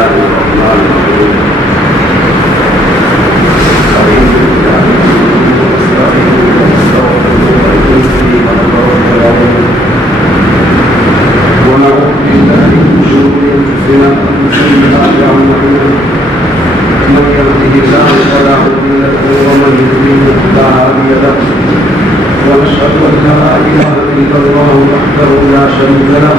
الله الرحمن الرحيم ونعوذ بالله من شرور انفسنا ومن سيئات اعمالنا من يهده الله فلا مضل له ومن يضلل فلا هادي له ونشهد ان لا اله الا الله وحده لا شريك له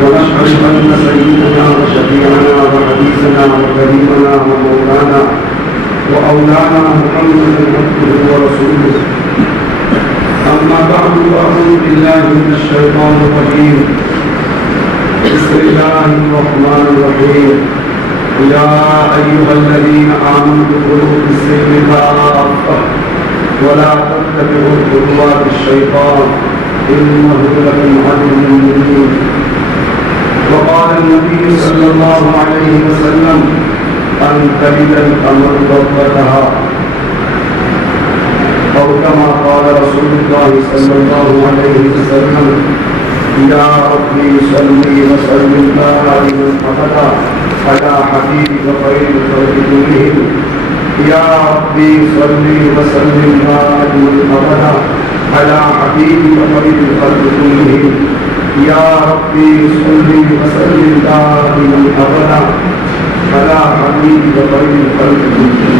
ونشهد ان سيدنا وشفيعنا وحبيبنا وكريمنا ومولانا واولانا محمدا عبده ورسوله اما بعد فاعوذ بالله من الشيطان الرجيم بسم الله الرحمن الرحيم يا ايها الذين امنوا ادخلوا في السلم كافة ولا تتبعوا خطوات الشيطان انه لكم عدو مبين وقال النبي صلى الله عليه وسلم ان تلد الامر ربتها او كما قال رسول الله صلى الله عليه وسلم يا ربي صلي وسلم دائما ابدا على حبيبك خير الخلق كلهم يا ربي صلي وسلم دائما ابدا على حبيبك خير الخلق كلهم يا ربي صلي وسلم دائما ابدا على حبيبك خير الخلق كلهم.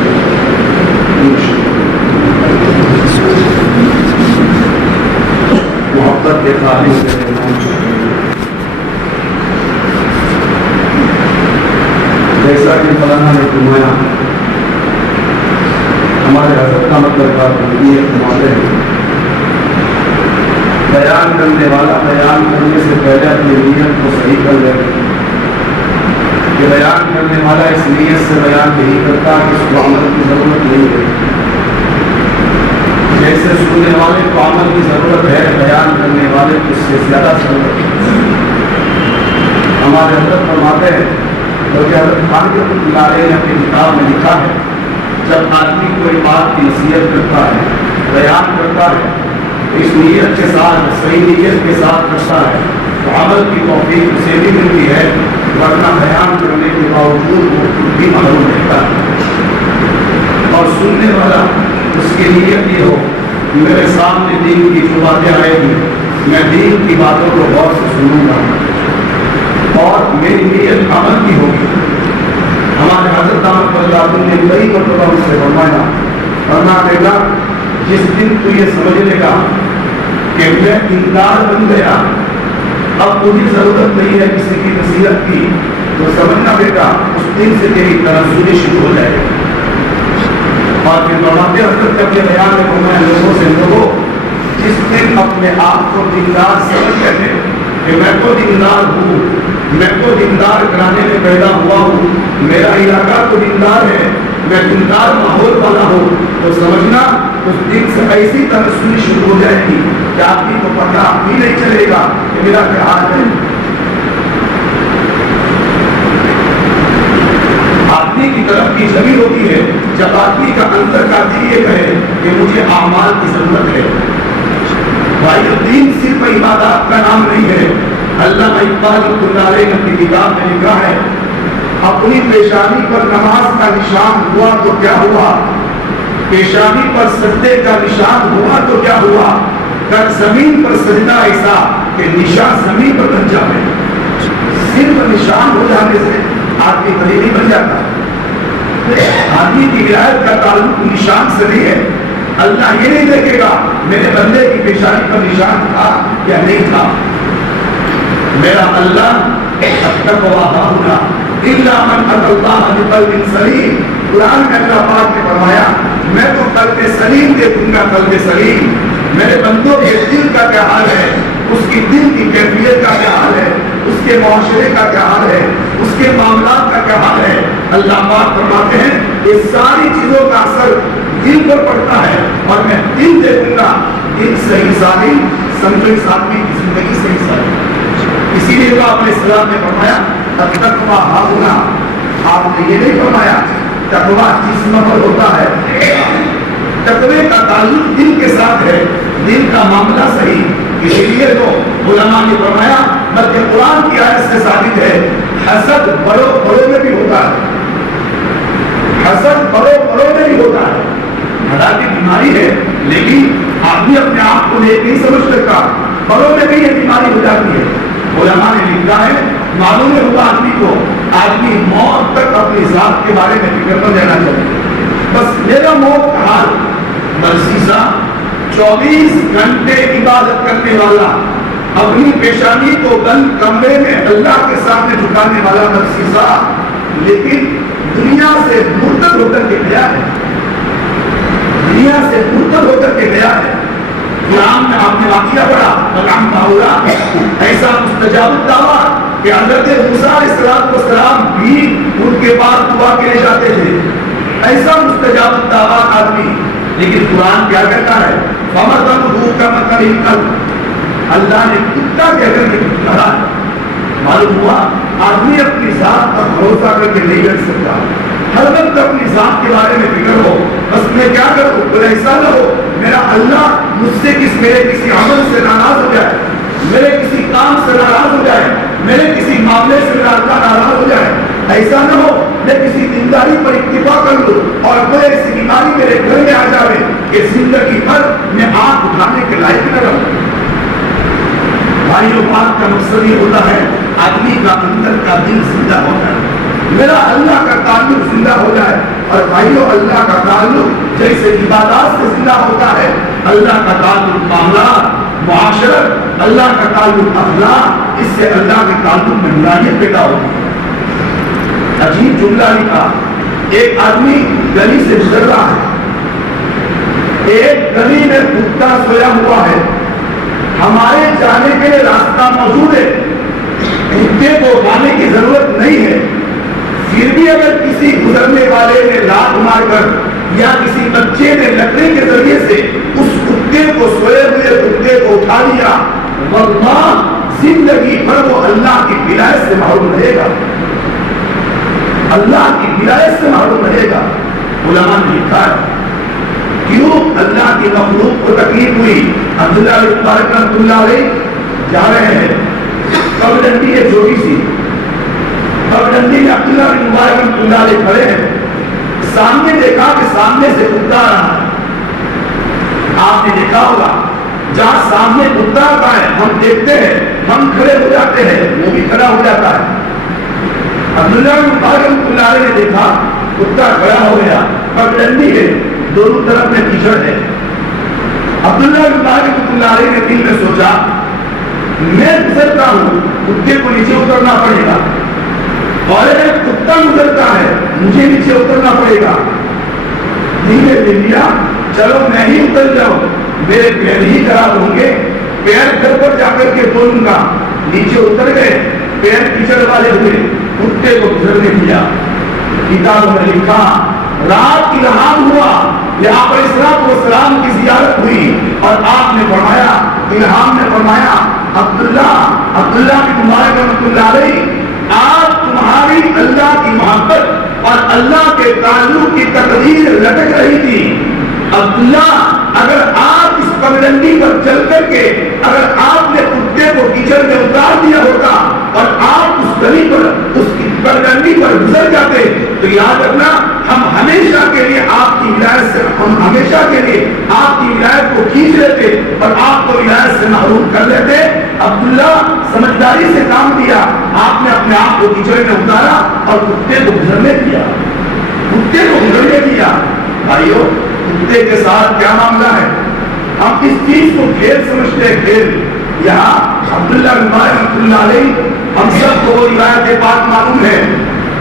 محبت کے خالص جیسا کہ مولانا نے فرمایا ہمارے حضرت کا مطلب بات یہ فرماتے ہیں بیان کرنے والا بیان کرنے سے پہلے اپنی نیت کو صحیح کر لے کہ بیان کرنے والا اس نیت سے بیان نہیں کرتا کہ اس کو عمل کی ضرورت نہیں ہے. جیسے سننے والے کو عمل کی ضرورت ہے بیان کرنے والے کو اس سے زیادہ ضرورت ہے. ہمارے حضرت فرماتے ہیں بلکہ حضرت خان کے اللہ نے اپنی کتاب میں لکھا ہے جب آدمی کوئی بات کی نصیحت کرتا ہے بیان کرتا ہے اس نیت کے ساتھ صحیح نیت کے ساتھ کرتا ہے تو عمل کی توفیق اسے بھی ملتی ہے ورنہ بیان کرنے کے باوجود وہ خود بھی معلوم رہتا ہے. اور سننے والا اس کی نیت یہ ہو کہ میرے سامنے دین کی جو باتیں آئے گی میں دین کی باتوں کو غور سے سنوں گا اور میری نیت عمل کی ہوگی. ہمارے حضرت احمد فرزاد نے کئی مرتبہ اس سے فرمایا ورنہ بیٹا جس دن تو یہ سمجھ لے گا کہ میں دیندار بن گیا اب مجھے ضرورت نہیں ہے کسی کی نصیحت کی تو سمجھنا بیٹا اس دن سے تیری تنزلی شروع ہو جائے گی. اور پھر فرماتے حضرت کے اپنے بیان میں فرمایا لوگوں سے لوگوں جس دن اپنے آپ کو دیندار سمجھ گئے کہ میں تو دیندار ہوں میں تو دیندار کرانے میں پیدا ہوا ہوں میرا علاقہ تو دیندار ہے میں دیندار ماحول والا ہوں تو سمجھنا اس دن سے ایسی تنزلی شروع ہو جائے گی کہ آدمی کو پتہ بھی نہیں چلے گا کہ میرا کیا حال ہے. آدمی کی طرف کی جمی ہوتی ہے جب آدمی کا اندر کا دل یہ کہے کہ مجھے اعمال کی ضرورت ہے. بھائی دین صرف عبادات کا نام نہیں ہے. علامہ اقبال اللہ نے اپنی کتاب میں لکھا ہے اپنی پیشانی پر نماز کا نشان ہوا تو کیا ہوا پیشانی پر سجدے کا نشان ہوا تو کیا ہوا کر زمین پر سجدہ ایسا کہ نشان زمین پر بن جائے. صرف نشان ہو جانے سے آدمی کبھی نہیں بن جاتا. آدمی کی ولایت کا تعلق نشان سے نہیں ہے. اللہ یہ نہیں دیکھے گا میرے بندے کی پیشانی پر نشان تھا یا نہیں تھا. میرا اللہ التقوی ہاہنا الا من اتى الله بقلب سلیم. قرآن میں اللہ پاک نے فرمایا میں تو قلب سلیم دے دوں گا. قلب سلیم میرے بندوں کے دل کا کیا حال ہے اس کی دل کی کیفیت کا کیا حال ہے اس کے معاشرے کا کیا حال ہے اس کے معاملات کا کیا حال ہے. اللہ پاک فرماتے ہیں یہ ساری چیزوں کا اثر دل پر پڑتا ہے اور میں دل دیکھوں گا. دل صحیح سالم سمجھو اس آدمی کی زندگی صحیح سالم. اسی لیے تو آپ نے اسلام میں فرمایا التقوی ہاہنا. آپ نے یہ نہیں فرمایا تقوی جسم پر ہوتا ہے. تقوی کا تعلق دل کے ساتھ ہے دل کا معاملہ صحیح. اسی لیے تو علماء نے فرمایا بلکہ قرآن کی آیت سے ثابت ہے حسد بڑوں بڑوں میں بھی ہوتا ہے، حسد بڑوں بڑوں میں بھی ہوتا ہے، حالانکہ بیماری ہے، لیکن آدمی اپنے آپ کو نیک نہیں سمجھ سکتا، بڑوں میں بھی یہ بیماری ہو جاتی ہے۔ علماء نے لکھا ہے معلوم ہوا آدمی کو آدمی موت تک اپنی ذات کے بارے میں فکر کر لینا چاہیے، بس میرا موت کا حال برسیسا 24 گھنٹے عبادت کرنے والا، اپنی پیشانی کو بند کمرے میں اللہ کے سامنے جھکانے والا برسیسا، لیکن دنیا سے مرتد ہو کر کے گیا ہے، دنیا سے مرتد ہو کر کے گیا ہے۔ قرآن میں آپ نے واقعہ پڑھا کلام باورا ایسا مستجاب الدعویٰ کہ حضرت موسیٰ علیہ السلام بھی ان کے بعد دعا کے لیے جاتے تھے، ایسا مستجاب الدعویٰ آدمی، لیکن قرآن کیا کہتا ہے فَمَثَلُهُ كَمَثَلِ الْكَلْبِ، اللہ نے کتا کہہ کر کے کہا، معلوم ہوا آدمی اپنی ذات پر بھروسہ کر کے نہیں کر سکتا، ہر وقت اپنی ذات کے بارے میں فکر ہو، بس میں کیا کروں، کوئی ایسا نہ ہو میرا اللہ مجھ سے میرے کسی عمل سے ناراض ہو جائے، میرے کسی کام سے ناراض ہو جائے، میرے کسی معاملے سے میرا اللہ ناراض ہو جائے، ایسا نہ ہو میں کسی دینداری پر اکتفا کر لوں اور کوئی ایسی بیماری میرے گھر میں آ جائے کہ زندگی بھر میں آنکھ اٹھانے کے لائق نہ رہوں۔ بھائیوں بات کا مقصد یہ ہوتا ہے آدمی کا اندر کا دل زندہ ہوتا ہے، میرا اللہ کا تعلق زندہ ہو جائے، اور بھائیوں اللہ کا تعلق جیسے عبادات سے زندہ ہوتا ہے، اللہ کا تعلق معاملات معاشرت، اللہ کا تعلق اخلاق، اس سے اللہ کے تعلق میں نورانیت پیدا ہوتی ہے۔ عجیب جملہ لکھا، ایک آدمی گلی سے گزر رہا ہے، ایک گلی میں کتا سویا ہوا ہے، ہمارے جانے کے لیے راستہ موجود ہے، کتے کو کھانے کی ضرورت نہیں ہے، پھر بھی اگر کسی گزرنے والے نے لات مار کر یا کسی بچے نے لکڑی کے ذریعے سے اس کتے کو سوئے ہوئے کتے کو اٹھا لیا، واللہ زندگی بھر وہ اللہ کی ولایت سے محروم رہے گا، اللہ کی ولایت سے محروم رہے گا۔ علماء نے لکھا ہے کیوں اللہ کی مخلوق کو تکلیف ہوئی، عبداللہ بن مبارک رحمۃ اللہ علیہ جا رہے ہیں، پگڈنڈی ہے چھوٹی سی، پگڈنڈی میں عبداللہ بن مبارک رحمۃ اللہ علیہ کھڑے ہیں، سامنے دیکھا کہ سامنے سے کتا آ رہا ہے، آپ نے دیکھا ہوگا جہاں سامنے کتا آتا ہے ہم دیکھتے ہیں، ہم کھڑے ہو جاتے ہیں، وہ بھی کھڑا ہو جاتا ہے۔ عبداللہ بن مبارک رحمۃ اللہ علیہ نے دیکھا کتا کھڑا ہو گیا، پگڈنڈی ہے، دونوں طرف میں کیچڑ ہے، عبداللہ بن مبارک رحمۃ اللہ علیہ نے دل میں سوچا میں گزرتا ہوں کتے کو نیچے اترنا پڑے گا، اور اگر کتا گزرتا ہے مجھے نیچے اترنا پڑے گا، دل میں لیا چلو میں ہی اتر جاؤں، میرے پیر ہی خراب ہوں گے، پیر گھر پر جا کر کے بولوں گا، نیچے اتر گئے، پیر کیچڑ والے ہوئے، کتے کو گزرنے دیا۔ کتابوں میں لکھا رات الہام ہوا، آپ علیہ السلام کی زیارت ہوئی اور آپ نے فرمایا، الہام نے فرمایا عبداللہ بن مبارک رحمۃ اللہ علیہ آپ تمہاری اللہ کی محبت اور اللہ کے تعلق کی تقریر لٹک رہی تھی، عبداللہ اگر آپ اس پگڈنڈی پر چل کر کے اگر آپ نے کتے کو کیچڑ میں اتار دیا ہوتا اور آپ اس گلی پر اس پگڈنڈی پر گزر جاتے تو یاد رکھنا ہم ہمیشہ کے لیے آپ کی ولایت سے ہمیشہ کے لیے آپ کی ولایت کو کھینچ لیتے اور آپ کو ولایت سے محروم کر لیتے۔ عبداللہ سمجھداری سے کام دیا، آپ نے اپنے آپ کو کیچڑ میں اتارا اور کتے کو گزرنے دیا، کتے کو گزرنے دیا۔ بھائیو کتے کے ساتھ کیا معاملہ ہے، ہم اس چیز کو کھیل سمجھتے ہیں، کھیل۔ یہاں عبداللہ بن مبارک رحمۃ اللہ علیہ ہم سب کو وہ روایت پاک معلوم ہے،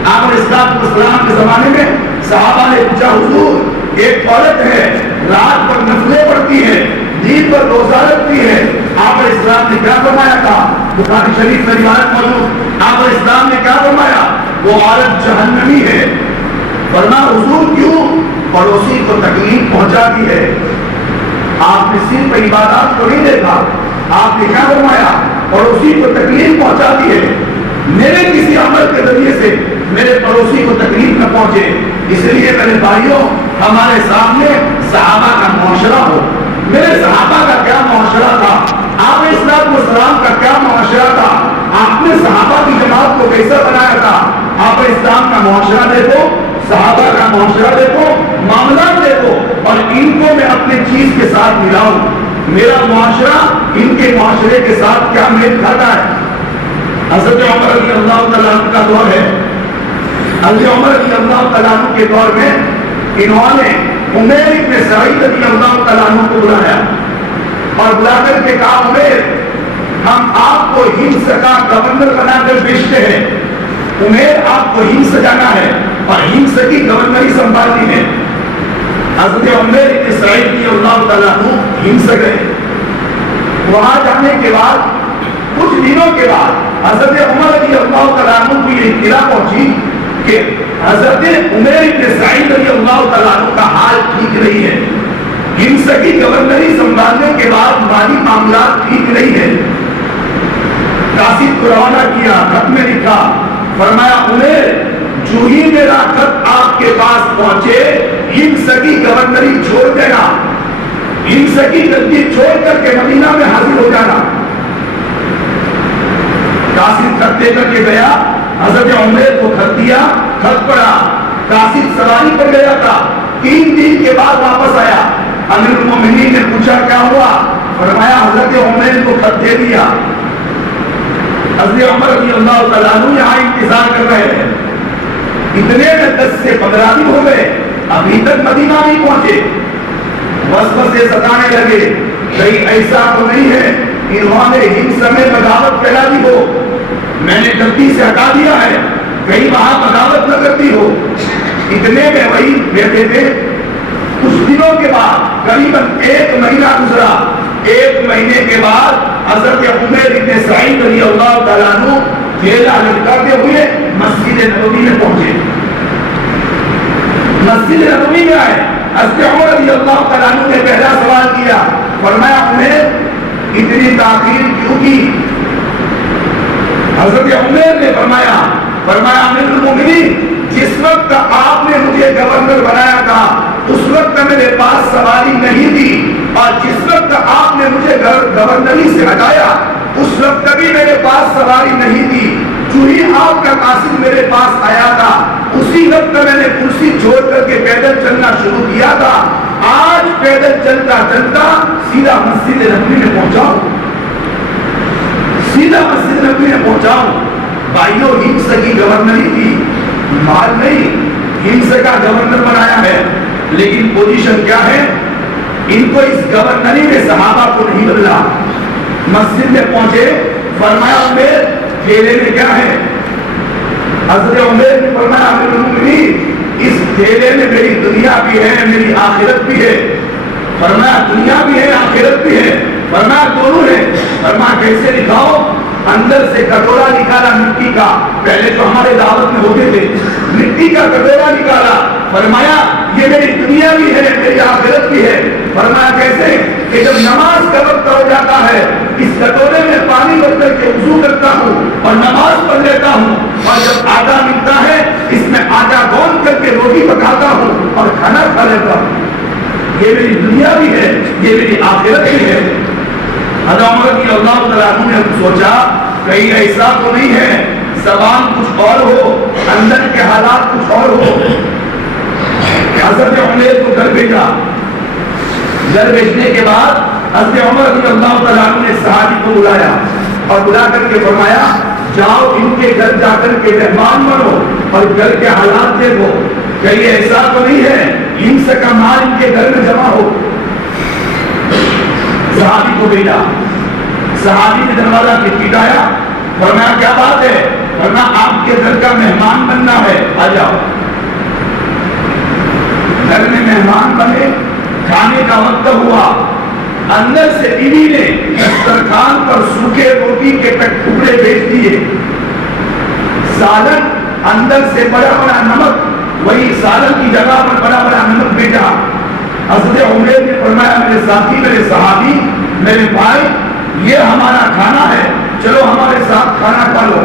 آپ علیہ السلام کے زمانے میں صحابہ نے پوچھا حضور ایک عورت ہے رات پر نفلیں پڑھتی ہے، دن پر روزہ رکھتی ہے، آپ علیہ السلام نے کیا فرمایا تھا؟ بخاری شریف میں روایت موجود، آپ علیہ السلام نے کیا فرمایا؟ وہ عورت جہنمی ہے۔ فرمایا حضور کیوں؟ پڑوسی کو تکلیف پہنچاتی ہے۔ آپ نے صرف عبادات کو نہیں دیکھا، آپ نے کیا فرمایا؟ پڑوسی کو تکلیف پہنچاتی ہے، میرے کسی عمل کے ذریعے سے میرے پڑوسی کو تکلیف نہ پہنچے۔ اس لیے میرے بھائیوں ہمارے سامنے صحابہ کا معاشرہ ہو، میرے صحابہ کا کیا معاشرہ تھا، آپ علیہ السلام کا کیا معاشرہ تھا، آپ نے صحابہ کی جماعت کو کیسا بنایا تھا، معاشرہ دیکھو, صحابہ کا معاشرہ دیکھو, معاملات دیکھو, اور ان کو میں اپنے چیز کے ساتھ ملاؤں. میرا معاشرہ ان کے معاشرے کے ساتھ کیا میل کھاتا ہے. حضرت عمر رضی اللہ تعالیٰ عنہ کا دور ہے. حضرت عمر رضی اللہ تعالیٰ عنہ کے دور میں انہوں نے عمیر ابن سعید رضی اللہ تعالیٰ عنہ کو بلایا اور بلا کر کے کہا, عمیر ہم آپ کو ہمس کا گورنر بنا کر بھیجتے ہیں. عمیر آپ کو ہمس جانا ہے اور ہمس کی گورنری سنبھالنی ہے. حضرت عمیر ابن سعید رضی اللہ تعالیٰ عنہ ہمس گئے. وہاں جانے کے بعد کچھ دنوں کے بعد حضرت عمر رضی اللہ تعالیٰ عنہ کو یہ اطلاع پہنچی کہ حضرت عمیر ابن سعید رضی اللہ تعالیٰ عنہ کا حال ٹھیک نہیں ہے. ہمس کی گورنری سنبھالنے کے بعد مالی معاملات ٹھیک نہیں ہے. قاصد کو روانہ کیا, خط میں لکھا, فرمایا عمیر جو ہی میرا خط آپ کے پاس پہنچے ہمس کی گورنری چھوڑ دینا, ہمس کی گدی چھوڑ کر کے مدینہ میں حاضر ہو جانا. قاصد خط دے کر کے گیا, حضرت عمیر کو خط دیا, خط پڑھا. قاصد سواری پر گیا تھا, 3 دن کے بعد واپس آیا. امیر المومنین نے پوچھا کیا ہوا, فرمایا حضرت عمیر کو خط دے دیا. حضرت عمر رضی اللہ تعالیٰ عنہ یہاں انتظار کر رہے ہیں. اتنے میں 10 سے 15 دن ہو گئے, ابھی تک مدینہ نہیں پہنچے. وسوسے ستانے لگے, کہیں ایسا تو نہیں ہے انہوں نے ہمس میں بغاوت پھیلا دی ہو, میں نے غلطی سے ہٹا دیا ہے, کہیں وہاں بغاوت نہ کرتی ہو. اتنے میں وہی بیٹھے تھے. کچھ دنوں کے بعد قریباً 1 مہینہ گزرا. 1 مہینے کے بعد حضرت عمیر ابن سعید رضی اللہ تعالیٰ عنہ تھیلا لٹکاتے ہوئے مسجد نبوی میں پہنچے. مسجد نبوی میں آئے. حضرت عمر رضی اللہ تعالیٰ عنہ نے پہلا سوال کیا, فرمایا عمیر اتنی تاخیر کیوں کی. حضرت عمیر نے فرمایا امیر المومنین جس وقت آپ نے مجھے گورنر بنایا تھا اس وقت میرے پاس سواری نہیں تھی, اور جس وقت آپ نے مجھے گورنری سے ہٹایا اس وقت بھی میرے پاس سواری نہیں تھی. جو ہی آپ کا قاصد میرے پاس آیا تھا اسی وقت میں نے کرسی چھوڑ کر کے پیدل چلنا شروع کیا تھا. آج پیدل چلتا چلتا سیدھا مسجد نبوی میں پہنچاؤں, سیدھا مسجد نبوی میں پہنچاؤں. بھائیوں ہمس کی گورنری تھی, مال نہیں, ہمس کا گورنر بنایا ہے, لیکن پوزیشن کیا ہے, ان کو اس گورنری میں صحابہ کو نہیں بدلا. مسجد میں پہنچے, فرمایا عمیر تھیلے میں کیا ہے. حضرت عمیر نے فرمایا امیر المومنین اس تھیلے میں میری دنیا بھی ہے میری آخرت بھی ہے. فرمایا دنیا بھی ہے آخرت بھی ہے. فرمایا دونوں ہے. فرمایا کیسے دکھاؤ. اندر سے کٹورا نکالا مٹی کا, پہلے جو ہمارے دعوت میں ہوتے تھے, مٹی کا کٹورا نکالا. فرمایا یہ میری دنیا بھی ہے میری آخرت بھی ہے. فرمایا کیسے کہ جب نماز کا وقت ہو جاتا ہے اس کٹورے میں پانی بھر کر کے وضو کرتا ہوں اور نماز پڑھ لیتا ہوں, اور جب آٹا ملتا ہے اس میں آٹا گوندھ کر کے روٹی پکاتا ہوں اور کھانا کھا لیتا ہوں. یہ میری دنیا بھی ہے یہ میری آخرت بھی ہے. حضرت عمر رضی اللہ تعالیٰ عنہ نے سوچا کہیں ایسا تو نہیں ہے زبان کچھ اور ہو اندر کے حالات کچھ اور ہو. حضرت عمر کو گھر بھیجا. گھر بھیجنے کے بعد حضرت عمر رضی اللہ تعالیٰ عنہ نے صحابی کو بلایا اور بلا کر کے فرمایا جاؤ ان کے گھر جا کر کے مہمان بنو اور گھر کے حالات دیکھو, کہیں ایسا تو نہیں ہے ہمس کا مال ان کے گھر میں جمع ہو. صحابی کو بھیجا. صحابی نے دروازہ کھٹکھٹایا. فرمایا کیا بات ہے. فرمایا آپ کے گھر کا مہمان بننا ہے, آ جاؤ. گھر میں مہمان بنے, کھانے کا وقت ہوا. اندر سے بیوی نے دسترخوان پر سوکھے روٹی کے ٹکڑے بھیج دیے. سالن اندر سے بڑا بڑا نمک, وہی سالن کی جگہ پر بڑا بڑا نمک بھیجا. حضرت عمر نے فرمایا میرے ساتھی میرے صحابی میرے بھائی یہ ہمارا کھانا ہے, چلو ہمارے ساتھ کھانا کھا لو.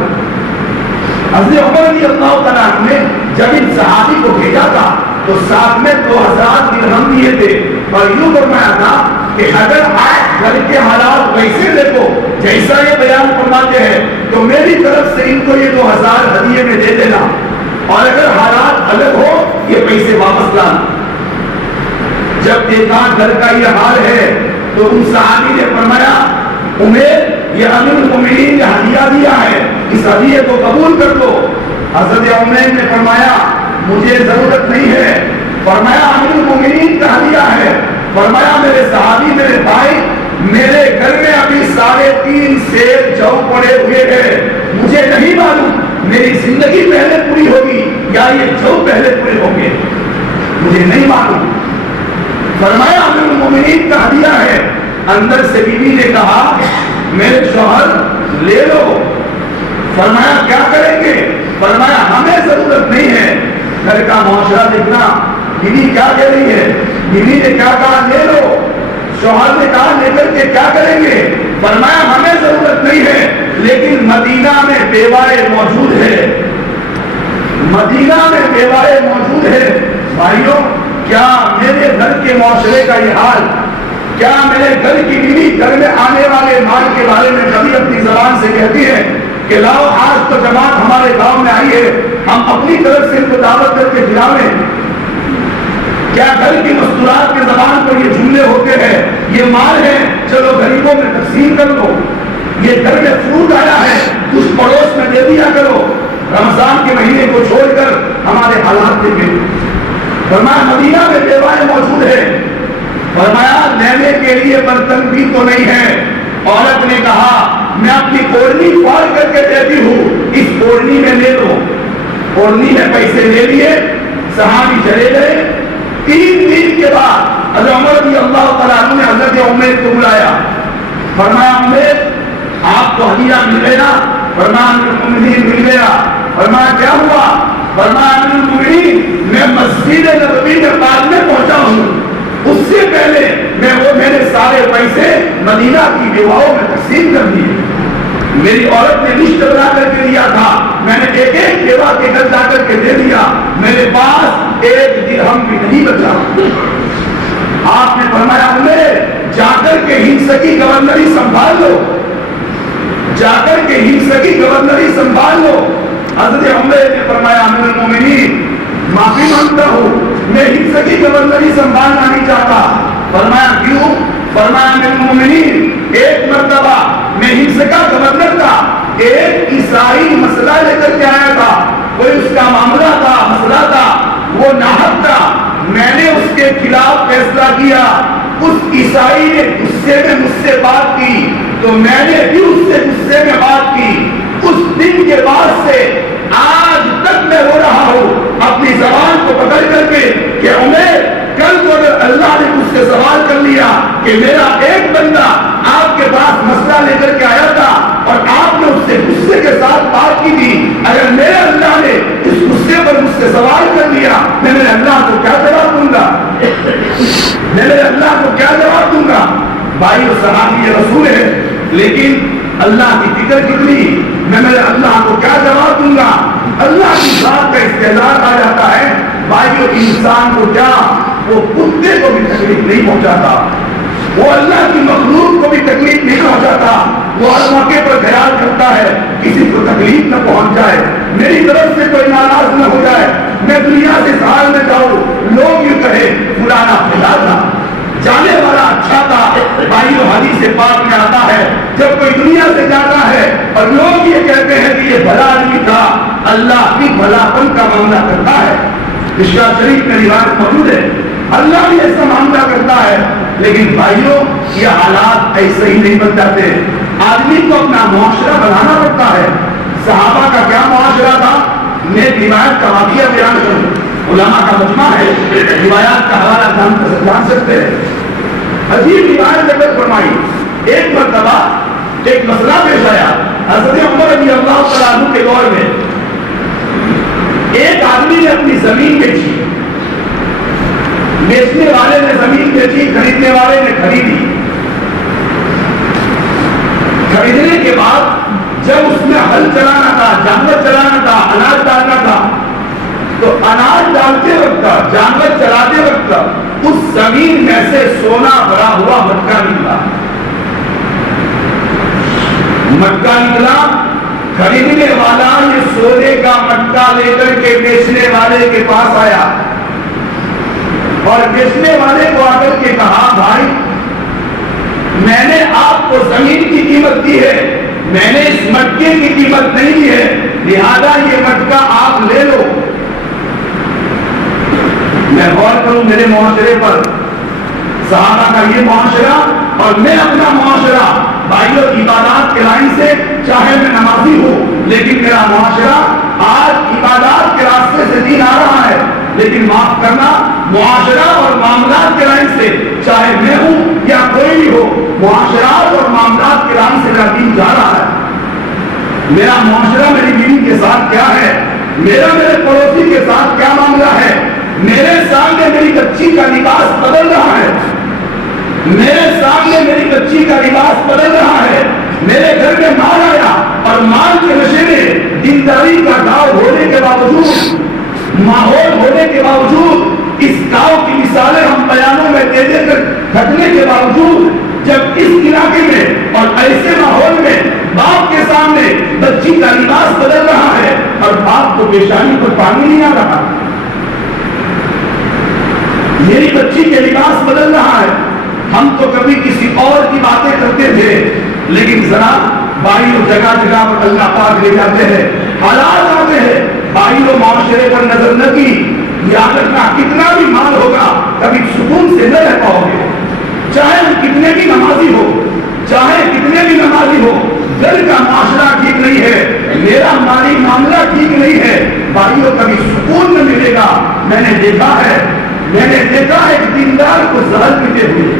حضرت عمر رضی اللہ تعالیٰ عنہ نے جب ان صحابی کو بھیجا تھا تو ساتھ میں 2000 درہم دیے تھے اور یوں فرمایا تھا کہ اگر آپ گھر کے حالات ویسے دیکھو جیسا یہ بیان فرماتے ہیں تو میری طرف سے ان کو یہ 2000 ہدیے میں دے دینا, اور اگر اللہ عنہ جب دیکھا گھر کا یہ حال ہے تو ان صحابی نے فرمایا عمیر یہ امیر المومنین نے ہدیہ دیا ہے اس ہدیے کو قبول کر لو. حضرت عمیر نے فرمایا مجھے ضرورت نہیں ہے. فرمایا امیر المومنین کا ہدیہ ہے. فرمایا میرے صحابی میرے بھائی میرے گھر میں ابھی 3.5 سیر جو پڑے ہوئے ہیں مجھے نہیں معلوم میری زندگی پہلے پوری ہوگی یا یہ جو پہلے پورے ہوں گے مجھے نہیں معلوم. فرمایا امیر المومنین کا ہدیہ ہے. اندر سے بیوی نے کہا میرے شوہر لے لو. فرمایا کیا کریں گے؟ فرمایا ہمیں ضرورت نہیں ہے. گھر کا معاشرہ دیکھنا بیوی کیا کہہ رہی ہے. بیوی نے کیا کہا لے لو. شوہر نے کہا لے کر کے کیا کریں گے؟ فرمایا ہمیں ضرورت نہیں ہے لیکن مدینہ میں بیوائے موجود ہے. مدینہ میں بیوائے موجود ہے. بھائیوں کیا میرے گھر کے معاشرے کا یہ حال کیا میرے گھر کی بیوی گھر میں آنے والے مال کے بارے میں کبھی اپنی زبان سے کہتی ہے کہ لاؤ آج تو جماعت ہمارے گاؤں میں آئی ہے ہم اپنی طرف سے ان کو دعوت کر کے کھلاویں؟ کیا گھر کی مستورات کے زبان پر یہ جملے ہوتے ہیں یہ مال ہے چلو غریبوں میں تقسیم کر لو. یہ گھر میں فروٹ آیا ہے کچھ پڑوس میں دے دیا کرو. رمضان کے مہینے کو چھوڑ کر ہمارے حالات دیکھیں. فرمایا مدینہ میں بیوائیں موجود ہے. فرمایا لینے کے لیے برتن بھی تو نہیں ہے. عورت نے کہا میں اپنی اوڑھنی پھاڑ کر کے دیتی ہوں اس اوڑھنی میں لے لو. اوڑھنی میں پیسے لے لیے صحابی چلے گئے. 3 دن کے بعد حضرت عمر رضی اللہ تعالیٰ عنہ نے حضرت عمیر کو بلایا. فرمایا عمیر آپ کو ہدیہ مل گیا؟ فرمایا امیر المومنین مل گیا. فرمایا کیا ہوا؟ فرمایا امیر المومنین میں مسجد نبوی میں بعد میں پہنچا ہوں اس سے پہلے میں میرے سارے پیسے مدینہ کی بیواؤں میں تقسیم کر دیے. میری عورت نے لسٹ بنا کر کے دیا تھا میں نے ایک ایک بیوہ کے گھر جا کر کے دے دیا. میرے پاس 1 درہم بھی نہیں بچا. آپ نے فرمایا عمر جا کر کے ہندسہ کی گورنری سنبھال لو. جا کر کے ہندسہ کی گورنری سنبھال لو. حضرت عمر نے فرمایا امیر المومنین معافی مانگتا ہوں میں ہندسہ کی گورنری سنبھالنا نہیں چاہتا. فرمایا کیوں؟ فرمایا امیر المومنین ایک مرتبہ میں ہندسہ کا گورنر تھا. ایک عیسائی مسئلہ لے کر کے آیا تھا. کوئی اس کا معاملہ تھا مسئلہ تھا وہ ناحق تھا. میں نے اس کے خلاف فیصلہ کیا. اس عیسائی نے غصے میں مجھ سے بات کی تو میں نے بھی اس سے غصے میں بات کی. اس دن کے بعد سے آج تک میں رو رہا ہوں اپنی زبان کو پکڑ کر کے کہ عمر کل کو اگر اللہ نے مجھ سے سوال کر لیا کہ میرا ایک بندہ آپ کے پاس مسئلہ لے کر کے آیا تھا اور آپ نے اس سے غصے کے ساتھ بات کی تھی اگر میرے اللہ نے اس غصے پر مجھ سے سوال کر لیا میں میرے اللہ کو کیا جواب دوں گا؟ میں میرے اللہ کو کیا جواب دوں گا؟ بھائی وہ صحابی رسول ہے لیکن اللہ کی فکر کتنی میں میرے اللہ کو کیا جواب دوں گا؟ اللہ کی ذات کا استعداد آ جاتا ہے. بھائیو انسان کو کیا وہ کتے کو بھی تکلیف نہیں پہنچاتا. وہ اللہ کی مخلوق کو بھی تکلیف نہیں پہنچاتا. وہ ہر موقع پر خیال کرتا ہے کسی کو تکلیف نہ پہنچ جائے میری طرف سے کوئی ناراض نہ ہو جائے میں دنیا سے اس حال میں جاؤں لوگ یہ کہے فلانا بھلا تھا جانے والا اچھا تھا. بھائیو حدیث پاک میں آتا ہے جب کوئی دنیا سے جاتا ہے اور لوگ یہ کہتے ہیں کہ یہ بھلا آدمی تھا اللہ بھی بھلا پن کا معاملہ کرتا ہے. مشکوٰ شریف میں روایت موجود ہے اللہ بھی ایسا معاملہ کرتا ہے. لیکن بھائیو یہ حالات ایسے ہی نہیں بن جاتے. آدمی کو اپنا معاشرہ بنانا پڑتا ہے. صحابہ کا کیا معاشرہ تھا؟ میں روایت کا واقعہ بیان کروں. علماء کا مجمع ہے روایات کا حوالہ جان سکتے ہیں. عجیب روایت ذکر فرمائی. ایک مرتبہ ایک مسئلہ پیش آیا حضرت عمر رضی اللہ تعالیٰ عنہ کے دور میں. ایک آدمی نے اپنی زمین بیچی. بیچنے والے نے زمین بیچی خریدنے والے نے خریدی. خریدنے کے بعد جب اس میں ہل چلانا تھا جانور چلانا تھا اناج ڈالنا تھا تو اناج ڈالتے وقت جانور چلاتے وقت اس زمین میں سے سونا بھرا ہوا مٹکا نکلا. مٹکا نکلا. خریدنے والا یہ سونے کا مٹکا لے کر کے بیچنے والے کے پاس آیا. اور بیچنے والے کو آ کر کے کہا بھائی میں نے آپ کو زمین کی قیمت دی ہے, میں نے اس مٹکے کی قیمت نہیں دی ہے, لہذا یہ مٹکا آپ لے لو. میں غور کروں میرے معاشرے پر, صحابہ کا یہ معاشرہ اور میں اپنا معاشرہ, بھائیوں عبادات کے لائن سے چاہے میں نمازی ہوں لیکن میرا معاشرہ آج عبادات کے راستے سے دین آ رہا ہے, لیکن معاف کرنا معاشرہ اور معاملات کے لائن سے چاہے میں ہوں یا کوئی بھی ہو, معاشرات اور معاملات کے لائن سے میرا دین جا رہا ہے. میرا معاشرہ میری بیوی کے ساتھ کیا ہے, میرا میرے پڑوسی کے ساتھ کیا معاملہ ہے, میرے سامنے میری بچی کا لباس بدل رہا ہے, میرے سامنے میری بچی کا لباس بدل رہا ہے, میرے گھر میں مال آیا اور مال کے نشے میں دینداری کا گاؤں ہونے کے باوجود, ماحول ہونے کے باوجود, اس گاؤں کی مثالیں ہم بیانوں میں دے دے کر تھکنے کے باوجود, جب اس علاقے میں اور ایسے ماحول میں باپ کے سامنے بچی کا لباس بدل رہا ہے اور باپ کو پیشانی پر پانی نہیں آ رہا, میری بچی کے لباس بدل رہا ہے, ہم تو کبھی کسی اور کی باتیں کرتے تھے لیکن ذرا بھائیوں جگہ جگہ پر اللہ پاک لے جاتے ہیں, حالات آتے ہیں, بھائیوں معاشرے پر نظر نہ کی, یاد رکھنا کتنا بھی مال ہوگا کبھی سکون سے نہ رہ پاؤ گے, چاہے کتنے بھی نمازی ہو, چاہے کتنے بھی نمازی ہو, گھر کا معاشرہ ٹھیک نہیں ہے, میرا مالی معاملہ ٹھیک نہیں ہے, بھائیوں کبھی سکون نہ ملے گا. میں نے دیکھا ہے ایک دیندار کو زہر پیتے ہوئے,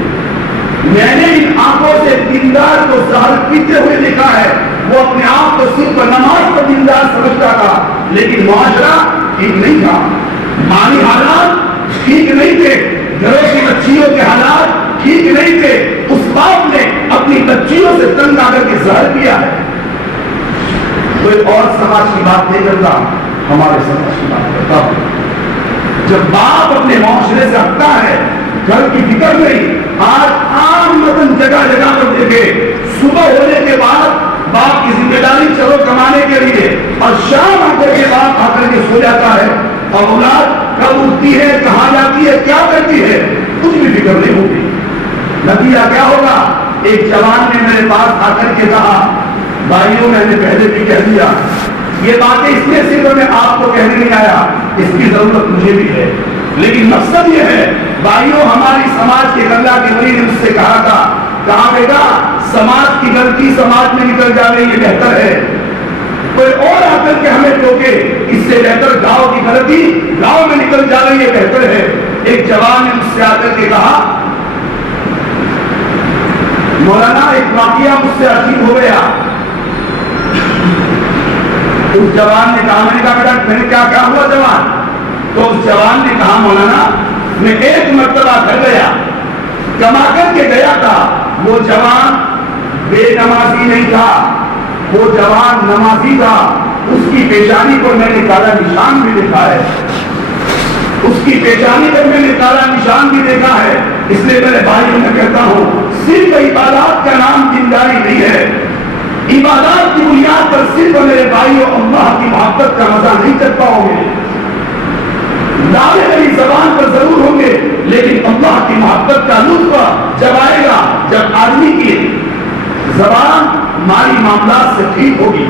میں نے ان آنکھوں سے دیندار کو زہر پیتے ہوئے دیکھا ہے, وہ اپنے آپ کو صرف نماز پر دیندار سمجھتا تھا لیکن معاشرہ ٹھیک نہیں تھا, مالی حالات ٹھیک نہیں تھے, گھروں کی بچیوں کے حالات ٹھیک نہیں تھے, اس باپ نے اپنی بچیوں سے تنگ آ کر کے زہر پیا ہے. کوئی اور سماج کی بات نہیں کرتا, ہمارے سماج کی بات کرتا ہوں. جب باپ اپنے معاشرے سے ہٹتا ہے, گھر کی فکر نہیں, آج عام متن جگہ جگہ پر دیکھے, صبح ہونے کے بعد باپ کی ذمہ داری چلو کمانے کے لیے, اور شام آنے کے بعد آ کر کے سو جاتا ہے, اور اولاد کب اٹھتی ہے, کہاں جاتی ہے, کیا کرتی ہے, کچھ بھی فکر نہیں ہوتی. نتیجہ کیا ہوگا؟ ایک جوان نے میرے پاس آ کر کے کہا بھائیوں میں نے پہلے بھی کہہ دیا, یہ باتیں اس لیے صرف میں آپ کو کہنے نہیں آیا, اس کی ضرورت مجھے بھی ہے, لیکن مقصد یہ ہے بھائیوں ہماری سماج کے اللہ کے ولی نے مجھ سے کہا تھا, کہا بیٹا سماج کی غلطی سماج میں نکل جانے یہ بہتر ہے, کوئی اور آ کر کے ہمیں ٹوکے اس سے بہتر گاؤں کی غلطی گاؤں میں نکل جانے یہ بہتر ہے. ایک جوان نے مجھ سے آ کر کے کہا مولانا ایک واقعہ مجھ سے عجیب ہو گیا. اس جوان نے کہا, میں نے کہا بیٹا میں نے کیا ہوا جوان؟ تو اس جوان نے کہا مولانا میں ایک مرتبہ گھر گیا, کما کر کے گیا تھا, وہ جوان بے نمازی نہیں تھا, وہ جوان نمازی تھا, اس کی پیشانی پر میں نے کالا نشان بھی دیکھا ہے, اس کی پیشانی پر میں نے کالا نشان بھی دیکھا ہے. اس لیے میرے بھائیوں میں کہتا ہوں صرف عبادات کا نام دینداری نہیں ہے, عبادات کی بنیاد پر صرف میرے بھائیوں اللہ کی محبت کا مزہ نہیں کر پاؤ گے, دعوے میری زبان پر ضرور ہوں گے لیکن اللہ کی محبت کا لطف جب آئے گا جب آدمی کی زبان مالی معاملات سے ٹھیک ہوگی,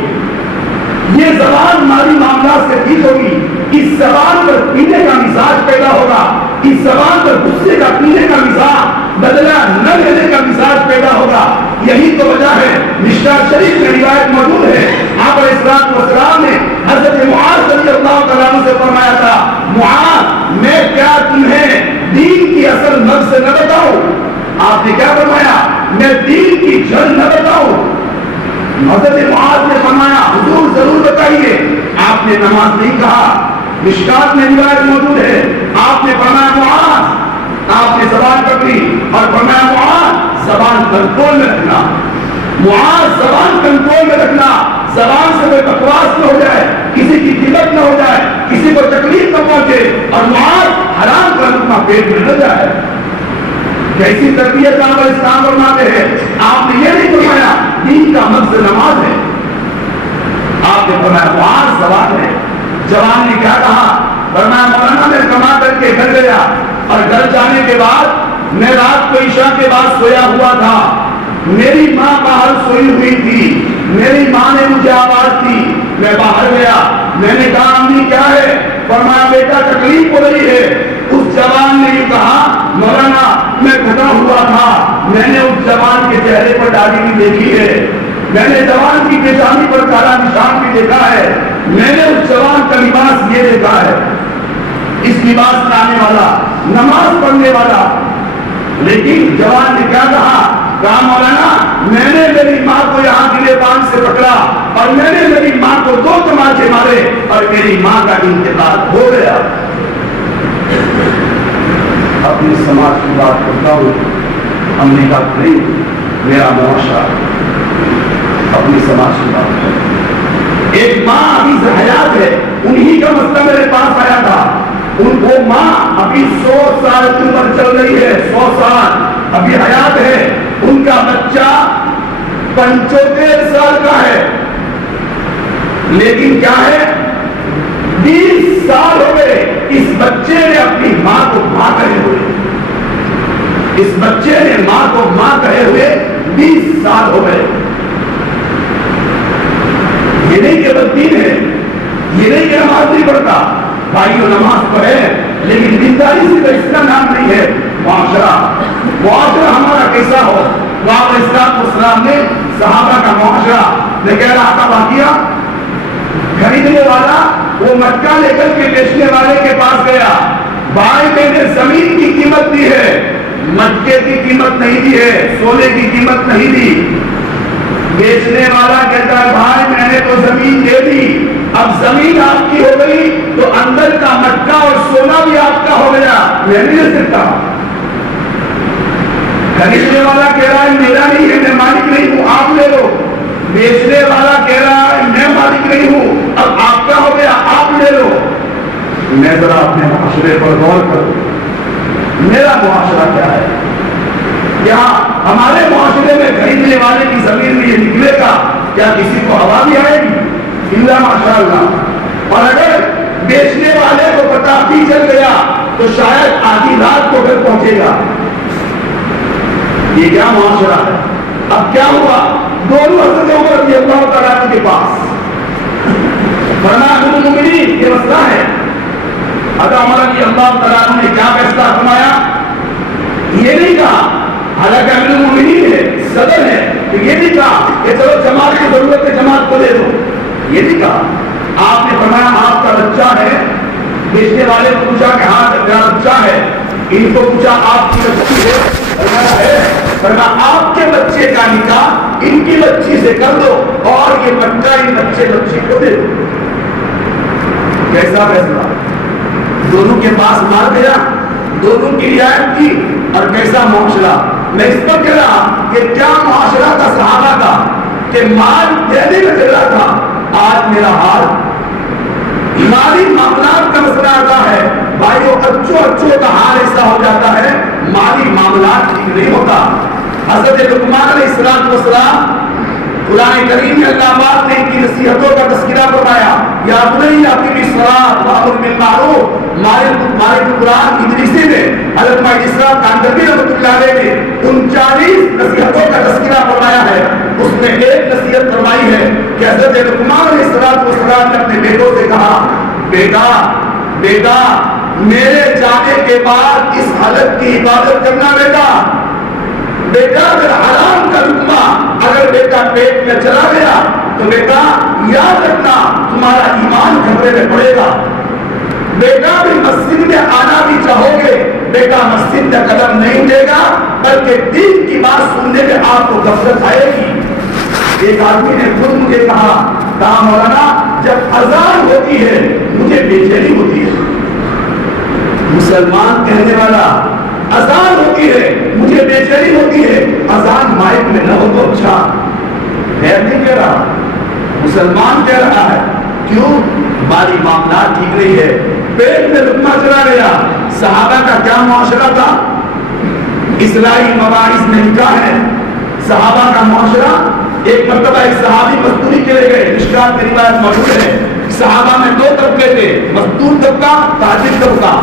یہ زبان مالی معاملات سے ٹھیک ہوگی, اس زبان پر پینے کا مزاج پیدا ہوگا, اس زبان پر غصے کا پینے کا مزاج, بدلہ نہ لینے کا مزاج پیدا ہوگا. یہی تو وجہ ہے مشکات شریف میں روایت موجود ہے, آپ علیہ الصلوۃ والسلام نے حضرت معاذ رضی اللہ تعالیٰ عنہ سے فرمایا تھا, معاذ میں کیا تمہیں دین کی اصل مغز نہ بتاؤں؟ آپ نے کیا فرمایا؟ میں دین کی جڑ نہ بتاؤں؟ حضرت معاذ نے فرمایا حضور ضرور بتائیے. آپ نے نماز نہیں کہا, مشکات میں روایت موجود ہے, آپ نے فرمایا معاذ, آپ نے زبان پکڑی اور فرمایا معاذ زبان کنٹرول میں رکھنا, معاذ زبان کنٹرول میں رکھنا, زبان سے کوئی بکواس نہ ہو جائے, کسی کی قلت نہ ہو جائے, کسی کو تکلیف نہ پہنچے, اور معاذ حرام کا لقمہ پیٹ میں نہ جائے. کیسی تربیت کا عمل اسلام فرماتے ہیں. آپ نے یہ نہیں فرمایا دین کا مقصد نماز ہے, آپ نے فرمایا معاذ زبان ہے. جوان نے کیا کہا؟ فرمایا مولانا میں کما کر کے گھر گیا اور گھر جانے کے بعد میں رات کو عشاء کے بعد سویا ہوا تھا، میری ماں باہر سوئی ہوئی تھی، میری ماں نے مجھے آواز دی، میں باہر گیا، میں نے کہا امی کیا ہے؟ فرمایا بیٹا تکلیف ہو رہی ہے۔ اس جوان نے یہ کہا مولانا میں تھکا ہوا تھا، میں نے اس جوان کے چہرے پر داڑھی بھی دیکھی ہے، میں نے جوان کی پیشانی پر کالا نشان بھی دیکھا ہے، میں نے اس جوان کا لباس یہ دیکھا ہے، اس لباس میں آنے والا، نماز پڑھنے والا۔ لیکن جوان نے کیا کہا مولانا میں نے میری ماں کو یہاں گلے بان سے پکڑا اور میں نے میری ماں کو 2 تماچے مارے اور میری ماں کا انتقال ہو گیا۔ اپنے سماج کی بات کرتا ہوں، ہم نے کہا نہیں میرا معاشرہ، اپنی سماج کی بات کرتا، ایک ماں ابھی حیات ہے، انہی کا مسئلہ میرے پاس آیا تھا، ان کو ماں ابھی 100 سال کی عمر چل رہی ہے، 100 سال ابھی حیات ہے، ان کا بچہ 75 سال کا ہے، لیکن کیا ہے 20 سال ہو گئے اس بچے نے اپنی ماں کو ماں کہے ہوئے، اس بچے نے ماں کو ماں کہے ہوئے 20 سال ہو گئے۔ یہ نہیں کہ بددین ہے، یہ نہیں کہ نماز نہیں پڑھتا، بھائیو نماز پڑھے لیکن دینداری سے اس کا نام نہیں ہے معاشرہ۔ معاشرہ ہمارا کیسا ہو؟ آپ اسلام نے صحابہ کا معاشرہ، میں کہہ رہا تھا واقعہ، خریدنے والا وہ مٹکا لے کر کے بیچنے والے کے پاس گیا، بھائی میں نے زمین کی قیمت دی ہے، مٹکے کی قیمت نہیں دی ہے، سونے کی قیمت نہیں دی۔ بیچنے والا کہتا ہے بھائی میں نے تو زمین دے دی، اب زمین آپ کی ہو گئی تو اندر کا مٹکا اور سونا بھی آپ کا ہو گیا، میں نہیں لے سکتا۔ خریدنے والا کہہ رہا ہے میرا نہیں ہے، میں مالک نہیں ہوں، آپ لے لو۔ بیچنے والا کہہ رہا ہے میں مالک نہیں ہوں، اب آپ کا ہو گیا، آپ لے لو۔ میں ذرا اپنے معاشرے پر غور کروں، میرا معاشرہ کیا ہے؟ کیا ہمارے معاشرے میں خریدنے والے کی زمین میں یہ نکلے گا کیا کسی کو ہوا بھی آئے گی؟ اللہ ماشاء اللہ۔ اور اگر بیچنے والے کو پتہ بھی چل گیا تو شاید آدھی رات کو گھر پہنچے گا۔ یہ کیا معاشرہ ہے؟ اب کیا ہوا؟ دونوں حضرت عمر رضی اللہ تعالیٰ کے پاس فرمایا امیر المومنین یہ مسئلہ ہے۔ حضرت عمر رضی اللہ تعالیٰ نے کیا فیصلہ فرمایا؟ یہ نہیں کہا، حالانکہ امیر المومنین ہے، صدر ہے، تو یہ نہیں کہا کہ چلو جماعت کی ضرورت ہے جماعت کو دے دو، یہ نہیں کہا۔ آپ نے فرمایا آپ کا بچہ ہے، بیچنے والے کو پوچھا کہ ہاں میرا بچہ ہے، ان کو پوچھا آپ کی بچی ہے، فرمایا آپ کے بچے کا نکاح ان کی بچی سے کر دو اور یہ بچہ ان بچی کو دے دو۔ کیسا فیصلہ؟ دونوں کے پاس مار گیا، دونوں کی رعایت کی، اور کیسا معاشرہ؟ میں اس پر کہہ رہا کہ کیا معاشرہ تھا صحابہ کا کہ مال دینے میں چل رہا تھا۔ آج میرا حال مالی معاملات کا مسئلہ آتا ہے بھائیو، اچھو کا حال ایسا ہو جاتا ہے، مالی معاملات ٹھیک نہیں ہوتا۔ حضرت لقمان علیہ السلام قرآن کریم میں اللہ پاک نے ان کی نصیحتوں کا تذکرہ فرمایا، یا بنی اقم الصلاۃ وامر بالمعروف۔ مالک قرآن ادریسی میں حضرت مائی اسلام کاندربی رحمۃ اللہ علیہ نے 39 نصیحتوں کا تذکرہ فرمایا ہے، اس میں ایک نصیحت فرمائی ہے کہ حضرت لقمان علیہ السلام نے اپنے بیٹوں سے کہا بیٹا میرے جانے کے بعد اس حالت کی عبادت کرنا بیٹا اگر حرام کا لقمہ اگر بیٹا پیٹ میں چلا گیا تو بیٹا یاد رکھنا تمہارا ایمان خطرے میں پڑے گا۔ بیٹا بھی مسجد میں آنا بھی چاہو گے، بیٹا مسجد میں قدم نہیں دے گا بلکہ دین کی بات سننے میں آپ کو غفلت آئے گی۔ ایک آدمی نے خود مجھے کہا مولانا جب اذان ہوتی ہے مجھے بے چینی ہوتی ہے۔ مسلمان کہنے والا اذان ہوتی ہے مجھے بے چینی ہوتی ہے، اذان مائک میں نہ ہو تو اچھا۔ خیر نہیں کہہ رہا، مسلمان کہہ رہا ہے کیوں؟ ہماری معاملات ٹھیک نہیں ہے، پیٹ میں لقمہ چلا گیا۔ صحابہ کا کیا معاشرہ تھا؟ اصلاحی مواعظ میں نکاح ہے۔ صحابہ کا معاشرہ، ایک مرتبہ ایک صحابی مزدوری کے لیے گئے، مشکات کی روایت موجود ہے۔ صحابہ میں 2 طبقے تھے، مزدور طبقہ، تاجر طبقہ۔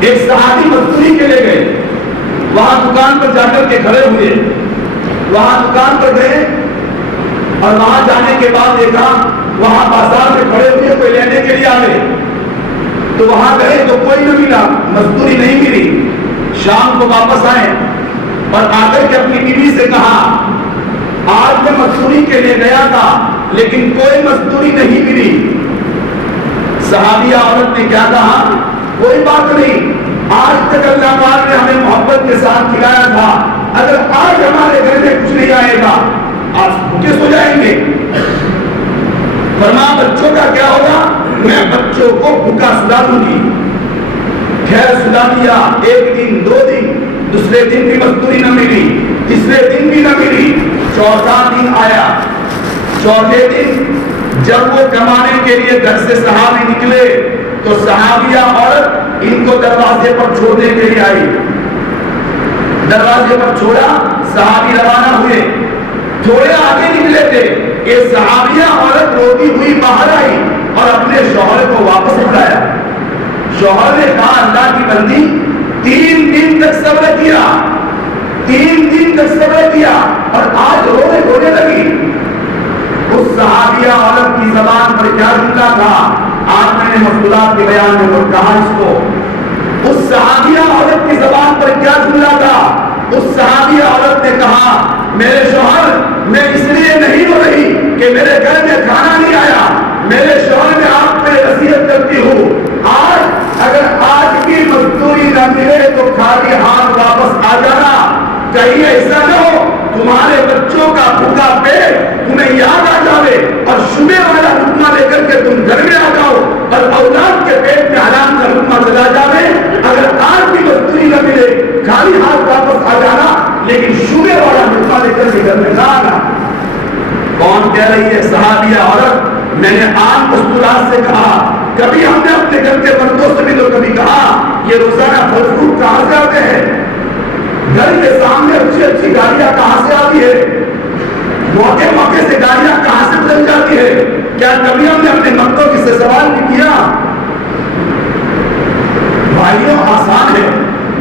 ایک صحابی مزدوری کے لیے گئے، وہاں دکان پر جا کر کے کھڑے ہوئے، وہاں دکان پر گئے اور وہاں جانے کے بعد دیکھا وہاں بازار میں کھڑے ہوئے کوئی لینے کے لیے آئے، تو وہاں گئے تو کوئی نہ ملا، مزدوری نہیں ملی۔ شام کو واپس آئے اور آ کر کے اپنی بیوی سے کہا آج میں مزدوری کے لیے گیا تھا لیکن کوئی مزدوری نہیں ملی۔ صحابیہ عورت نے کیا کہا کوئی بات نہیں، آج تک اللہ پاک نے ہمیں محبت کے ساتھ کھلایا تھا، اگر آج ہمارے گھر میں کچھ نہیں آئے گا آج بھوکے سو جائیں گے۔ فرمایا بچوں کا کیا ہوگا؟ میں بچوں کو بھوکا سلا دوں گی۔ خیر سلا دیا، ایک دن دو دن، دوسرے دن بھی مزدوری نہ ملی، تیسرے دن بھی نہ ملی، چوتھا دن آیا۔ چوتھے دن جب وہ کمانے کے لیے گھر سے صحابی نکلے تو صحابیہ عورت ان کو دروازے پر چھوڑنے کے لیے آئی، دروازے پر چھوڑا، صحابی روانہ ہوئے، تھوڑے آگے نکلے تھے کہ صحابیہ عورت روتی ہوئی باہر آئی اور اپنے شوہر کو واپس بلایا۔ شوہر نے کہا اللہ کی بندی 3 دن تک صبر کیا، 3 دن تک صبر کیا اور آج رونے لگی۔ اس صحابیہ عورت کی زبان پر کیا جملہ تھا؟ آج میں نے مفضولات کے بیان میں وہ کہا اس کو، اس صحابیہ عورت کی زبان پر کیا جملہ تھا؟ اس صحابیہ عورت نے کہا میرے شوہر میں اس لیے نہیں ہو رہی کہ میرے گھر میں کھانا نہیں آیا، میرے شوہر میں آپ پہ وصیت کرتی ہوں آج اگر آج کی مزدوری نہ ملے تو خالی ہاتھ واپس آ جانا، کہیں ایسا نہ ہو تمہارے بچوں کا بھوکا پیٹ تمہیں یاد آ جاوے اور شبے والا لقمہ لے کر کے تم گھر میں آ جاؤ اور اولاد کے پیٹ میں حرام کا لقمہ چلا جاوے۔ اگر آج بھی مزدوری نہ ملے خالی ہاتھ واپس آ جانا، لیکن شبے والا لقمہ لے کر کے گھر میں نہ آنا۔ کون کہہ رہی ہے؟ صحابیہ عورت۔ میں نے عام دستورات سے کہا، کبھی ہم نے اپنے گھر کے مردوں سے بھی تو کبھی کہا یہ روزانہ پھل فروٹ کہاں سے آتے ہیں؟ گھر کے سامنے اچھی اچھی گاڑیاں کہاں سے آتی ہے؟ موقع موقع سے گاڑیاں کہاں سے بدل جاتی ہے؟ کیا کبھی ہم نے اپنے مردوں سے سوال بھی کیا؟ بھائیوں آسان ہے،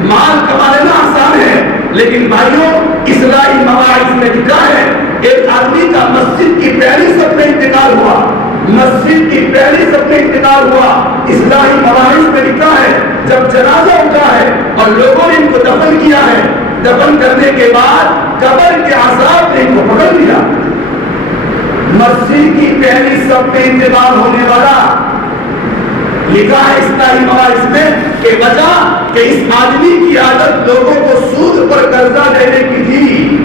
مال کما لینا آسان ہے، لیکن بھائیوں اصلاحی مواعظ میں لکھا ہے ایک آدمی کا مسجد کی پہلی صف میں انتقال ہوا، مسجد کی پہلی صف میں انتقال ہوا، اصلاحی مواعظ میں لکھا ہے جب جنازہ اٹھا ہے اور لوگوں نے ان کو دفن کیا ہے، دفن کرنے کے بعد قبر کے عذاب نے ان کو پکڑ لیا۔ مسجد کی پہلی صف میں انتقال ہونے والا، لکھا ہے اصلاحی مواعظ میں کہ وجہ کہ اس آدمی کی عادت لوگوں کو سود پر قرضہ دینے کی تھی،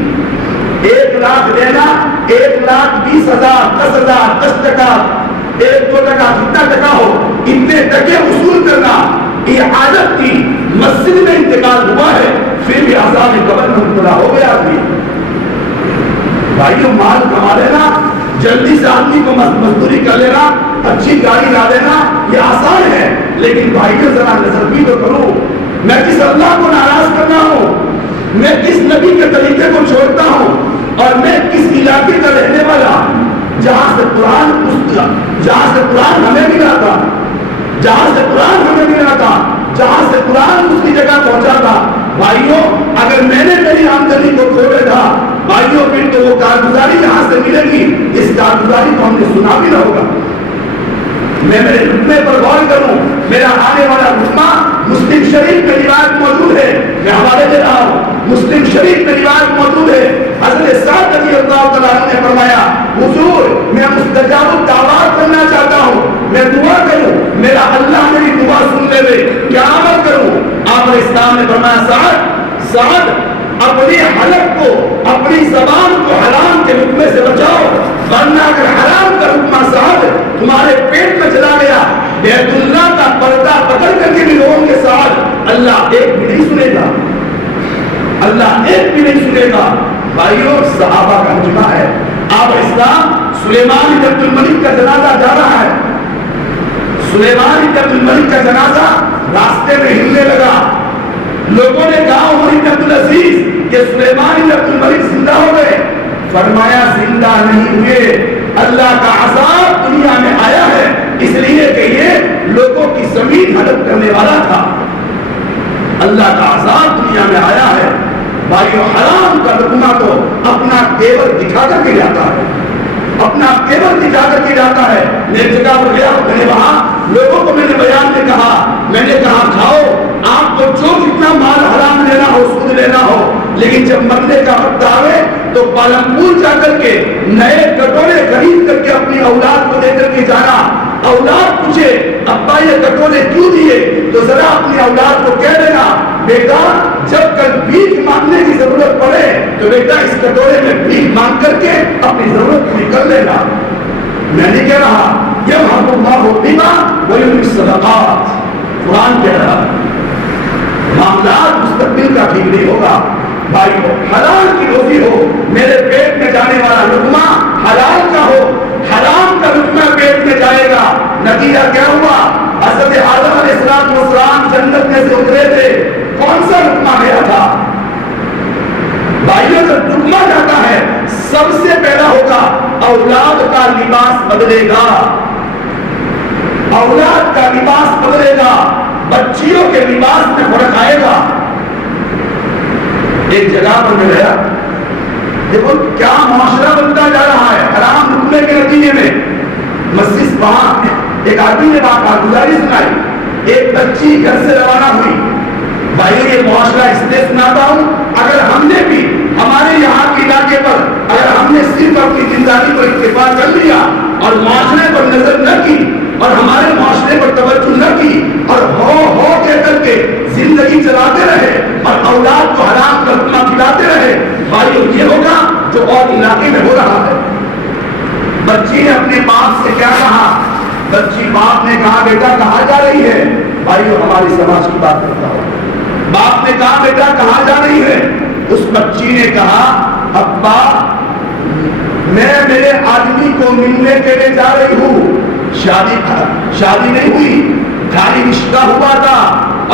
1 لاکھ دینا، 1,20,000 10,000 10 ٹکا 1-2 ٹکا جتنا ٹکا ہو اتنے ٹکے وصول کرنا، یہ عادت تھی۔ مسجد میں انتقال ہوا ہے پھر بھی عذاب قبر میں مبتلا ہو گیا آدمی۔ بھائیو مال کما لینا، جلدی سے آدمی کو مزدوری کر لینا، اچھی گاڑی لا دینا یہ آسان ہے، لیکن بھائیو ذرا نظر بھی تو کرو میں کس اللہ کو ناراض کرنا ہوں، میں کس نبی کے طریقے کو چھوڑتا ہوں اور میں کس علاقے کا رہنے والا جہاں سے قرآن ہمیں ملا تھا، جہاں سے قرآن اس کی جگہ پہنچا تھا۔ بھائیوں اگر میں نے میری آمدنی کو کھو بیٹھا بھائیوں پھر تو وہ کارگزاری جہاں سے ملے گی اس کارگزاری کو ہم نے سنا بھی نہ ہوگا۔ میں میرے لقمے پر غور کروں، میرا آنے والا لقمہ مسلم شریف میں روایت موجود ہے، میں حوالے دے رہا ہوں، مسلم شریف میں روایت موجود ہے، حضرت سعد رضی اللہ تعالیٰ عنہ نے فرمایا حضور میں مستجاب الدعوات بننا چاہتا ہوں، میں دعا کروں میرا اللہ میری دعا سن لے، کیا عمل کروں؟ آپ اسلام نے فرمایا سعد اپنی حلق کو اپنی زبان کو حرام کے لقمے سے بچاؤ، ورنہ اگر حرام کا لقمہ سعد تمہارے پیٹ میں چلا گیا بیت اللہ کا پردہ پکڑ کر کے بھی لوگوں کے ساتھ اللہ ایک بھی نہیں سنے گا، اللہ ایک بھی نہیں سنے گا۔ بھائیوں صحابہ کا مجمع ہے، آپ اسلام سلیمان بن عبد الملک کا جنازہ جا رہا ہے، سلیمان بن عبد الملک کا جنازہ راستے میں ہلنے لگا، لوگوں نے کہا عمر بن عبد العزیز کہ سلیمان بن عبد الملک زندہ ہو گئے، فرمایا زندہ نہیں ہوئے، اللہ کا عذاب دنیا میں آیا ہے اس لیے کہ یہ لوگوں کی زمین ہڑپ کرنے والا تھا، اللہ کا عذاب دنیا میں آیا ہے. بھائیو حرام کا لقمہ تو اپنا تیور دکھا کر کے جاتا ہے, اپنا تیور دکھا کر کے جاتا ہے. میں ایک جگہ پر گیا, میں نے وہاں لوگوں کو میں نے بیان میں کہا کھاؤ, آپ کو جو کتنا مال حرام لینا ہو, سود لینا ہو, لیکن جب مرنے کا وقت آئے تو پالمپور جا کر کے نئے کٹورے خرید کر کے اپنی اولاد کو دے کر کے جانا. اولاد پوچھے ابا یہ کٹورے کیوں دیے, تو ذرا اپنی اولاد کو کہہ دینا بیٹا جب کل بھیک مانگنے کی ضرورت پڑے تو بیٹا اس کٹورے میں بھیک مانگ کر کے اپنی ضرورت پوری کر لینا. میں نہیں کہہ رہا یمحق اللہ الربا ویربی الصدقات, قرآن کہہ رہا معاملات مستقبل کا ٹھیک نہیں ہوگا. بھائی حلال کی روزی ہو, میرے پیٹ میں جانے والا لقمہ حلال کا ہو, حرام کا لقمہ پیٹ میں جائے گا. نتیجہ کیا ہوا؟ حضرت آدم علیہ السلام جنت میں سے اترے تھے, کون سا لقمہ گیا تھا؟ بھائیوں جب لقمہ جاتا ہے سب سے پہلا ہوگا اولاد کا لباس بدلے گا, اولاد کا لباس بدلے گا, بچیوں کے لباس میں فرق آئے گا. ایک جگہ پر میں گیا, دیکھو کیا معاشرہ بنتا جا رہا ہے حرام لقمے کے نتیجے میں. مسجد وہاں ایک آدمی نے گزارش سنائی, ایک بچی گھر سے روانہ ہوئی. بھائی یہ معاشرہ اس لیے سناتا ہوں, اگر ہم نے بھی ہمارے یہاں کے علاقے پر اگر ہم نے صرف اپنی زندگی پر اکتفا کر لیا اور معاشرے پر نظر نہ کی اور ہمارے معاشرے پر توجہ نہ کی اور ہو کہہ کر کے زندگی چلاتے رہے اور اولاد کو حرام کا لقمہ کھلاتے رہے, بھائیو یہ ہوگا جو اور علاقے میں ہو رہا ہے. بچی نے اپنے باپ سے کیا کہا؟ بچی باپ نے کہا بیٹا کہاں جا رہی ہے؟ بھائیو ہماری سماج کی بات کرتا ہوں. باپ نے کہا بیٹا کہاں جا رہی ہے؟ اس بچی نے کہا ابا میں میرے آدمی کو ملنے کے لیے جا رہی ہوں. شادی نہیں ہوئی, خالی رشتہ ہوا تھا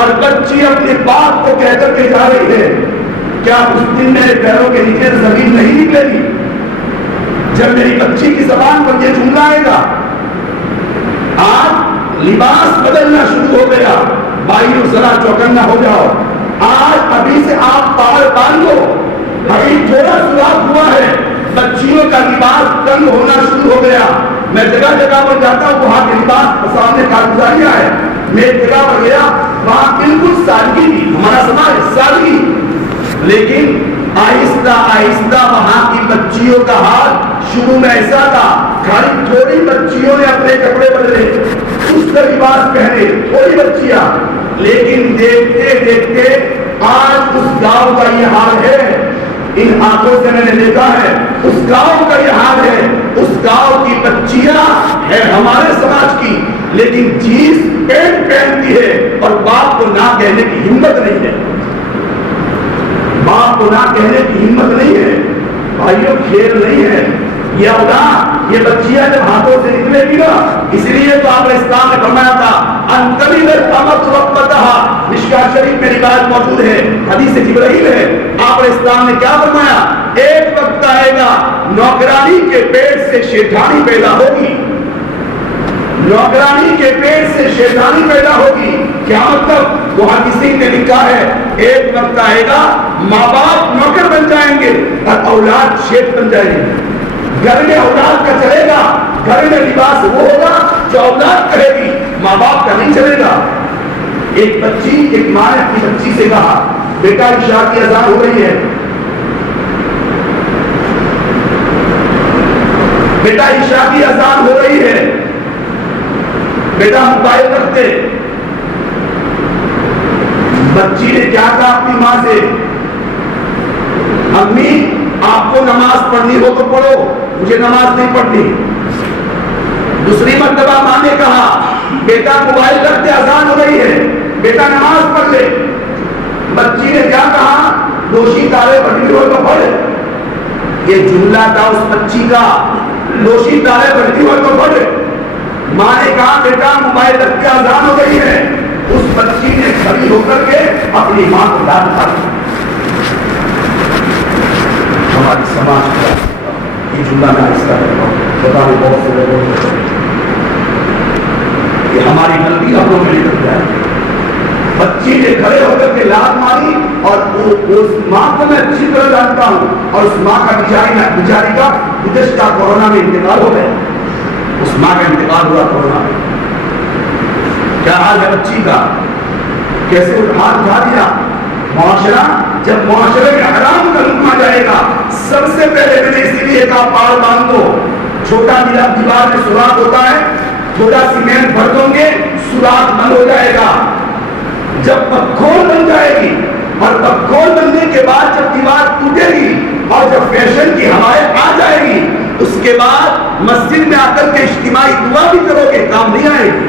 اور بچی اپنے باپ کو کہہ کر کے جا رہی ہے. کیا اس دن میرے پیروں کے نیچے زمین نہیں نکلے گی جب میری بچی کی زبان پر یہ جملہ آئے گا؟ آج لباس بدلنا شروع ہو گیا. بھائیو ذرا چوکنا ہو جاؤ, آج ابھی سے آپ پاڑ باندھو. ابھی تھوڑا سراغ ہوا ہے, بچیوں کا لباس تنگ ہونا شروع ہو گیا. میں جگہ جگہ پر جاتا ہوں, وہاں کے لباس سامنے کارگزاریاں ہے. میں ایک جگہ پر گیا, وہاں بالکل سادگی تھی, ہمارا سماج سادگی, لیکن آہستہ آہستہ وہاں کی بچیوں کا حال شروع میں ایسا تھا, خالی تھوڑی بچیوں نے اپنے کپڑے بدلے, اس کا لباس پہنے, تھوڑی بچیاں, لیکن دیکھتے دیکھتے آج اس گاؤں کا یہ حال ہے. ان آنکھوں سے میں نے دیکھا ہے, اس گاؤں کا یہ حال ہے. اس گاؤں کی بچیاں ہے ہمارے سماج کی, لیکن جینس پینٹ پہنتی ہے اور باپ کو نہ کہنے کی ہمت نہیں ہے, باپ کو نہ کہنے کی ہمت نہیں ہے. بھائیوں کھیل نہیں ہے یہ اولاد, یہ بچیاں جب ہاتھوں سے نکلے گی نا, اس لیے تو آپ اسلام نے فرمایا تھا انکلی میں قامت ربتہا, مشکات شریف میں روایت موجود ہے, حدیث جبرائیل ہے. آپ اسلام نے کیا فرمایا؟ ایک وقت آئے گا نوکرانی کے پیٹ سے شیطانی پیدا ہوگی, نوکرانی کے پیٹ سے شیطانی پیدا ہوگی. کیا مطلب؟ وہاں کسی نے لکھا ہے ایک وقت آئے گا ماں باپ نوکر بن جائیں گے اور اولاد شیخ بن جائے گی. گھر میں اولاد کا چلے گا, گھر میں لباس وہ ہوگا جو اولاد کرے گی, ماں باپ کا نہیں چلے گا. ایک ماں نے اپنی بچی سے کہا بیٹا عشاء کی اذان ہو رہی ہے, بیٹا عشاء کی اذان ہو رہی ہے, بیٹا موبائل رکھ دے. بچی نے کیا کہا اپنی ماں سے؟ امی آپ کو نماز پڑھنی ہو تو پڑھو, مجھے نماز نہیں پڑھنی. دوسری مرتبہ ماں نے کہا بیٹا موبائل رکھ دے, اذان ہو رہی ہے, بیٹا نماز پڑھ لے. بچی نے کیا کہا؟ لوشی تارے بڑھنی ہو تو پڑھ. یہ جملہ تھا اس بچی کا, لوشی تارے بڑھنی ہو تو پڑھ. ماں نے کہا بیٹا موبائل رکھ کے اذان ہو رہی ہے. اس بچی نے کھڑی ہو کر کے اپنی ماں کو ڈانٹ پائی. ہماری سماج کا یہ جملہ میں آہستہ کرتا ہوں, بتا دوں بہت سے لوگوں یہ ہماری غلطی ہم لوگ میں نکل جائے. بچی نے کھڑے ہو کر کے لات ماری اور اس ماں کو میں اچھی طرح جانتا ہوں اور اس ماں کا بیچاری کا گزشتہ کورونا میں انتقال ہو گیا. اس ماں کا انتقال ہوا کورونا میں. کیا حال ہے بچی کا؟ کیسے ہاتھ اٹھا دیا معاشرہ. جب معاشرے میں حرام کا لقمہ جائے گا سب سے پہلے میں نے اسی لیے کہا پاڑ باندھ دو. چھوٹا دیوار میں سوراخ ہوتا ہے, تھوڑا سیمنٹ بھر دو گے سوراخ بند ہو جائے گا. جب پکھول بن جائے گی اور پکھول بننے کے بعد جب دیوار ٹوٹے گی اور جب فیشن کی ہوائیں آ جائے گی اس کے بعد مسجد میں آ کر کے اجتماعی دعا بھی کرو گے کام نہیں آئے گی.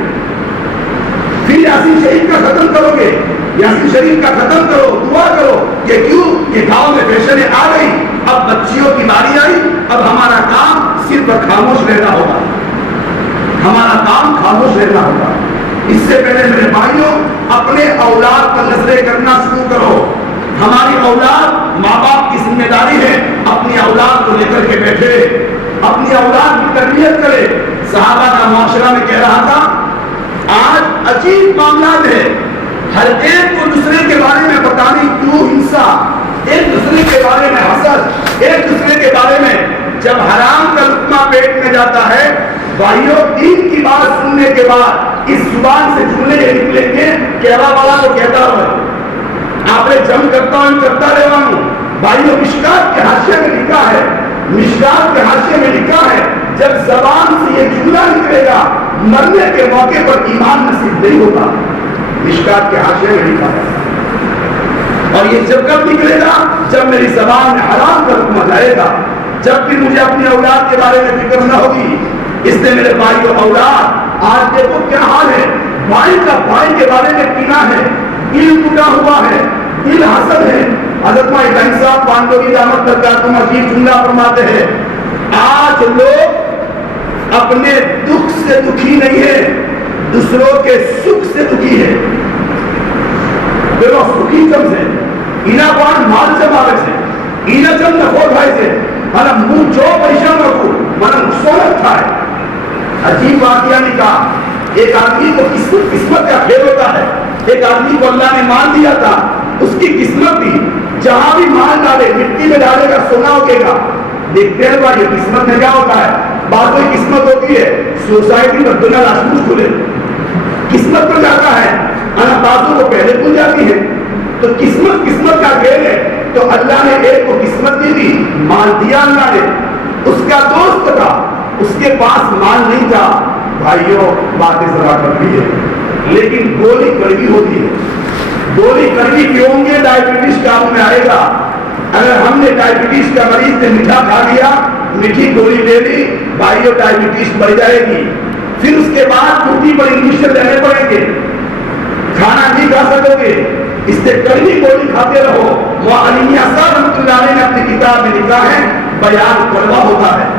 پھر یاسین شریف کا ختم کرو گے, یاسین شریف کا ختم کرو, دعا کرو. یہ کیوں؟ یہ گاؤں میں فیشنیں آ گئی, اب بچیوں کی باری آئی, اب ہمارا کام صرف خاموش رہنا ہوگا. ہمارا کام خاموش رہنا ہوگا. اس سے پہلے میرے بھائیوں اپنے اولاد پر نظریں کرنا شروع کرو. ہماری اولاد ماں باپ کی ذمہ داری ہے اپنی اولاد کو لے کر کے بیٹھے, اپنی اولاد کی تربیت کرے. صحابہ کا معاشرہ میں کہہ رہا تھا آج عجیب معاملات ہے, ہر ایک کو دوسرے کے بارے میں پتہ نہیں کیوں ہنسا, ایک دوسرے کے بارے میں حسد, ایک دوسرے کے بارے میں. جب حرام کا لقمہ پیٹ میں جاتا ہے بھائیوں دین کی بات سننے کے بعد اس زبان سے جملے نکلیں گے کہ اللہ والا کو کہتا ہوں آپ نے جم کرتا ہوں کرتا رہا ہوں. بھائیوں مشکات کے حاشیے میں لکھا ہے, مشکات کے حاشیے میں لکھا ہے جب زبان سے یہ جملہ نکلے گا مرنے کے موقع پر ایمان نصیب نہیں ہوگا. مشکات کے حاشیے میں لکھا ہے. اور یہ جب کب نکلے گا جب میری زبان میں حرام کا حکم جائے گا, جب بھی مجھے اپنی اولاد کے بارے میں فکر نہ ہوگی. اس نے میرے بھائی اور اولاد آج دیکھو کیا حال ہے. بھائی کا بھائی کے بارے میں پینا ہے, دل ٹوٹا ہوا ہے, دل حسد ہے. حضرت ابراہیم صاحب پانڈوی دامت برکاتہ عجیب جملہ فرماتے ہیں آج لوگ اپنے دکھ سے دکھی نہیں ہے دوسروں کے سکھ سے دکھی ہے. دیکھو سکھی کم سے اینا پان مال سے مارے سے اینا چند نفو بھائی سے مانا منہ جو پیشہ نکو مانا نقصانت تھا ہے. عجیب واقعہ نکاح. ایک آدمی کو قسمت کا کھیل ہوتا ہے. ایک آدمی کو اللہ نے مال دیا تھا, اس کی قسمت بھی جہاں بھی مال ڈالے مٹی میں ڈالے گا سونا ہوگے گا. دیکھتے ہیں بھائی قسمت میں کیا ہوتا ہے. بعض کوئی قسمت ہوتی ہے سوسائٹی میں دنیا لاشموش کھلے قسمت پر جاتا ہے, بازو کو پہلے کھل جاتی ہے. تو قسمت کا کھیل ہے. تو اللہ نے ایک کو قسمت دی تھی, مال دیا اللہ نے. اس کا دوست تھا, اس کے پاس مال نہیں تھا. بھائیوں باتیں ذرا کڑوی ہے لیکن گولی کڑوی ہوتی ہے. گولی کڑوی پیوں گے ڈائبٹیز کام میں آئے گا. اگر ہم نے ڈائبٹیز کا مریض نے میٹھا کھا لیا, میٹھی گولی لے لی, بھائیوں ڈائبٹیز بڑھ جائے گی. پھر اس کے بعد ٹوٹی پر انجیکشن لینے پڑیں گے, کھانا نہیں کھا سکو گے. اس سے کڑوی گولی کھاتے رہو. معلم صاحب رحمۃ اللہ علیہ نے اپنی کتاب میں لکھا ہے بیان کڑوا ہوتا ہے.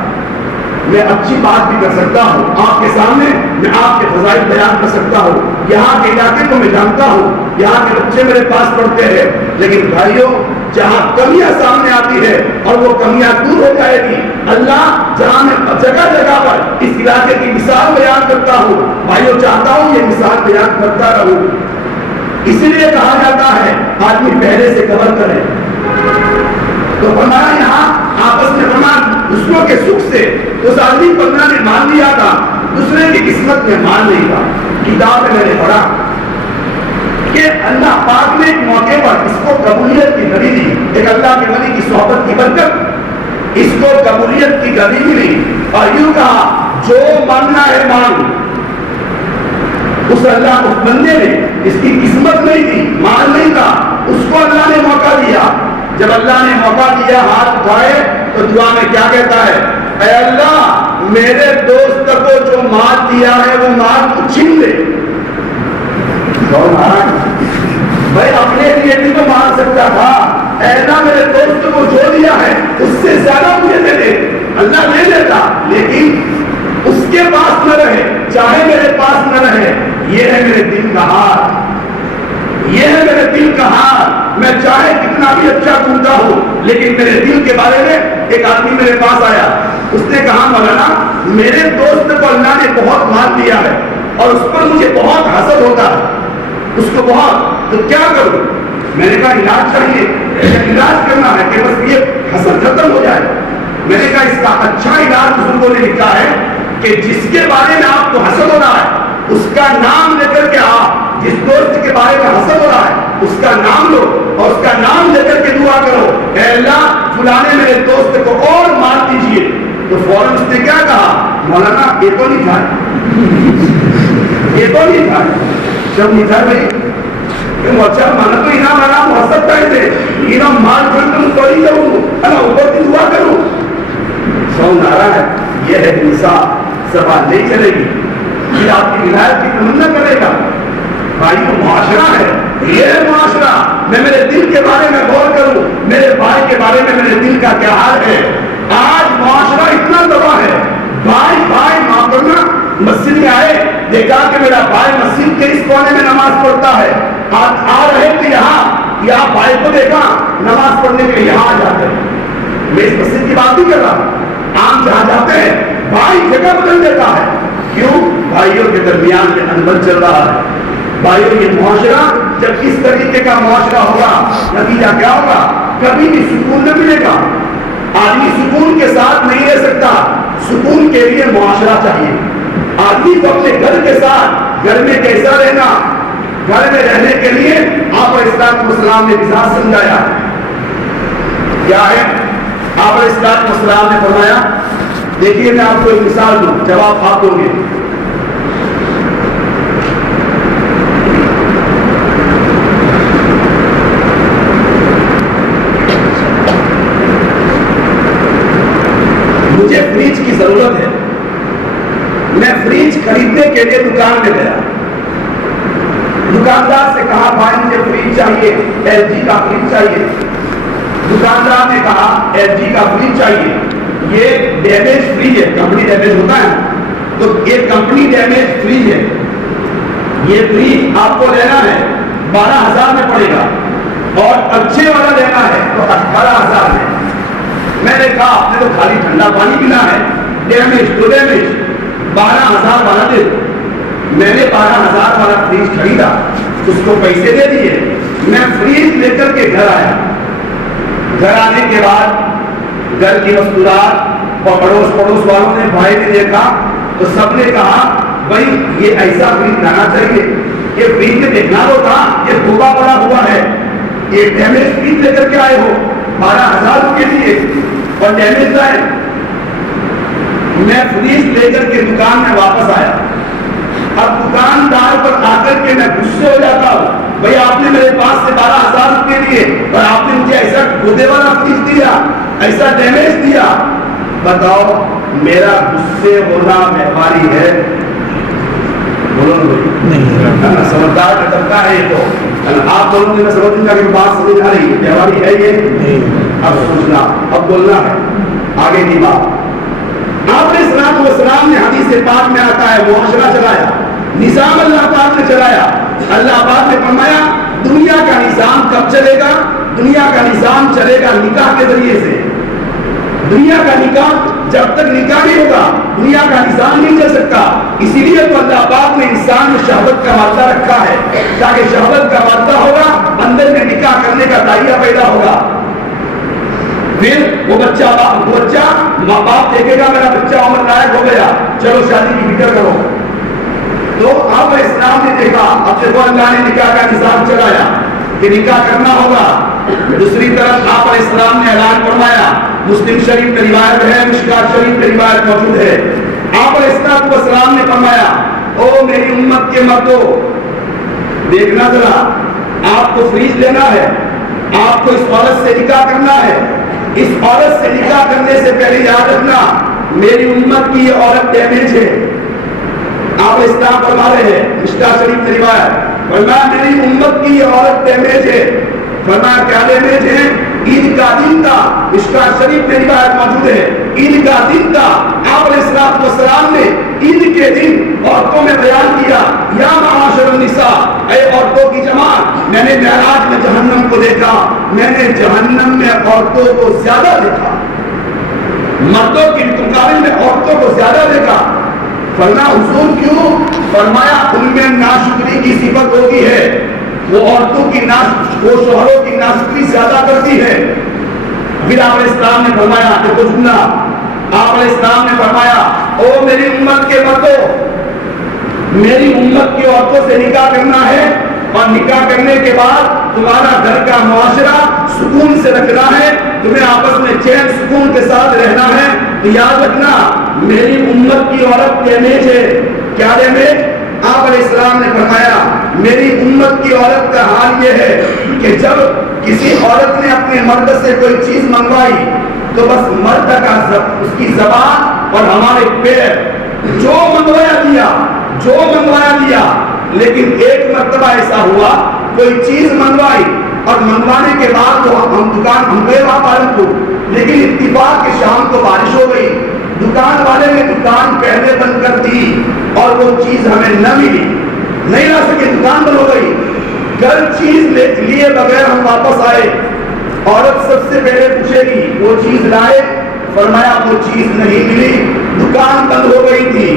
میں اچھی بات بھی کر سکتا ہوں آپ کے سامنے, میں آپ کے فضائل بیان کر سکتا ہوں. یہاں کے علاقے کو میں جانتا ہوں, یہاں کے بچے میرے پاس پڑھتے ہیں. لیکن بھائیوں جہاں کمیاں سامنے آتی ہے اور وہ کمیاں دور ہو جائے گی, اللہ جہاں میں جگہ جگہ پر اس علاقے کی مثال بیان کرتا ہوں بھائیوں چاہتا ہوں یہ مثال بیان کرتا رہوں. اسی لیے کہا جاتا ہے آدمی پہلے سے کور کرے. تو فرمایا یہاں آپس میں فرمایا دوسروں کے سکھ سے اس آدمی کو اللہ نے مان لیا تھا, دوسرے کی قسمت میں مان نہیں تھا. کتاب میں نے پڑھا کہ اللہ پاک نے ایک موقع پر اس کو قبولیت کی گھڑی دی. ایک اللہ کے ولی کی صحبت کی برکت اس کو قبولیت کی گھڑی ملی اور یوں کہا جو ماننا ہے مان. اس اللہ کو بندے نے اس کی قسمت نہیں تھی, مان نہیں تھا, اس کو اللہ نے موقع دیا. جب اللہ نے موقع دیا ہاتھ اٹھائے تو دعا میں کیا کہتا ہے, اے اللہ میرے دوست کو جو مال دیا ہے وہ مال کو چھین دے. بھائی اپنے لیے بھی تو مان سکتا تھا, اے اللہ میرے دوست کو جو دیا ہے اس سے زیادہ مجھے دے دے. اللہ لے لیتا لیکن اس کے پاس نہ رہے, چاہے میرے پاس نہ رہے. یہ ہے میرے دل کا حال, یہ ہے میرے دل کا حال. میں چاہے کتنا بھی اچھا ڈھونڈتا ہوں لیکن میرے دل کے بارے میں ایک آدمی میرے پاس آیا, اس نے کہا مولانا میرے دوست کو اللہ نے بہت مال دیا ہے اور اس پر مجھے بہت حسد ہوتا ہے, اس کو بہت تو کیا کروں؟ میں نے کہا علاج چاہیے، علاج کرنا ہے کہ بس یہ حسد ختم ہو جائے۔ میں نے کہا اس کا اچھا علاج بزرگوں نے لکھا ہے کہ جس کے بارے میں آپ کو حسد ہو رہا ہے اس کا نام لے کر کے آپ، جس دوست کے بارے میں حسد ہو رہا ہے اس کا نام لو اور اس کا نام لے کر کے دعا کرو، اے اللہ فلانے میرے دوست کو اور مار دیجیے۔ تو فوراً اس نے کیا کہا؟ مولانا یہ تو نہیں تھا، یہ تو نہیں تھا۔ جب نہیں تھا بھائی اچھا مانا تو انعام آرام ہو سکتا ہے، انعام مال کھڑ تم توڑی جاؤں اللہ اوپر کی دعا کروں۔ سو نارا ہے، یہ ہے انصاف، زبان نہیں چلے گی، یہ آپ کی ولایت کی تمنا کرے گا۔ بھائی وہ معاشرہ ہے، یہ ہے معاشرہ۔ میں میرے دل کے بارے میں غور کروں، میرے بھائی کے بارے میں میرے دل کا کیا حال ہے۔ آج معاشرہ اتنا تباہ ہے، بھائی بھائی معاف کرنا، مسجد میں آئے دیکھا کہ میرا بھائی مسجد کے اس کونے میں نماز پڑھتا ہے، آ رہے تھے یہاں بھائی کو دیکھا نماز پڑھنے کے یہاں آ جاتے ہیں۔ میں اس مسجد کی بات نہیں کر رہا، عام جہاں جاتے ہیں بھائی جگہ بدل دیتا ہے۔ کیوں؟ بھائیوں کے درمیان میں انبن چل رہا ہے۔ بھائیوں یہ معاشرہ جب اس طریقے کا معاشرہ ہوگا نتیجہ کیا ہوگا؟ کبھی بھی سکون نہ ملے گا، آدمی سکون کے ساتھ نہیں رہ سکتا۔ سکون کے لیے معاشرہ چاہیے، آدمی کو اپنے گھر کے ساتھ، گھر میں کیسا رہنا، گھر میں رہنے کے لیے آپ اسلام اسلام نے مزاج سمجھایا کیا ہے؟ آپ اسلام اسلام نے فرمایا، دیکھیے میں آپ کو ایک مثال دوں، جواب آپ دوں گے۔ مجھے فریج کی ضرورت ہے، میں فریج خریدنے کے لیے دکان میں گیا، دکاندار سے کہا بھائی مجھے فریج چاہیے، ایل جی کا فریج چاہیے۔ دکاندار نے کہا ایل جی کا فریج چاہیے، یہ ڈیمیج فریج ہے، کمپنی ڈیمیج ہوتا ہے تو یہ کمپنی ڈیمیج فریج ہے، یہ فریج آپ کو لینا ہے 12,000 میں پڑے گا اور اچھے والا لینا ہے تو 18,000 میں۔ میں نے کہا آپ نے تو خالی ٹھنڈا پانی پینا ہے، ڈیمیج تو ڈیمیج، 12,000 والا دے دو۔ میں نے 12,000 والا فریج خریدا، اس کو پیسے دے دیے، میں فریج لے کر کے گھر آیا۔ گھر آنے کے بعد گھر کی مستورات اور پڑوس والوں نے، بھائی نے دیکھا تو سب نے کہا بھائی یہ ایسا فریج لانا چاہیے، یہ فریج میں دیکھنا تو تھا، یہ دھوبا پڑا ہوا ہے، یہ ڈیمیج فریج لے کر کے آئے ہو 12,000 روپے دیے اور ڈیمیج لائے۔ میں فریج لے کر کے دکان میں واپس آیا، اب دکاندار پر آ کر کے میں غصے ہو جاتا ہوں، بھائی آپ نے میرے پاس سے 12,000 روپے دیے اور آپ نے مجھے ایسا گودے والا فریج دیا، ایسا ڈیمیج دیا۔ بتاؤ میرا غصے ہونا معیاری ہے؟ بولو نہیں، سمجھدار کا طبقہ ہے یہ تو۔ آپ بولوں گے میں سمجھوں گا کہ بات سمجھ آ رہی ہے، معیاری ہے یہ؟ اب سوچنا، اب بولنا ہے آگے کی بات۔ آپ نے السلام نے حدیث پاک میں آتا ہے معاشرہ چلایا، نظام اللہ پاک نے چلایا۔ اللہ پاک نے فرمایا دنیا کا نظام کب چلے گا؟ دنیا کا نظام چلے گا نکاح کے ذریعے سے۔ دنیا کا نکاح جب تک نکاح نہیں ہوگا دنیا کا نظام نہیں چل سکتا۔ اسی لیے تو اللہ پاک نے انسان میں شہوت کا مادہ رکھا ہے تاکہ شہوت کا مادہ ہوگا، اندر میں نکاح کرنے کا دائرہ پیدا ہوگا۔ پھر وہ بچہ ماں باپ دیکھے گا میرا بچہ عمر لائق ہو گیا، چلو شادی کی فکر کرو۔ تو آپ اسلام نے دیکھا، اب دیکھو اللہ نے نکاح کا نظام چلایا کہ نکاح کرنا ہوگا۔ دوسری طرف آپ اسلام نے اعلان فرمایا، مسلم شریف میں روایت ہے، مشکات شریف میں روایت موجود ہے، آپ اسلام نے فرمایا او میری امت کے مردوں، دیکھنا ذرا، آپ کو فریج لینا ہے، آپ کو اس عورت سے نکاح کرنا ہے، اس عورت سے نکاح کرنے سے پہلے یاد رکھنا میری امت کی یہ عورت ڈیمیج ہے۔ آپ اسلام فرما رہے ہیں، مشکات شریف میں روایت، فرمایا میری امت کی یہ عورت ڈیمیج ہے۔ فرمایا کیا ڈیمیج ہے؟ عید کا دن تھا، مشکات شریف میں روایت موجود ہے، عید کا دن تھا۔ آپ علیہ السلام نے عید کے دن عورتوں میں بیان کیا، یا معاشر النساء، اے عورتوں کی جماعت، میں نے معراج میں جہنم کو دیکھا، میں نے جہنم میں عورتوں کو زیادہ دیکھا، مردوں کے مقابلے میں عورتوں کو زیادہ دیکھا۔ فرمایا حضور کیوں؟ فرمایا ان میں ناشکری کی صفت ہوتی ہے، وہ عورتوں کی وہ شوہروں کی ناشکری زیادہ کرتی ہے. پھر آپ علیہ السلام نے فرمایا, دیکھو سننا, آپ علیہ السلام نے فرمایا, او میری امت کے مردوں, میری امت کی عورتوں سے نکاح کرنا ہے, اور نکاح کرنے کے بعد تمہارا گھر کا معاشرہ سکون سے رکھنا ہے, تمہیں آپس میں چین سکون کے ساتھ رہنا ہے. تو یاد رکھنا, میری امت کی عورت ڈیمیج ہے. کیا ڈیمیج؟ آپ علیہ السلام نے فرمایا, میری امت کی عورت کا حال یہ ہے کہ جب کسی عورت نے اپنے مرد سے کوئی چیز منگوائی تو بس مرد کا اس کی زبان اور ہمارے پیر جو منگوایا دیا. لیکن ایک مرتبہ ایسا ہوا, کوئی چیز منگوائی اور منگوانے کے بعد ہم گئے وہاں پالن کو, لیکن اتفاق کے شام کو بارش ہو گئی, دکان والے نے دکان پہلے بند کر دی اور وہ چیز ہمیں نہ ملی, نہیں لا سکے, دکان بند ہو گئی. گھر چیز لیے بغیر ہم واپس آئے, عورت سب سے پہلے پوچھے گی وہ چیز لائے؟ فرمایا وہ چیز نہیں ملی, دکان بند ہو گئی تھی.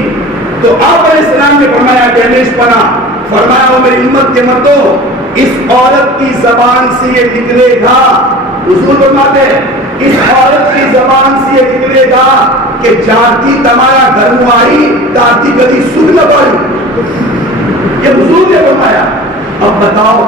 تو آپ علیہ السلام نے فرمایا ڈیمیج پنا, فرمایا وہ میری امت کے مردوں, اس عورت کی زبان سے یہ نکلے گا, حضور فرماتے ہیں اس عورت کی زبان سے یہ نکلے گا کہ جاتی تمہارا گھر میں آئی تاتی کبھی سن نہ پائی. یہ حضور نے فرمایا. اب بتاؤ,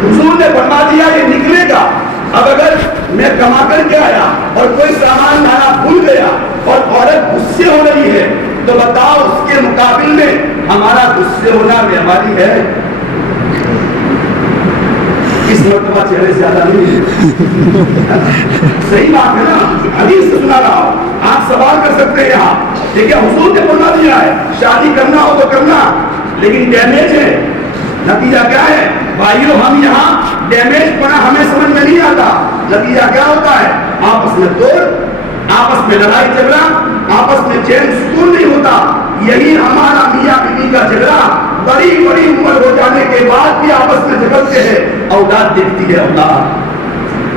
حضور نے فرما دیا یہ نکلے گا. اب اگر میں کما کر کے آیا اور کوئی سامان لانا بھول گیا اور عورت غصے ہو رہی ہے, تو بتاؤ اس کے مقابل میں ہمارا غصے ہونا بیماری ہے؟ اس مرتبہ چہرے زیادہ نہیں ہے. صحیح بات ہے نا, حدیث سے سنا رہا ہوں, آپ سوال کر سکتے ہیں یہاں. دیکھیں حضور نے فرما دیا ہے شادی کرنا ہو تو کرنا, لیکن ڈیمیج ہے. نتیجہ کیا ہے بھائیو؟ ہم یہاں ڈیمیج پڑا ہمیں سمجھ میں نہیں آتا. نتیجہ کیا ہوتا ہے؟ آپس میں توڑ, آپس میں لڑائی جھگڑا, آپس میں چین سکون نہیں ہوتا. یہی ہمارا میاں بیوی کا جھگڑا بڑی بڑی عمر ہو جانے کے بعد بھی آپس میں جھگڑتے ہیں. اولاد دیکھتی ہے,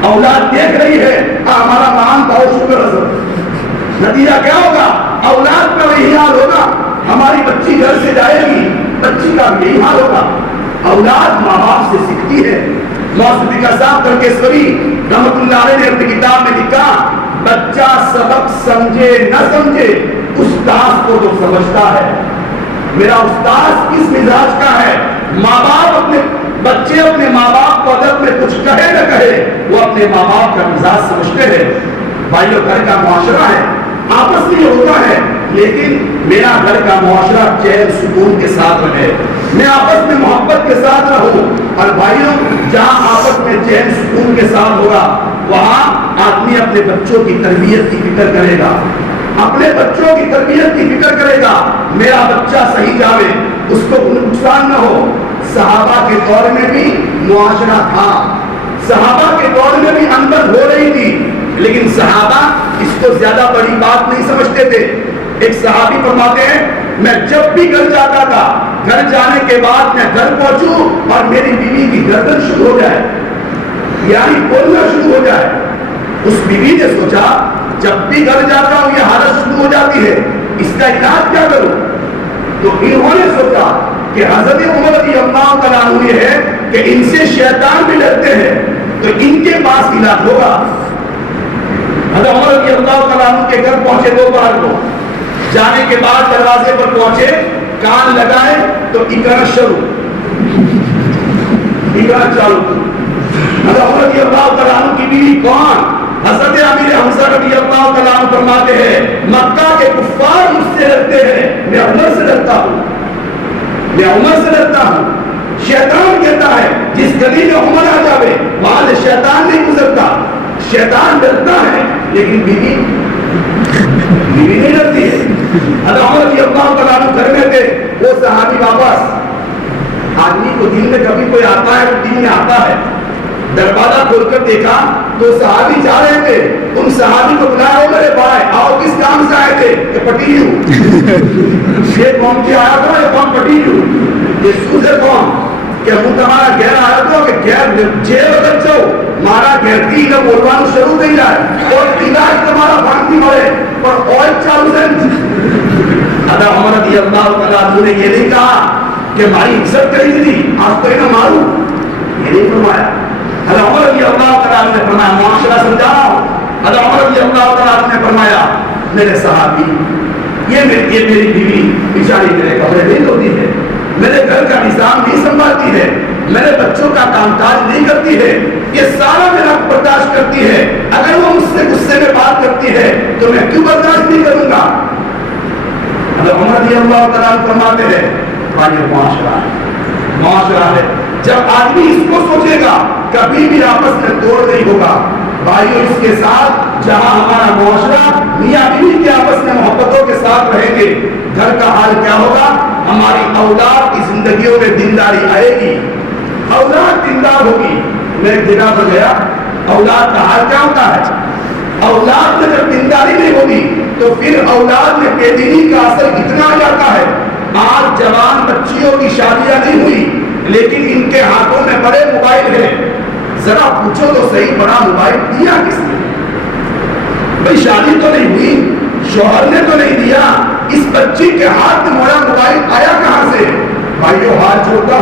اولاد دیکھ رہی ہے, ہمارا نام بہت شکر حضرت. نتیجہ کیا ہوگا؟ اولاد کا وہی حال ہوگا. ہماری بچی گھر سے جائے گی, بچی کا یہی حال ہوگا. اولاد ماں باپ سے سیکھتی ہے. موسیقی صاحب ترکیشوری رحمۃ اللہ علیہ نے اپنی کتاب میں لکھا, بچہ سبق سمجھے نہ سمجھے استاد کو تو سمجھتا ہے. میرا استاد کس مزاج کا ہے؟ ماں باپ اپنے بچے اپنے ماں باپ کو ادب میں کچھ کہے نہ کہے, وہ اپنے ماں باپ کا مزاج سمجھتے ہیں. بھائیو گھر کا معاشرہ ہے, آپس میں ہوتا ہے, لیکن میرا گھر کا معاشرہ چین سکون کے ساتھ رہے, میں آپس میں محبت کے ساتھ رہوں. اور بھائیوں جہاں آپس میں چین سکون کے ساتھ ہوگا وہاں آدمی اپنے بچوں کی تربیت کی فکر کرے گا, اپنے بچوں کی تربیت کی فکر کرے گا. میرا بچہ صحیح جاوے, اس کو نقصان نہ ہو. صحابہ کے دور میں بھی معاشرہ تھا, صحابہ کے دور میں بھی اندر ہو رہی تھی, لیکن صحابہ اس کو زیادہ بڑی بات نہیں سمجھتے تھے. ایک صحابی فرماتے ہیں میں جب بھی گھر جاتا تھا, گھر جانے کے بعد میں گھر پہنچوں اور میری بیوی کی گردن شروع ہو جائے, یعنی بولنا شروع ہو جائے. اس بیوی نے سوچا جب بھی گھر جاتا ہوں یہ حالت شروع ہو جاتی ہے, اس کا علاج کیا کروں؟ تو انہوں نے سوچا کہ حضرت عمر رضی اللہ تعالیٰ عنہ یہ ہے کہ ان سے شیطان بھی ڈرتے ہیں, تو ان کے پاس علاج ہوگا. حضرت عمر رضی اللہ تعالیٰ عنہ کے گھر پہنچے دوپہر کو, جانے کے بعد دروازے پر پہنچے, کان لگائے تو اقرا شروع, اقرا چالو. حضرت عمر رضی اللہ تعالیٰ عنہ کی بیوی کون؟ حضرت امیر حمزہ رضی اللہ تعالیٰ عنہ فرماتے ہیں مکہ کے کفار مجھ سے ڈرتے ہیں, میں عمر سے ڈرتا ہوں, میں عمر سے ڈرتا ہوں. شیطان کہتا ہے جس گلی میں عمر آ جاوے وہاں سے شیطان نہیں گزرتا, شیطان ڈرتا ہے, لیکن بیوی نہیں ڈرتی ہے. حضرت عمر رضی اللہ تعالیٰ عنہ گھر میں تھے, وہ صحابی واپس. آدمی کو دن میں کبھی کوئی آتا ہے تو دن میں آتا ہے, دروازہ کھول کر دیکھا تو صحابی جا رہے تھے. ان صحابی کو بلایا, میرے بھائی آؤ کس کام سے آئے تھے؟ کہ پٹی ہوں. یہ قوم سے آیا تھا, یہ قوم پٹی ہوں. یہ سوزے قوم کہ ہوں تمہارا گھر آیا تھا کہ گھر جے بدل چاہو مارا گھر کی نہ بولوانو شروع نہیں جائے اور علاج تمہارا بھانتی مرے پر آئل چالو دیں. حضرت عمر رضی اللہ تعالیٰ عنہ نے یہ نہیں کہا کہ ہماری عزت خرید لی, آج تو نہ ماروں, میرے صحابی، یہ میری بیوی بیچاری میرے کپڑے نہیں دھوتی ہے، میرے گھر کا نظام نہیں سنبھالتی ہے، میرے بچوں کا کام کاج نہیں کرتی ہے، یہ سارا میرا برداشت کرتی ہے، اگر وہ مجھ سے غصے میں بات کرتی ہے تو میں کیوں برداشت نہیں کروں گا؟ حضرت عمر رضی اللہ تعالیٰ فرماتے ہیں بھائی معاشرہ ہے، جب آدمی اس کو سوچے گا کبھی بھی آپس میں توڑ نہیں ہوگا۔ بھائیو، اس کے ساتھ جہاں ہمارا معاشرہ میاں بیوی کے آپس میں محبتوں کے ساتھ رہیں گے، گھر کا حال کیا ہوگا؟ ہماری اولاد کی زندگیوں میں دینداری آئے گی، اولاد دیندار ہوگی۔ میں ایک جگہ پر گیا، اولاد کا حال کیا ہوتا ہے؟ اولاد میں جب دینداری نہیں ہوگی تو پھر اولاد میں بے دینی کا اثر کتنا آ جاتا ہے۔ آج جوان بچیوں کی شادیاں نہیں ہوئی لیکن ان کے ہاتھوں میں بڑے موبائل ہیں، ذرا پوچھو تو صحیح بڑا موبائل دیا کس نے؟ بھئی شادی تو نہیں ہوئی، شوہر نے تو نہیں دیا، اس بچی کے ہاتھ میں بڑا موبائل آیا کہاں سے؟ بھائیو، ہاتھ جوڑتا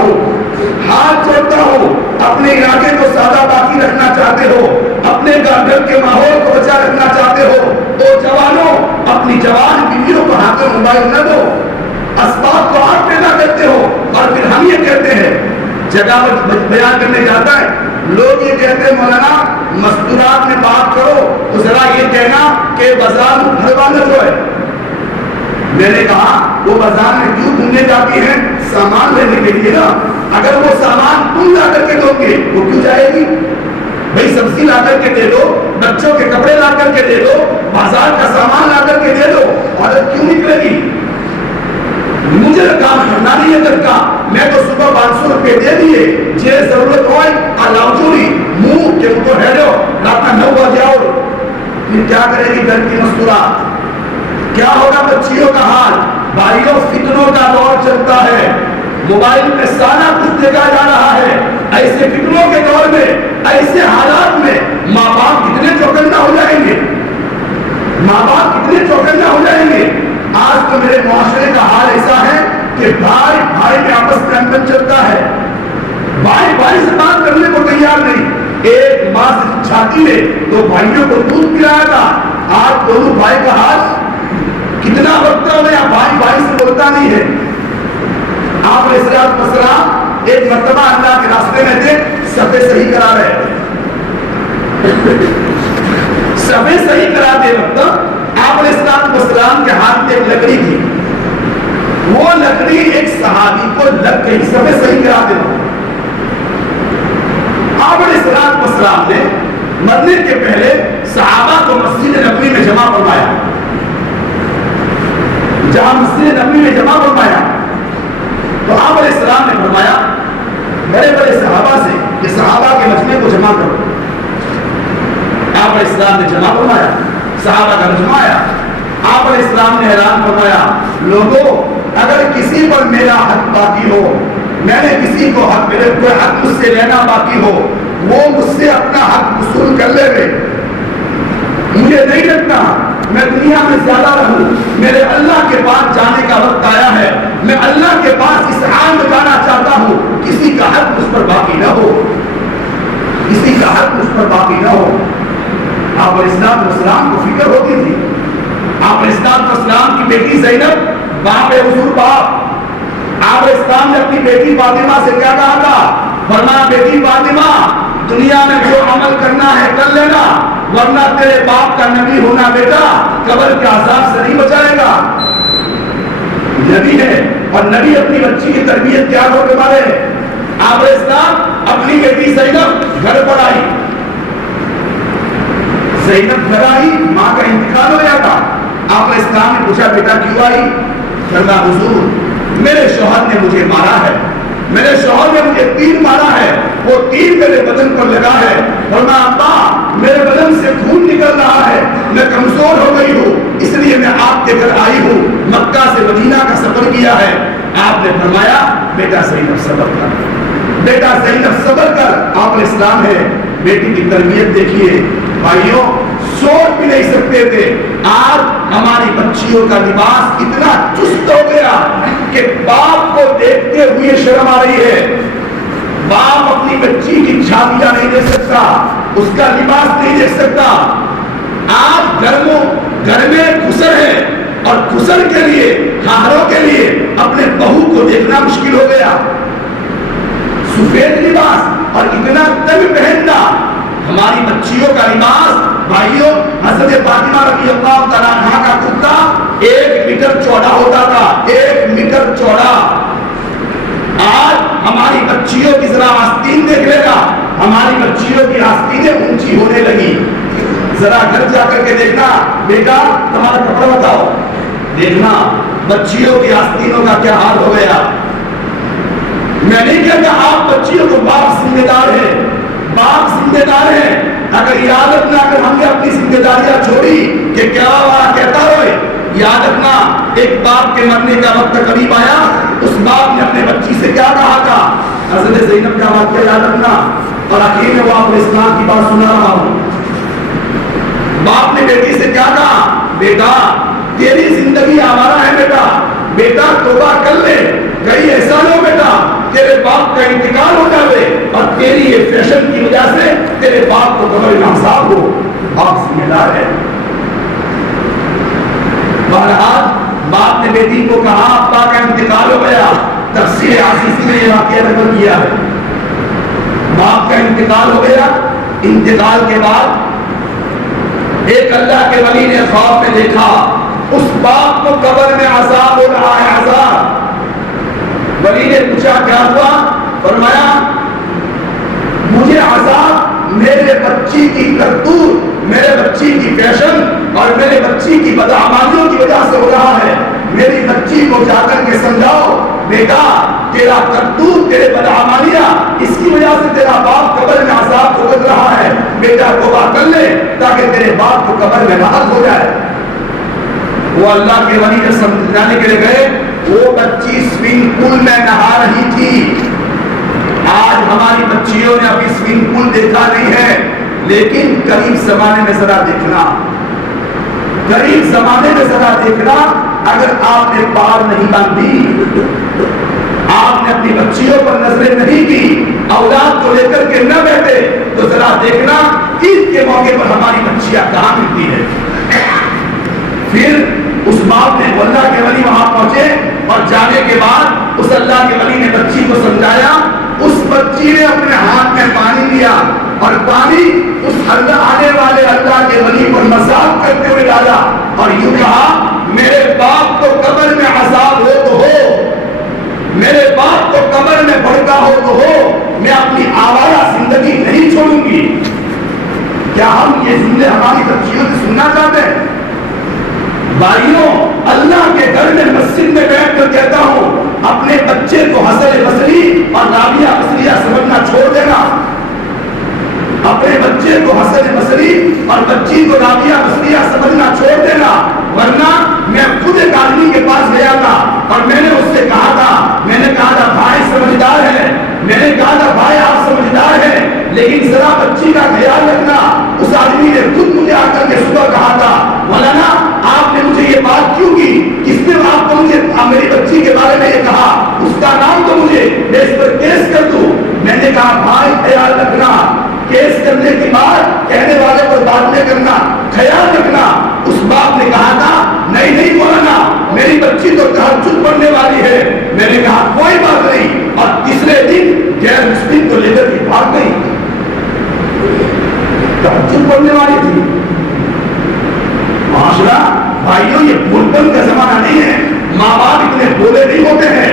ہوں، اپنے علاقے کو سادہ باقی رکھنا چاہتے ہو، اپنے گھر کے ماحول کو بچا رکھنا چاہتے ہو تو جوانوں اپنی جوان بیویوں کو ہاتھ میں موبائل نہ دو، اسباب تو آپ پیدا کرتے ہو اور پھر ہم یہ کہتے ہیں، جگہ بیان کرنے جاتا ہے لوگ یہ کہتے ہیں مولانا مستورات میں بات کرو تو ذرا یہ کہنا کہ بازار میں گھر والا جو ہے، میں نے کہا وہ بازار میں کیوں گھومنے جاتی ہیں؟ سامان لینے کے لیے نا، اگر وہ سامان تم لا کر کے دو گے وہ کیوں جائے گی؟ بھئی سبزی لا کر کے دے دو، بچوں کے کپڑے لا کر کے دے دو، بازار کا سامان لا کر کے دے دو، عورت کیوں نکلے گی؟ مجھے کام کرنا نہیں ہے گھر کا، میں تو صبح 500 روپے دے دیے، جے ضرورت ہوئی الاؤ چوری منہ کے تو ہے جو رات میں 9 بجے آؤ، پھر کیا کرے گی گھر کی مستورات؟ کیا ہوگا بچیوں کا حال؟ بھائیوں، فتنوں کا دور چلتا ہے، موبائل میں سارا کچھ دیکھا جا رہا ہے، ایسے فتنوں کے دور میں، ایسے حالات میں ماں باپ کتنے چوکنا ہو جائیں گے، ماں باپ کتنے چوکنا ہو جائیں گے۔ آج تو میرے معاشرے کا حال ایسا ہے کہ بھائی بھائی میں آپس میں انبن چلتا ہے، بھائی بھائی سے بات کرنے کو تیار نہیں، ایک ماں سے چھاتی میں تو بھائیوں کو دودھ پلایا تھا، آج دونوں بھائی کا حال کتنا وقت ہو گیا، بھائی بھائی سے بولتا نہیں ہے۔ آپ علیہ السلام ایک مرتبہ اللہ کے راستے میں تھے، صفے صحیح کرا رہے تھے، صفے صحیح کراتے وقت آپ علیہ السلام کے ہاتھ میں ایک لکڑی تھی، وہ لکڑی ایک صحابی کو لگ گئی، صفے صحیح کراتے وقت آپ علیہ السلام نے مرنے کے پہلے صحابہ کو مسجد نبوی میں جمع فرمایا، جہاں مسجد نبوی میں جمع فرمایا تو آپ علیہ السلام نے فرمایا بڑے بڑے صحابہ سے کہ صحابہ کے مجمع کو جمع کرو۔ آپ علیہ السلام نے جمع فرمایا، صحابہ کا مجمع آیا، آپ علیہ السلام نے اعلان فرمایا، لوگوں اگر کسی پر میرا حق باقی ہو، میں نے کسی کو حق، میرے کوئی حق مجھ سے لینا باقی ہو، وہ مجھ سے اپنا حق وصول کر لے گئے، مجھے نہیں لگتا میں دنیا میں زیادہ رہوں، میرے اللہ کے پاس جانے کا وقت آیا ہے، میں اللہ کے پاس اس حال میں جانا چاہتا ہوں، کسی کا حق مجھ پر باقی نہ ہو، کسی کا حق مجھ پر باقی نہ ہو۔ آپ علیہ السلام کو فکر ہوتی تھی، آپ علیہ السلام کی بیٹی زینب، باپ حضور باپ، آپ علیہ السلام نے اپنی بیٹی فاطمہ سے کیا کہا تھا؟ فرمایا بیٹی فاطمہ دنیا میں جو عمل کرنا ہے کر لینا، ورنہ تیرے باپ کا نبی ہونا بیٹا قبر کے عذاب سے نہیں بچائے گا۔ نبی ہے اور نبی اپنی بچی کی تربیت کیا کرنے والے ہیں۔ آپ علیہ السلام اپنی بیٹی زینب گھر پر آئی، زینب گھر آئی، ماں کا انتقال ہو گیا تھا، آپ علیہ السلام نے پوچھا بیٹا کیوں آئی؟ فرمایا حضور میرے شوہر نے مجھے مارا ہے، میرے شوہر نے مجھے تین مارا ہے، وہ تین میرے بدن پر لگا ہے، فرمایا ابا میرے بدن سے خون نکل رہا ہے، میں کمزور ہو گئی ہوں، اس لیے میں آپ کے گھر آئی ہوں، مکہ سے مدینہ کا سفر کیا ہے۔ آپ نے فرمایا بیٹا زینب صبر کر، بیٹا زینب صبر کر۔ آپ علیہ السلام ہے بیٹی کی تربیت دیکھیے بھائیوں، سوچ بھی نہیں سکتے تھے آج ہماری بچیوں کا لباس اتنا چست ہو گیا کہ باپ کو دیکھتے ہوئے شرم آ رہی ہے، باپ اپنی بچی کی چھاتیاں نہیں دیکھ سکتا، اس کا لباس نہیں دیکھ سکتا۔ آپ گھر میں خسر ہے اور خسر کے لیے خاہروں کے لیے اپنے بہو کو دیکھنا مشکل ہو گیا. سفید لباس اور اتنا تنگ پہننا. ہماری بچیوں کا لباس بھائیوں حضرت فاطمہ رضی اللہ تعالیٰ عنہا کا کرتا 1 میٹر چوڑا ہوتا تھا. 1 میٹر چوڑا. آج ہماری بچیوں کی ذرا آستین دیکھ لے گا. ہماری بچیوں کی آستینیں اونچی ہونے لگی. ذرا گھر جا کر کے دیکھنا بیٹا تمہارا کپڑا بتاؤ. دیکھنا بچیوں کی آستینوں کا کیا حال ہو گیا. میں نہیں کہتا آپ بچیوں کو باپ ذمہ دار ہے. باپ ذمہ دار ہے. اگر یاد رکھنا اگر ہم نے اپنی ذمہ داریاں چھوڑی کہ کیا ہوا کہتا ہوئے. یاد رکھنا ایک باپ کے مرنے کا وقت قریب آیا. اس باپ نے اپنے بچی سے کیا کہا تھا. حضرت زینب کا واقعہ یاد رکھنا. اور آخر میں وہ آپ کو اسلام کی بات سنا رہا ہوں. باپ نے بیٹی سے کیا کہا. بیٹا تیری زندگی آوارہ ہے. بیٹا توبہ کر لے. کہیں ایسا نہ ہو بیٹا تیرے باپ کا انتقال ہو جائے اور تیری یہ فیشن کی وجہ سے تیرے باپ کو قبر میں عذاب ہو. باپ ذمہ دار ہے. بہرحال باپ نے بیٹی کو کہا ابا کا انتقال ہو گیا. تفسیر عزیزی میں یہ واقعہ نقل کیا ہے. باپ کا انتقال ہو گیا. انتقال کے بعد ایک اللہ کے ولی نے خواب میں دیکھا اس باپ کو قبر میں عذاب ہو رہا ہے. عذاب. ولی نے پوچھا کیا ہوا. فرمایا مجھے عذاب میرے بچی کی کرتوت میرے بچی کی فیشن اور میرے بچی کی بدعمالیوں کی وجہ سے ہو رہا ہے. میری بچی کو جا کر کے سمجھاؤ بیٹا تیرا کرتوت تیرے بدعمالیاں اس کی وجہ سے تیرا باپ قبر میں عذاب بھگت رہا ہے. بیٹا توبہ کر لے تاکہ تیرے باپ کو قبر میں راحت ہو جائے. وہ اللہ کے ولی نے سمجھانے کے لیے گئے. وہ بچی سوئمنگ پول میں نہا رہی تھی. آج ہماری بچیوں نے ابھی سوئمنگ پول دیکھا نہیں ہے لیکن قریب زمانے میں ذرا دیکھنا. قریب زمانے میں ذرا دیکھنا. اگر آپ نے پار نہیں باندھی آپ نے اپنی بچیوں پر نظریں نہیں کی اولاد کو لے کر کے نہ بیٹھے تو ذرا دیکھنا عید کے موقع پر ہماری بچیاں کہاں ملتی ہے. پھر اس باپ نے اللہ کے ولی وہاں پہنچے اور جانے کے بعد اس اللہ کے ولی نے بچی کو سمجھایا. اس بچی نے اپنے ہاتھ میں پانی لیا اور پانی اس آنے والے اللہ کے ولی کو مذاق کرتے ہوئے ڈالا اور یوں کہا میرے باپ کو قبر میں عذاب ہو تو ہو میرے باپ کو قبر میں بھڑکا ہو تو ہو میں اپنی آوارہ زندگی نہیں چھوڑوں گی. کیا ہم یہ جملے ہماری بچیوں سے سننا چاہتے ہیں. بھائیوں اللہ کے گھر میں مسجد میں بیٹھ کر کہتا ہوں اپنے بچے کو حسن بصری اور رابعہ بصریہ سمجھنا چھوڑ دینا. اپنے بچے کو حسن بصری اور بچی کو رابعہ بصریہ سمجھنا چھوڑ دینا. ورنہ میں خود ایک آدمی کے پاس گیا تھا اور میں نے اس سے کہا تھا بھائی سمجھدار ہے. میں نے کہا تھا بھائی آپ سمجھدار ہیں لیکن ذرا بچی کا خیال رکھنا. اس آدمی نے خود مجھے آ کر کے صبح کہا تھا مولانا آپ نے مجھے یہ بات کیوں کی. کس نے آپ کو مجھے میری بچی کے بارے میں یہ کہا. اس کا نام تو مجھے میں اس پر کیس کر دوں. میں نے کہا بھائی خیال رکھنا. کیس کرنے کی بات کہنے والے پر بات نہیں کرنا. خیال رکھنا. اس باپ نے کہا تھا نہیں مولانا میری بچی تو تہجد پڑھنے والی ہے. میں نے کہا کوئی بات نہیں اور تیسرے دن غیر مسلم کو لے کر کے بھاگ گئی. تہجد پڑھنے والی تھی. معاشرہ بھائیوں یہ بھول پن کا زمانہ نہیں ہے. ماں باپ اتنے بولے نہیں ہوتے ہیں.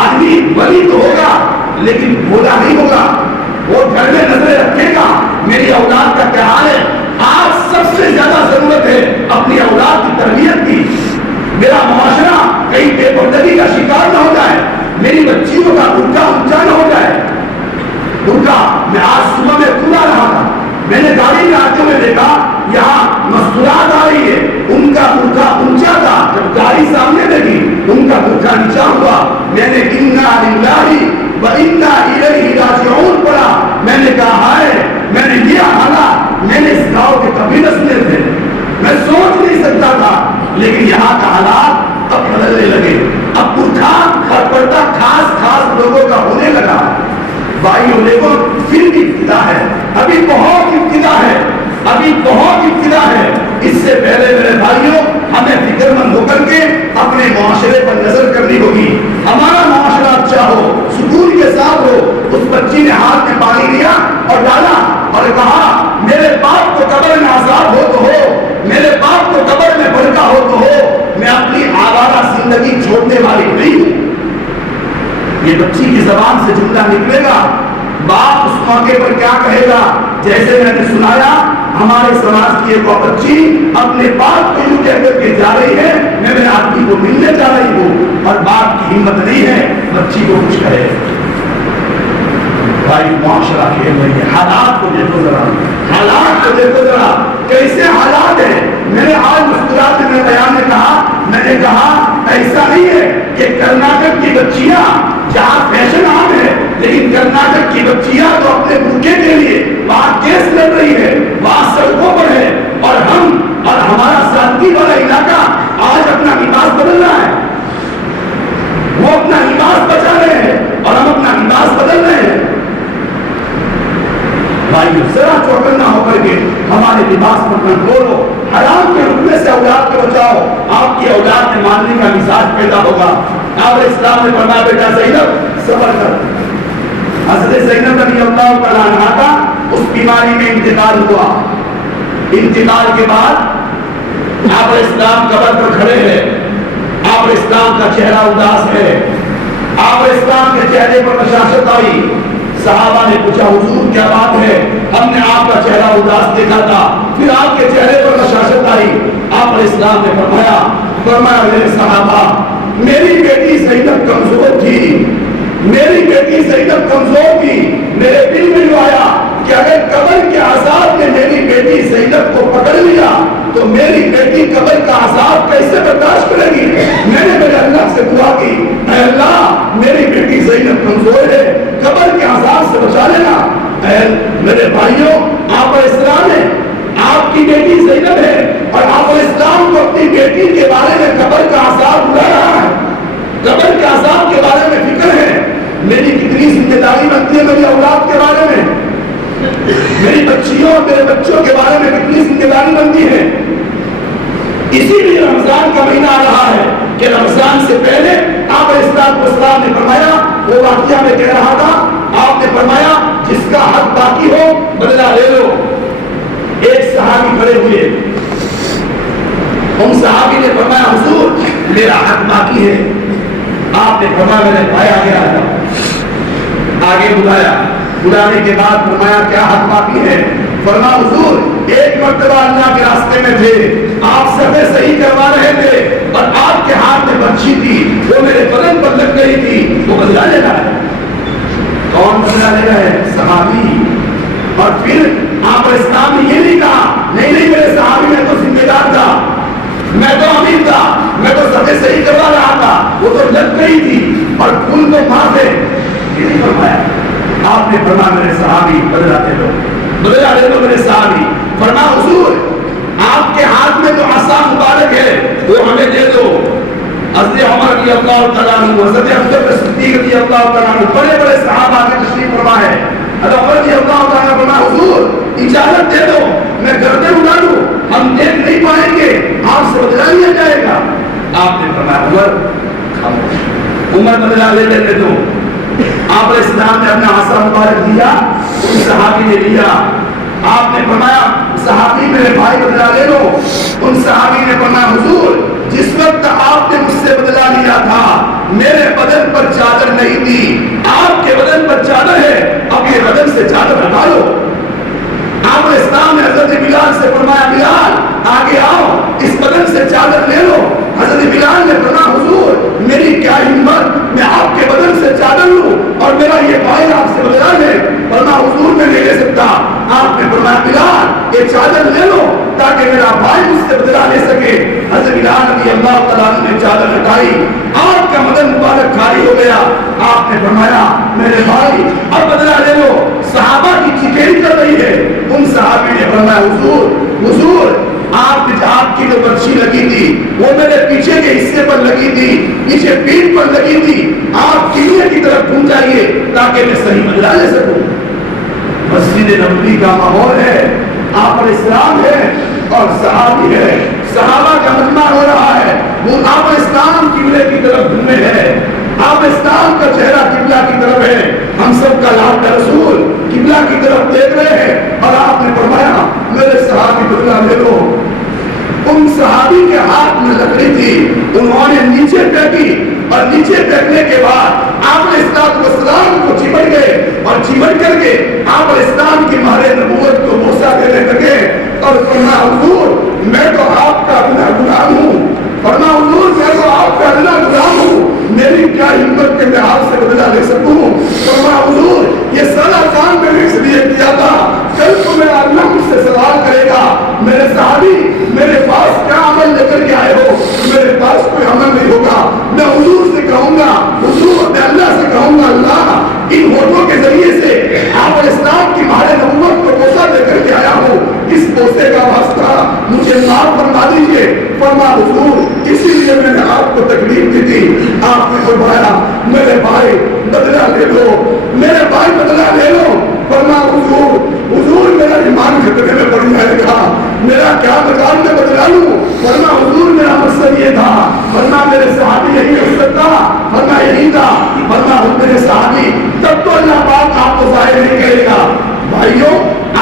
آدمی ولی تو ہوگا لیکن بولا نہیں ہوگا. وہ گھر میں نظریں رکھے گا میری اولاد کا کیا حال ہے. آج سب سے زیادہ ضرورت ہے اپنی اولاد کی تربیت کی. میرا معاشرہ کہیں بے پردگی کا شکار نہ ہو جائے. میری بچیوں کا برقع اونچا نہ ہو جائے. برقع میں آج صبح میں کھلا رہا تھا. میں نے گاڑی میں آتے ہوئے دیکھا یہاں مستورات آ رہی ہے. ان کا برقع اونچا تھا. جب گاڑی سامنے لگی ان کا برقع نیچا ہوا. میں نے انا للہ وَإِنَّا إِلَيْهِ رَاجِعُونَ پڑھا. میں نے کہا ہے میں نے یہ حالات میں نے اس گاؤں کے کبھی نہ سنے تھے. میں سوچ نہیں سکتا تھا لیکن یہاں کا حالات اب بدلنے لگے. اب برقع اور پردہ خاص لوگوں کا ہونے لگا. بھائیوں دیکھو پھر بھی ابتدا ہے. ابھی بہت ابتدا ہے. ابھی بہت ابتدا ہے. اس سے پہلے میرے بھائیوں ہمیں فکر مند ہو کر کے اپنے معاشرے پر نظر کرنی ہوگی. ہمارا معاشرہ اچھا ہو, سکون کے ساتھ ہو. اس بچی نے ہاتھ میں پانی لیا اور ڈالا اور کہا میرے باپ کو قبر میں عذاب ہو تو ہو, میرے باپ کو قبر میں برکہ ہو تو ہو, میں اپنی آوارہ زندگی چھوڑنے والی نہیں ہوں. یہ بچی کی زبان سے جملہ نکلے گا. باپ اس موقع پر کیا کہے گا؟ جیسے میں نے سنایا ہمارے سماج کی ایک بچی اپنے باپ کو یوں کہہ کر کے جا رہی ہے میں میرے آدمی کو ملنے جا رہی ہوں, اور باپ کی ہمت نہیں ہے بچی کو کچھ کہے. بھائی معاشرہ کھیل رہی ہے. حالات کو دیکھو ذرا, حالات کو دیکھو ذرا, کیسے حالات ہیں. میں نے آج مسکراتے میرے بیان میں کہا ایسا نہیں ہے کہ کرناٹک کی بچیاں جہاں فیشن عام ہے, لیکن کرناٹک کی بچیاں تو اپنے بھوکے کے لیے وہاں کیس لڑ رہی ہے, وہاں سڑکوں پر ہے, اور ہم اور ہمارا ساتھی والا علاقہ آج اپنا لباس بدل رہا ہے. وہ اپنا لباس بچا رہے ہیں اور ہم اپنا لباس بدل رہے ہیں. بھائی ذرا چوکنا ہو کر کے ہمارے لباس پر کنٹرول ہو. حرام کے رکنے سے اولاد کو بچاؤ, آپ کی اولاد میں ماننے کا مزاج پیدا ہوگا. آپ اسلام نے فرمایا بیٹا زینب صبر کر. حضرت زینب رضی اللہ تعالیٰ عنہا کا اس بیماری میں انتقال ہوا. انتقال کے بعد آپ اسلام قبر پر کھڑے ہیں. آپ اسلام کا چہرہ اداس ہے. آپ اسلام کے چہرے پر بشاشت آئی. صحابہ نے پوچھا حضور کیا بات ہے؟ ہم نے آپ کا چہرہ اداس دیکھا تھا, پھر آپ کے چہرے پر بشاشت آئی. آپ اسلام نے فرمایا میرے صحابہ, میری بیٹی زینب کمزور تھی, میری بیٹی زینب کمزور تھی. میرے دل میں جو آیا کہ اگر قبر کے عذاب نے میری بیٹی زینب کو پکڑ لیا تو میری بیٹی قبر کا عذاب کیسے برداشت کرے گی. میں نے میرے اللہ سے دعا کی, اے اللہ میری بیٹی زینب کمزور ہے, قبر کے عذاب سے بچا لینا. اے میرے بھائیوں, آپ اسلام ہے, آپ کی بیٹی زینب ہے, اور آپ اسلام کو اپنی بیٹی کے بارے میں قبر کا عذاب اڑا رہا ہے, قبر کے عذاب کے بارے میں فکر ہے. میری کتنی ذمہ داری بنتی ہے میری اولاد کے بارے میں, میری بچیوں اور میرے بچوں کے بارے میں کتنی ذمہ داری بنتی ہے. اسی لیے رمضان کا مہینہ آ رہا ہے کہ رمضان سے پہلے آپ اسلام نے فرمایا, وہ واقعہ میں کہہ رہا تھا, آپ نے فرمایا جس کا حق باقی ہو بدلہ لے لو. ایک صحابی کھڑے ہوئے, ان صحابی نے فرمایا حضور میرا حق باقی ہے. آپ نے فرمایا میرے بھائی آگے آ جاؤ. آگے بلایا, بلانے کے بعد فرمایا کیا حق باقی ہے؟ فرمایا حضور ایک مرتبہ اللہ کے راستے میں تھے, آپ صفے صحیح کروا رہے تھے اور آپ کے ہاتھ میں بچی تھی, وہ میرے بدن پر لگ گئی تھی, وہ بدلا لے رہا ہے. کون بدلا لے رہا ہے؟ صحابی. اور پھر آپ اسلام نے یہ نہیں کہا نہیں میرے صحابی میں تو ذمہ دار تھا, میں تو امیر تھا, میں تو صفے صحیح کروا رہا تھا, وہ تو لگ گئی تھی اور پھول تو معاف ہے. یہ نہیں فرمایا. آپ نے فرمایا میرے صحابی بدلا لے لو, بدلا لے لو میرے صحابی. فرمایا حضور آپ کے ہاتھ میں جو عصا مبارک ہے وہ ہمیں دے دو. حضرت عمر رضی اللہ تعالیٰ عنہ, حضرت ابوبکر صدیق رضی اللہ تعالیٰ عنہ, بڑے بڑے صحابہ کے تشریف فرما ہے. حضرت عمر رضی اللہ تعالیٰ عنہ فرمایا حضور اجازت دے دو میں گردن اڑا لوں, ہم دیکھ نہیں پائیں گے, آپ سے بدلا لیا جائے گا. آپ نے فرمایا عمر خاموش, عمر بدلا لے لینے دو. آپ اسلام نے اپنا عصا مبارک دیا, ان صحابی نے لیا. آپ نے فرمایا صحابی میرے بھائی بدلا لے لو. ان صحابی نے فرمایا حضور جس وقت آپ نے مجھ سے بدلا لیا تھا میرے بدن پر چادر نہیں تھی, آپ کے بدن پر چادر ہے, اپنے بدن سے چادر ہٹا لو. آپ اسلام نے حضرت بلال سے فرمایا بلال آگے آؤ, اس بدن سے چادر لے لو. حضرت بلال نے فرمایا حضور میری کیا ہمت, میں آپ کے بدن سے چادر لوں اور میرا یہ بھائی آپ سے بدلا لے. فرمایا حضور میں نہیں لے سکتا. آپ نے فرمایا بلال یہ چادر لے لو تاکہ میرا بھائی مجھ سے بدلا لے سکے. حضرت بلال رضی اللہ تعالیٰ عنہ نے چادر ہٹائی, آپ کا بدن مبارک خالی ہو گیا. آپ نے فرمایا میرے بھائی اب بدلا لے لو. صحابہ کی چکیری کر رہی ہے. ان صحابی نے فرمایا حضور آپ کی جو برچھی لگی تھی وہ میرے پیچھے کے حصے پر لگی تھی, پیچھے پیٹھ پر لگی تھی, آپ قلعے کی طرف گھوم جائیے تاکہ میں صحیح بدلا لے سکوں. مسجد نبوی کا ماحول ہے, آپ علیہ السلام ہے اور صحابی ہے، صحابہ کا مجمع ہو رہا ہے، وہ آپ علیہ السلام قبلے کی طرف گھومے ہے، آپ اسلام کا چہرہ قبلہ کی طرف ہے، ہم سب کا لاڈلا رسول قبلہ کی طرف دیکھ رہے ہیں، اور آپ نے فرمایا میرے صحابی بدلہ لے لو۔ ان صحابی کے ہاتھ میں لکڑی تھی، انہوں نے نیچے پھینکی، اور نیچے پھینکنے کے بعد آپ السلام کو چمٹ گئے، اور چمٹ کر کے آپ السلام کی مہر نبوت کو بوسہ دینے لگے، اور فرمایا حضور میں تو آپ کا ادنا غلام ہوں، فرمایا حضور میں تو آپ کا ادنا غلام ہوں، میری کیا ہمت کے میں آپ سے بدلہ لے سکوں؟ فرمایا حضور یہ سارا کام میں نے اس لیے کیا تھا، کل کو میرا اللہ مجھ سے سوال کرے گا میرے صحابی میرے پاس کیا عمل لے کر کے آئے ہو؟ میرے پاس کوئی عمل نہیں ہوگا، میں حضور سے کہوں گا، حضور میں اللہ سے کہوں گا اللہ ان ہوٹوں کے ذریعے سے آپ الاسلام کی مہر نبوت کو بوسہ دے کر کے آیا ہوں، اس بوسے کا واسطہ مجھے معاف فرما دیجیے۔ فرما حضور اسی لیے میں نے آپ کو تکلیف دی تھی، آپ نے فرمایا میرے بھائی بدلہ لے لو، میرے بھائی بدلہ لے لو۔ فرما حضور میرا ایمان خطرے میں پڑ جائے گا، میرا کیا مقام میں بدلا لوں؟ فرما حضور میرا مقصد یہ تھا، فرما میرے صحابی یہی مقصد تھا، فرما یہی تھا، فرما میرے صحابی تب تو اللہ پاک آپ کو ظاہر نہیں کرے گا۔ بھائیوں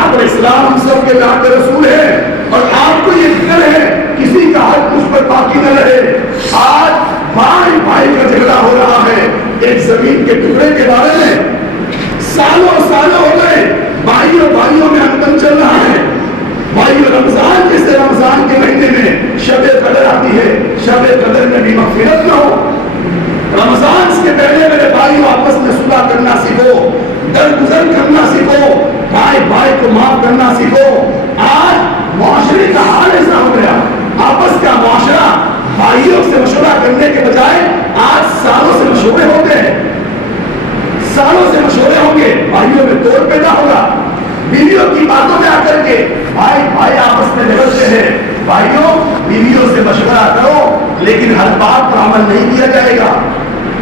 آپ اسلام ہم سب کے لاڈ رسول ہیں، اور آپ کو یہ فکر ہے کسی کا حق مجھ پر باقی نہ رہے۔ آج بھائی بھائی کا جھگڑا ہو رہا ہے ایک زمین کے ٹکڑے کے بارے میں، سالوں سالوں ہو گئے، بھائیوں میں انتن چل رہا ہے۔ بھائیوں رمضان جیسے رمضان کے مہینے میں شب قدر آتی ہے، شب قدر میں بھی مغفرت نہ ہو۔ رمضان سے پہلے میرے بھائیوں آپس میں صلح کرنا سیکھو، درگزر کرنا سیکھو، بھائی کو معاف کرنا سیکھو۔ آج معاشرے کا حال ایسا ہو گیا، آپس کا معاشرہ بھائیوں سے مشورہ کرنے کے بجائے آج سالوں سے مشورے ہوتے ہیں، سالوں سے مشورے ہوں گے، بھائیوں میں توڑ پیدا ہوگا، بیویوں کی باتوں میں آ کر کے بھائی آپس میں لڑتے ہیں۔ بھائیوں بیویوں سے مشورہ کرو، لیکن ہر بات پر عمل نہیں کیا جائے گا۔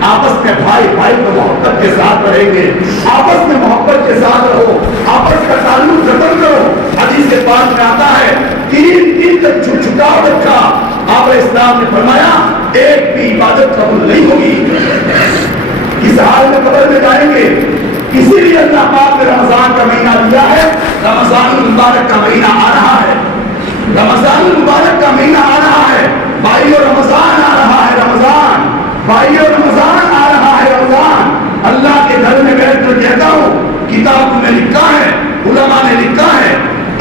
آپس میں بھائی کو محبت کے ساتھ رہیں گے، آپس میں محبت کے ساتھ رہو، آپس کا تعلق ختم کرو۔ حدیث پاک میں آتا ہے 3 دن تک جھکاؤ رکھا، آپ اسلام نے فرمایا ایک بھی عبادت قبول نہیں ہوگی۔ اس حال میں قبر میں جائیں گے، اسی لیے اللہ پاک نے رمضان کا مہینہ دیا ہے۔ رمضان المبارک کا مہینہ آ رہا ہے، رمضان المبارک کا مہینہ آ رہا ہے بھائیو، رمضان آ رہا ہے، رمضان بھائیو، رمضان آ رہا ہے، رمضان۔ اللہ کے گھر میں بیٹھ کر کہتا ہوں، کتاب میں لکھا ہے، علماء نے لکھا ہے،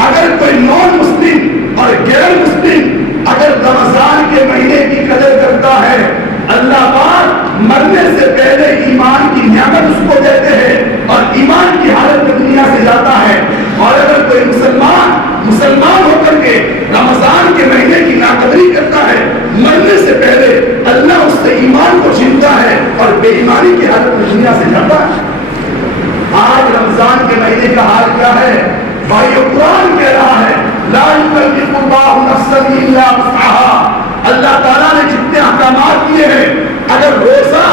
اگر کوئی نان مسلم اور غیر مسلم اگر رمضان کے مہینے کی قدر کرتا ہے، اللہ پاک مرنے سے پہلے ایمان کی نعمت اس کو دیتے ہیں اور ایمان کی حالت میں دنیا سے جاتا ہے۔ اور اگر کوئی مسلمان ہو کر کے رمضان کے مہینے کی ناقدری کرتا ہے، مرنے سے پہلے اللہ اس سے ایمان کو چھینتا ہے اور بے ایمانی کی حالت میں دنیا سے جاتا ہے۔ آج رمضان کے مہینے کا حال کیا ہے بھائیو؟ قرآن کہہ رہا ہے لا یکلف اللہ نفسا الا وسعها۔ اللہ تعالیٰ نے جتنے احکامات کیے ہیں، اگر روزہ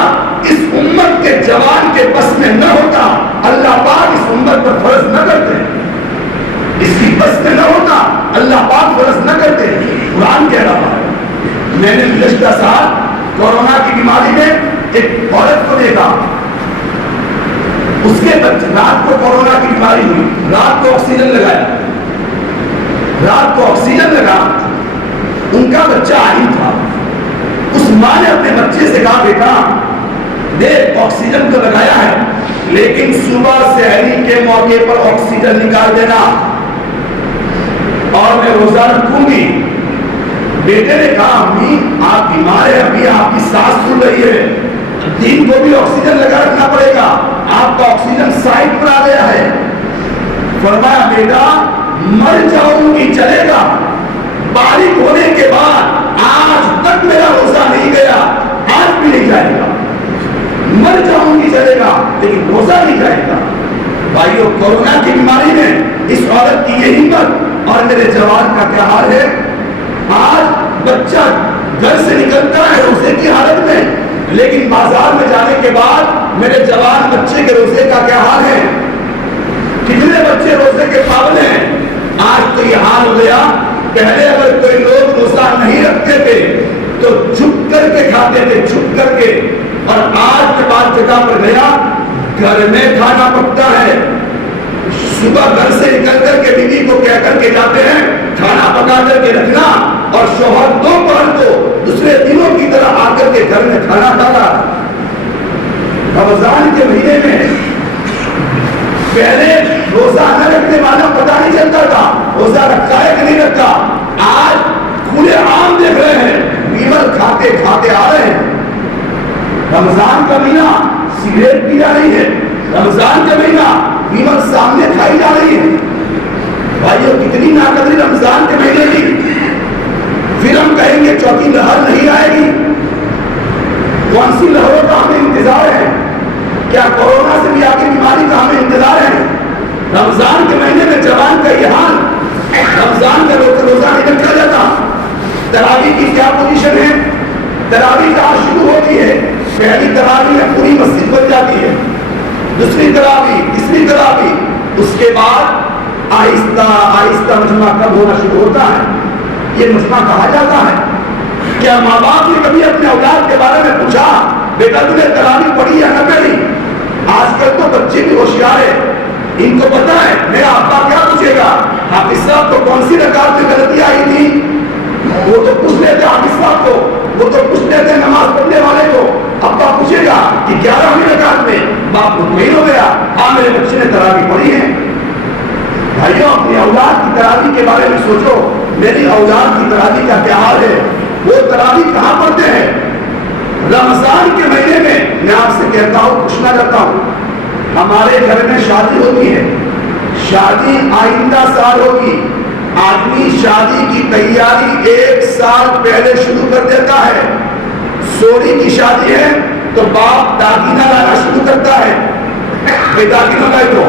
اس امت کے جوان کے بس میں نہ ہوتا، اللہ پاک اس امت پر فرض نہ کرتے، اس کی بس میں نہ ہوتا، اللہ پاک فرض نہ کرتے۔ قرآن کہہ رہا ہے۔ میں نے گزشتہ سال کورونا کی بیماری میں ایک عورت کو دیکھا، اس کے بچے رات کو کورونا کی بیماری ہوئی، رات کو آکسیجن لگایا، رات کو آکسیجن لگا، ان کا بچہ آئی تھا۔ اس ماں نے اپنے بچے سے کہا بیٹا دیکھ آکسیجن تو لگایا ہے، لیکن صبح سحری کے موقع پر آکسیجن نکال دینا اور میں روزہ رکھوں گی۔ بیٹے نے کہا امی آپ بیمار ہیں، ابھی آپ کی سانس پھول رہی ہے، دن کو بھی آکسیجن لگا رکھنا پڑے گا، آپ کا آکسیجن سائٹ پر آ گیا ہے۔ فرمایا بیٹا مر جاؤں گی چلے گا، بالغ ہونے کے بعد آج تک میرا روزہ نہیں گیا، آج بھی نہیں جائے گا، مر جاؤں گی چلے گا لیکن روزہ نہیں جائے گا۔ بھائیو کورونا کی بیماری میں اس عورت کی یہ ہمت اور میرے جوان کا کیا حال ہے؟ آج بچہ گھر سے نکلتا ہے روزے کی حالت میں، لیکن بازار میں جانے کے بعد میرے جوان بچے کے روزے کا کیا حال ہے؟ کتنے بچے روزے کے پابند ہیں؟ آج تو یہ حال ہو گیا، پہلے اگر کوئی لوگ روزہ نہیں رکھتے تھے تو چھپ کر کے کھاتے تھے، چھپ کر کے، اور آج کے بعد جگہ پر گیا گھر میں کھانا پکتا ہے، صبح گھر سے نکل کر کے بیوی کو کہہ کر کے جاتے ہیں کھانا پکا کر کے رکھنا، اور شوہر دوپہر کو دوسرے دنوں کی طرح آ کر کے گھر میں کھانا کھانا۔ رمضان کے مہینے میں پہلے روزہ نہ رکھنے والا پتہ نہیں چلتا تھا روزہ رکھا ہے کہ نہیں رکھا، آج کھلے عام دیکھ رہے ہیں بیمر کھاتے کھاتے آ رہے ہیں۔ رمضان کا مہینہ سگریٹ پی جا رہی ہے، رمضان کا مہینہ بیمر سامنے کھائی جا رہی ہے۔ بھائیو کتنی ناقدری رمضان کے مہینے کی۔ پھر ہم کہیں گے چوتھی لہر نہیں آئے گی، کون سی لہروں کا ہمیں انتظار ہے؟ کیا کورونا سے بھی آگے بیماری کا ہمیں انتظار ہے؟ رمضان کے مہینے میں جوان کا یہ حال، رمضان کا روزہ نہیں رکھا جاتا۔ تراویح کی کیا پوزیشن ہے؟ تراویح کہاں شروع ہوتی ہے؟ پہلی تراویح میں پوری مسجد بن جاتی ہے، دوسری تراویح، تیسری تراویح، اس کے بعد آہستہ آہستہ مجمع کب ہونا شروع ہوتا ہے؟ یہ مجمع کہا جاتا ہے۔ کیا ماں باپ نے کبھی اپنے اولاد کے بارے میں پوچھا بیٹا تم نے تراویح پڑھی یا نہ پڑھی؟ آج کل تو بچے بھی ہوشیار ہیں، ان کو پتا ہے میرا ابا کیا پوچھے گا، حافظ صاحب کو کون سی رکعت میں غلطی آئی تھی؟ وہ تو پوچھ لیتے حافظ صاحب کو، وہ تو پوچھ لیتے نماز پڑھنے والے کو۔ ابا پوچھے گا کہ 11ویں رکعت میں، باپ مطمئن ہو گیا ہاں میرے بچے نے تراویح پڑھی ہے۔ بھائیوں اپنی اولاد کی تراویح کے بارے میں سوچو، میری اولاد کی تراویح کا کیا حال ہے؟ وہ تراویح کہاں پڑھتے ہیں؟ رمضان کے مہینے میں آپ سے کہتا ہوں، پوچھنا چاہتا ہوں، ہمارے گھر میں شادی ہوتی ہے، شادی آئندہ سال ہوگی، آدمی شادی کی تیاری 1 سال پہلے شروع کر دیتا ہے۔ سوری کی شادی ہے تو باپ داگینہ لانا شروع کرتا ہے، بے داگینہ لائے تو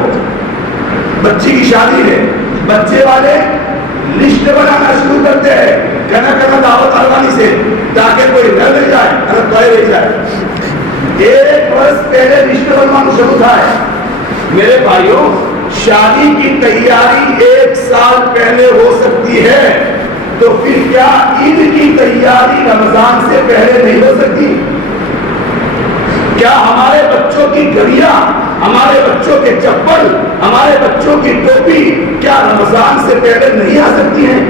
بچی کی شادی ہے، بچے والے لسٹ بنانا شروع کرتے ہیں، کہنا دعوت آلوانی سے تاکہ کوئی نہ لے جائے، اگر کوئی لے جائے۔ 1 برس پہلے لسٹ بنوانا شروع تھا ہے۔ میرے بھائیوں شادی کی تیاری 1 سال پہلے ہو سکتی ہے، تو پھر کیا عید کی تیاری رمضان سے پہلے نہیں ہو سکتی؟ کیا ہمارے بچوں کی گھڑیاں، ہمارے بچوں کے چپل، ہمارے بچوں کی ٹوپی کیا رمضان سے پہلے نہیں آ سکتی ہیں؟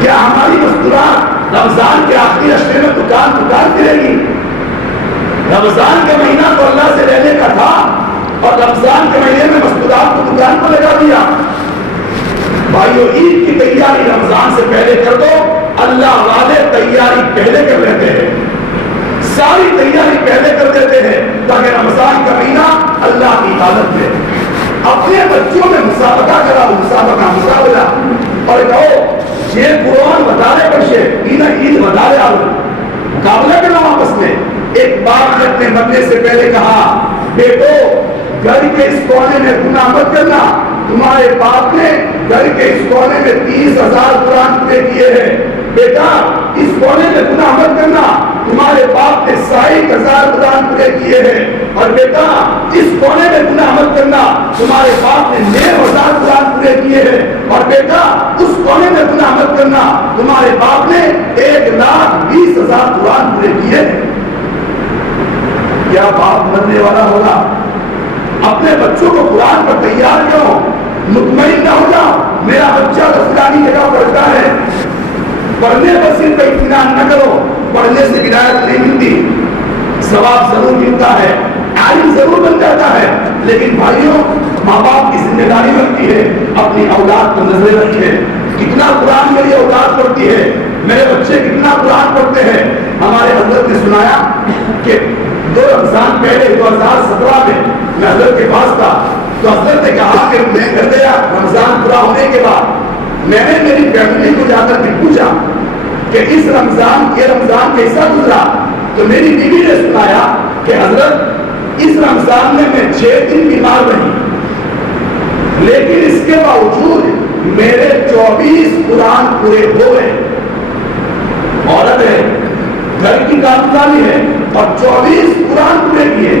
کیا ہماری مستورات رمضان کے آخری اشرے میں دکان پھرے گی؟ رمضان کا مہینہ تو اللہ سے لینے کا تھا، اور رمضان کے مہینے میں مستورات کو دکان پر لگا دیا۔ بھائیو عید کی تیاری رمضان سے پہلے کر دو، اللہ والے تیاری پہلے کر لیتے ہیں، ساری تیاری پہلے کر دیتے ہیں تاکہ رمضان کا مہینہ اللہ کی عبادت میں اپنے بچوں میں مسابقہ کراؤ، مقابلہ، اور کہو یہ قرآن بتا رہے بچے عید بتا رہے آؤ، مقابلہ کرنا آپس میں۔ ایک باپ نے اپنے مرنے سے پہلے کہا بیٹو گھر کے اس کونے میں گناہ مت کرنا، تمہارے باپ نے گھر کے اس کونے میں 30,000 قرآن پورے کیے ہیں، بیٹا اس کونے میں گناہ مت کرنا، تمہارے باپ نے 60,000 قرآن پورے کیے ہیں، اور بیٹا اس کونے میں گناہ مت کرنا، تمہارے باپ نے 9,000 قرآن پورے کیے ہیں، اور بیٹا اس کونے میں گناہ مت کرنا، تمہارے باپ نے 1,20,000 قرآن پورے کیے ہیں۔ کیا باپ مرنے والا ہوگا؟ اپنے بچوں کو قرآن پر تیار کرو، مطمئن نہ ہو جاؤ میرا بچہ تو فلانی جگہ پڑھتا ہے، پڑھنے پر صرف اطمینان نہ کرو، پڑھنے سے ہدایت نہیں ملتی، ثواب ضرور ملتا ہے، عالم ضرور بن جاتا ہے، لیکن بھائیوں ماں باپ کی ذمہ داری بنتی ہے اپنی اولاد کو نظر رکھے، کتنا قرآن میری اولاد پڑھتی ہے، میرے بچے کتنا قرآن پڑھتے ہیں۔ ہمارے حضرت نے سنایا کہ 2 رمضان پہلے 2017 میں حضرت کے پاس تھا، تو حضرت نے کہا کہ میں گھر گیا رمضان پورا ہونے کے بعد، میں نے میری فیملی کو جا کر کے پوچھا کہ اس رمضان کیسا گزرا، تو میری بیوی نے سنایا کہ حضرت اس رمضان میں 6 دن بیمار رہی، لیکن اس کے باوجود میرے 24 قرآن پورے ہو گئے۔ عورت ہے، گھر کی کارکردگی ہے، اور 24 قرآن پورے کیے۔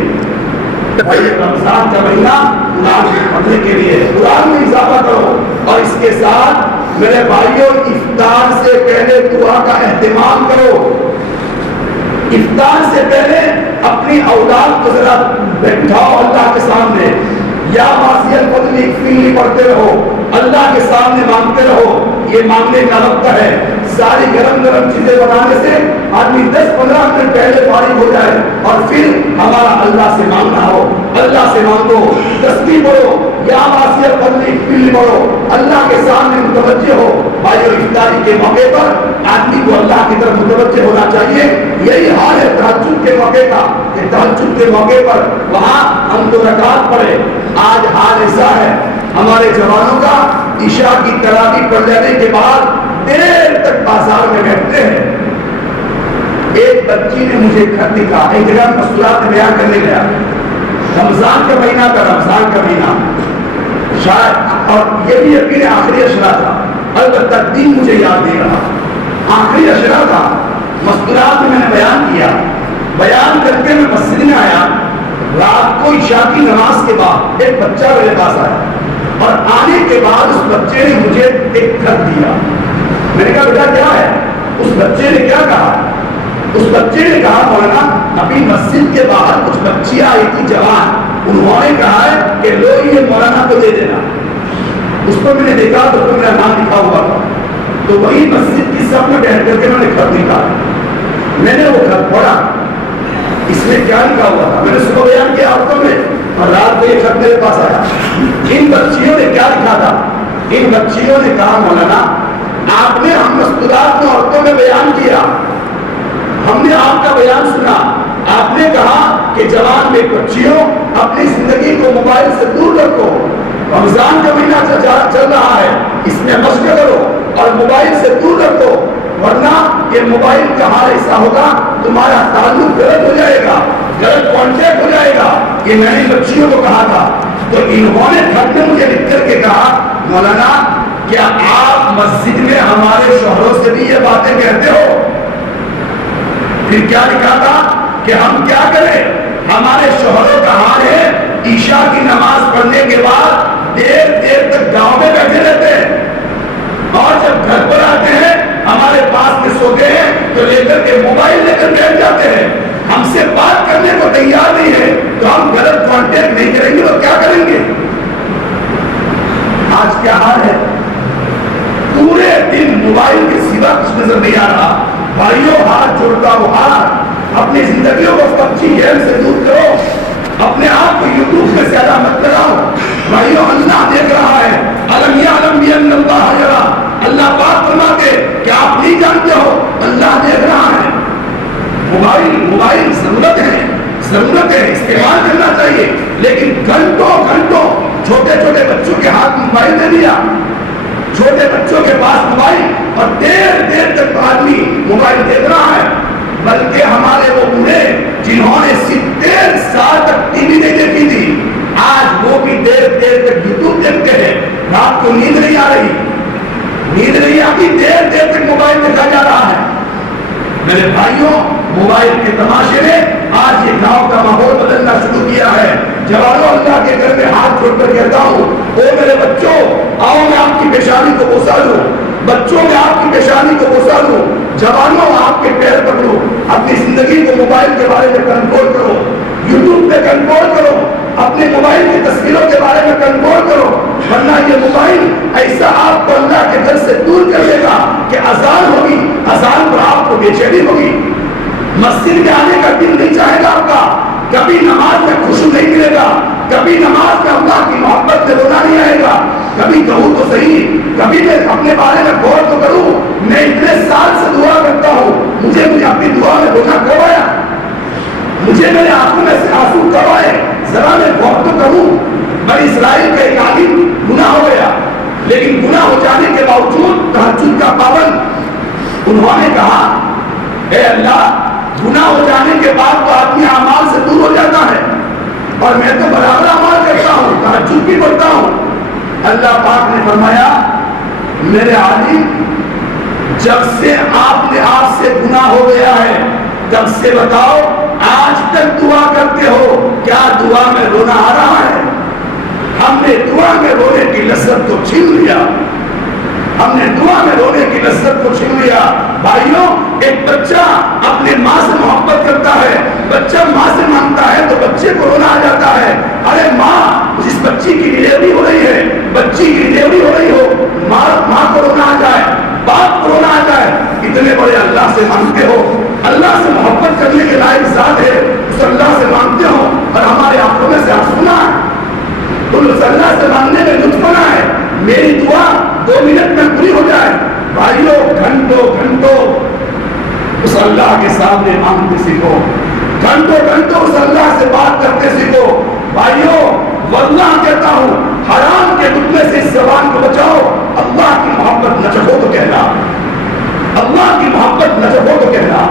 بھائی رمضان کا مہینہ قرآن پڑھنے کے لیے قرآن میں اضافہ کرو، اور اس کے ساتھ میرے بھائیوں افطار سے پہلے دعا کا اہتمام کرو۔ افطار سے پہلے اپنی اولاد کو ذرا بیٹھاؤ اللہ کے سامنے، یا واسی الفضل اغفرلی پڑھتے رہو، اللہ کے سامنے مانگتے رہو۔ یہ مانگنے کا وقت ہے، ساری گرم گرم چیزیں بنانے سے آدمی 10-15 منٹ پہلے فارغ ہو جائے، اور پھر ہمارا اللہ سے مانگنا ہو۔ اللہ سے مانگو، تسبیح پڑھو، یا واسی الفضل اغفرلی پڑھو، اللہ کے سامنے متوجہ ہو۔ بھائیو افطاری کے موقع پر آدمی کو اللہ کی طرف متوجہ ہونا چاہیے۔ یہی حال ہے تہجد کے موقع کا، کہ تہجد کے موقع پر وہاں ہم 2 رکعت پڑھے۔ آج حال ایسا ہے ہمارے جوانوں کا، عشاء کی تراویح پڑھ لینے کے بعد دیر تک بازار میں بیٹھتے ہیں۔ ایک بچی نے مجھے خط لکھا، ایک جگہ مسئلات بیان کرنے گیا، رمضان کا مہینہ تھا، رمضان کا مہینہ شاید، اور یہ بھی یقین آخری اشرا تھا، البتہ دین مجھے یاد نہیں رہا، آخری اشرا تھا۔ مسئلات میں میں نے بیان کیا، بیان کر کے میں مسجد میں آیا، رات کو عشاء کی نماز کے بعد ایک بچہ میرے پاس آیا، اور آنے کے بعد اس بچے نے مجھے ایک خط دیا۔ میں نے کہا بیٹا کیا ہے؟ اس بچے نے کیا کہا؟ اس بچے نے کہا مولانا ابھی مسجد کے باہر کچھ بچیاں آئی تھی جوان، انہوں نے کہا ہے کہ لو یہ مولانا کو دے دینا۔ اس پر میں نے دیکھا تو میرا نام لکھا ہوا تھا، تو وہی مسجد کی سب میں بیٹھ کر کے میں نے خط لکھا، میں نے وہ خط پڑھا، اس میں کیا لکھا ہوا تھا میں نے صبح بیان کیا عورتوں میں، اور رات کو یہ خط میرے پاس آیا۔ ان بچیوں نے کیا لکھا تھا؟ ان بچیوں نے کہا مولانا آپ نے ہم مستورات میں عورتوں میں بیان کیا، ہم نے آپ کا بیان سنا، آپ نے کہا کہ جوان میں بچیوں اپنی زندگی کو موبائل سے دور رکھو، رمضان کا مہینہ چل رہا ہے، اس میں مشق کرو اور موبائل سے دور رکھو، ورنہ یہ موبائل کا حال ایسا ہوگا تمہارا تعلق غلط ہو جائے گا، غلط کانٹیکٹ ہو جائے گا۔ یہ میں نے بچیوں کو کہا تھا، تو انہوں نے خط میں مجھے لکھ کر کے کہا مولانا کیا آپ مسجد میں ہمارے شوہروں سے بھی یہ باتیں کہتے ہو؟ پھر کیا لکھا تھا کہ ہم کیا کریں، ہمارے شوہروں کا حال ہے عشاء کی نماز پڑھنے کے بعد دیر دیر تک گاؤں میں بیٹھے رہتے ہیں، اور جب گھر پر آتے ہیں ہمارے پاس میں سوتے ہیں تو لے کر کے موبائل لے کر بیٹھ جاتے ہیں، ہم سے بات کرنے کو تیار نہیں ہے، تو ہم غلط کانٹیکٹ نہیں کریں گے تو کیا کریں گے؟ آج کیا حال ہے، پورے دن موبائل کے سوا کچھ نظر نہیں آ رہا۔ بھائیوں ہاتھ جوڑتا ہو ہاتھ، اپنی زندگیوں کو پبجی گیم سے دور کرو، اپنے آپ کو یوٹیوب میں زیادہ مت لگاؤ۔ بھائیوں اللہ دیکھ رہا ہے، علم یعلم بان اللہ یرا، اللہ پاک فرماتے کہ آپ نہیں جانتے ہو، اللہ دیکھ رہا ہے۔ موبائل ضرورت ہے، استعمال کرنا چاہیے، لیکن گھنٹوں گھنٹوں چھوٹے چھوٹے بچوں کے ہاتھ موبائل دے دیا، چھوٹے بچوں کے پاس موبائل، اور دیر دیر تک آدمی موبائل دیکھ رہا ہے۔ بلکہ ہمارے وہ بوڑھے جنہوں نے 70 سال تک ٹی وی نہیں دیکھی تھی، آج وہ بھی دیر دیر تک یوٹیوب دیکھتے ہیں، رات کو نیند نہیں آ رہی، نیند نہیں آتی، دیر دیر تک موبائل دیکھا جا رہا ہے۔ میرے بھائیوں موبائل کے تماشے نے آج یہ گاؤں کا ماحول بدلنا شروع کیا ہے۔ جوانوں اللہ کے گھر میں ہاتھ جوڑ کر کہتا ہوں، او میرے بچوں آؤ میں آپ کی پیشانی کو بوسا لوں، بچوں میں آپ کی پیشانی کو بوسا لوں، جوانوں آپ کے پیر پکڑو، اپنی زندگی کو موبائل کے بارے میں کنٹرول کرو، یوٹیوب پہ کنٹرول کرو، اپنے موبائل کی تصویروں کے بارے میں کنٹرول کرو، ورنہ یہ موبائل ایسا آپ کو اللہ کے گھر سے دور کر دے گا کہ اذان ہوگی، اذان پر آپ کو بے چینی ہوگی، مسجد میں آنے کا دل نہیں چاہے گا آپ کا، کبھی نماز میں خوشی نہیں ملے گا، کبھی نماز میں اللہ کی محبت سے رونا نہیں آئے گا۔ کبھی کہوں تو صحیح، کبھی میں اپنے بارے میں غور تو کروں، میں اتنے سال سے دعا کرتا ہوں، مجھے اپنی دعا میں رونا کب آیا، مجھے میرے آنکھوں میں سے آنسو کب آئے، ذرا میں غور تو کروں۔ بنی اسرائیل کا ایک عالم گناہ ہو گیا، لیکن گناہ ہو جانے کے باوجود تہجد کا پابند، انہوں نے کہا اے اللہ گناہ ہو جانے کے بعد تو آدمی اعمال سے دور ہو جاتا ہے، اور میں تو برابر اعمال کرتا ہوں، تہجد بھی پڑھتا ہوں۔ اللہ پاک نے فرمایا میرے عالم جب سے آپ سے گناہ ہو گیا ہے تب سے بتاؤ آج تک دعا کرتے ہو، کیا دعا میں رونا آ رہا ہے؟ ہم نے دعا میں رونے کی لذت کو چھین لیا، ہم نے دعا میں رونے کی لذت کو چھین لیا۔ بھائیوں، ایک بچہ اپنے ماں سے محبت کرتا ہے، بچہ ماں سے مانگتا ہے تو بچے کو رونا آ جاتا ہے۔ ارے ماں، جس بچی کی ڈلیوری ہو رہی ہے، بچی کی ڈلیوری ہو رہی ہو، ماں کو رونا آ جائے، باپ کو رونا آ جائے، اتنے بڑے اللہ سے مانگتے ہو، اللہ سے محبت کرنے کے لائق ذات ہے، اس اللہ سے مانگتے ہو اور ہمارے آنکھوں میں سے آنسو ہے، تو اس اللہ سے مانگنے میں لطف نہ ہے۔ میری دعا 2 منٹ میں پوری ہو جائے، بھائیوں گھنٹوں گھنٹوں اس اللہ کے سامنے مانگتے سیکھو، گھنٹوں گھنٹوں اس اللہ سے بات کرتے سیکھو۔ بھائیوں واللہ کہتا ہوں، حرام کے لقمے سے اس زبان کو بچاؤ۔ اللہ کی محبت نہ چکھو تو کہنا، اللہ کی محبت نہ چکھو تو کہنا۔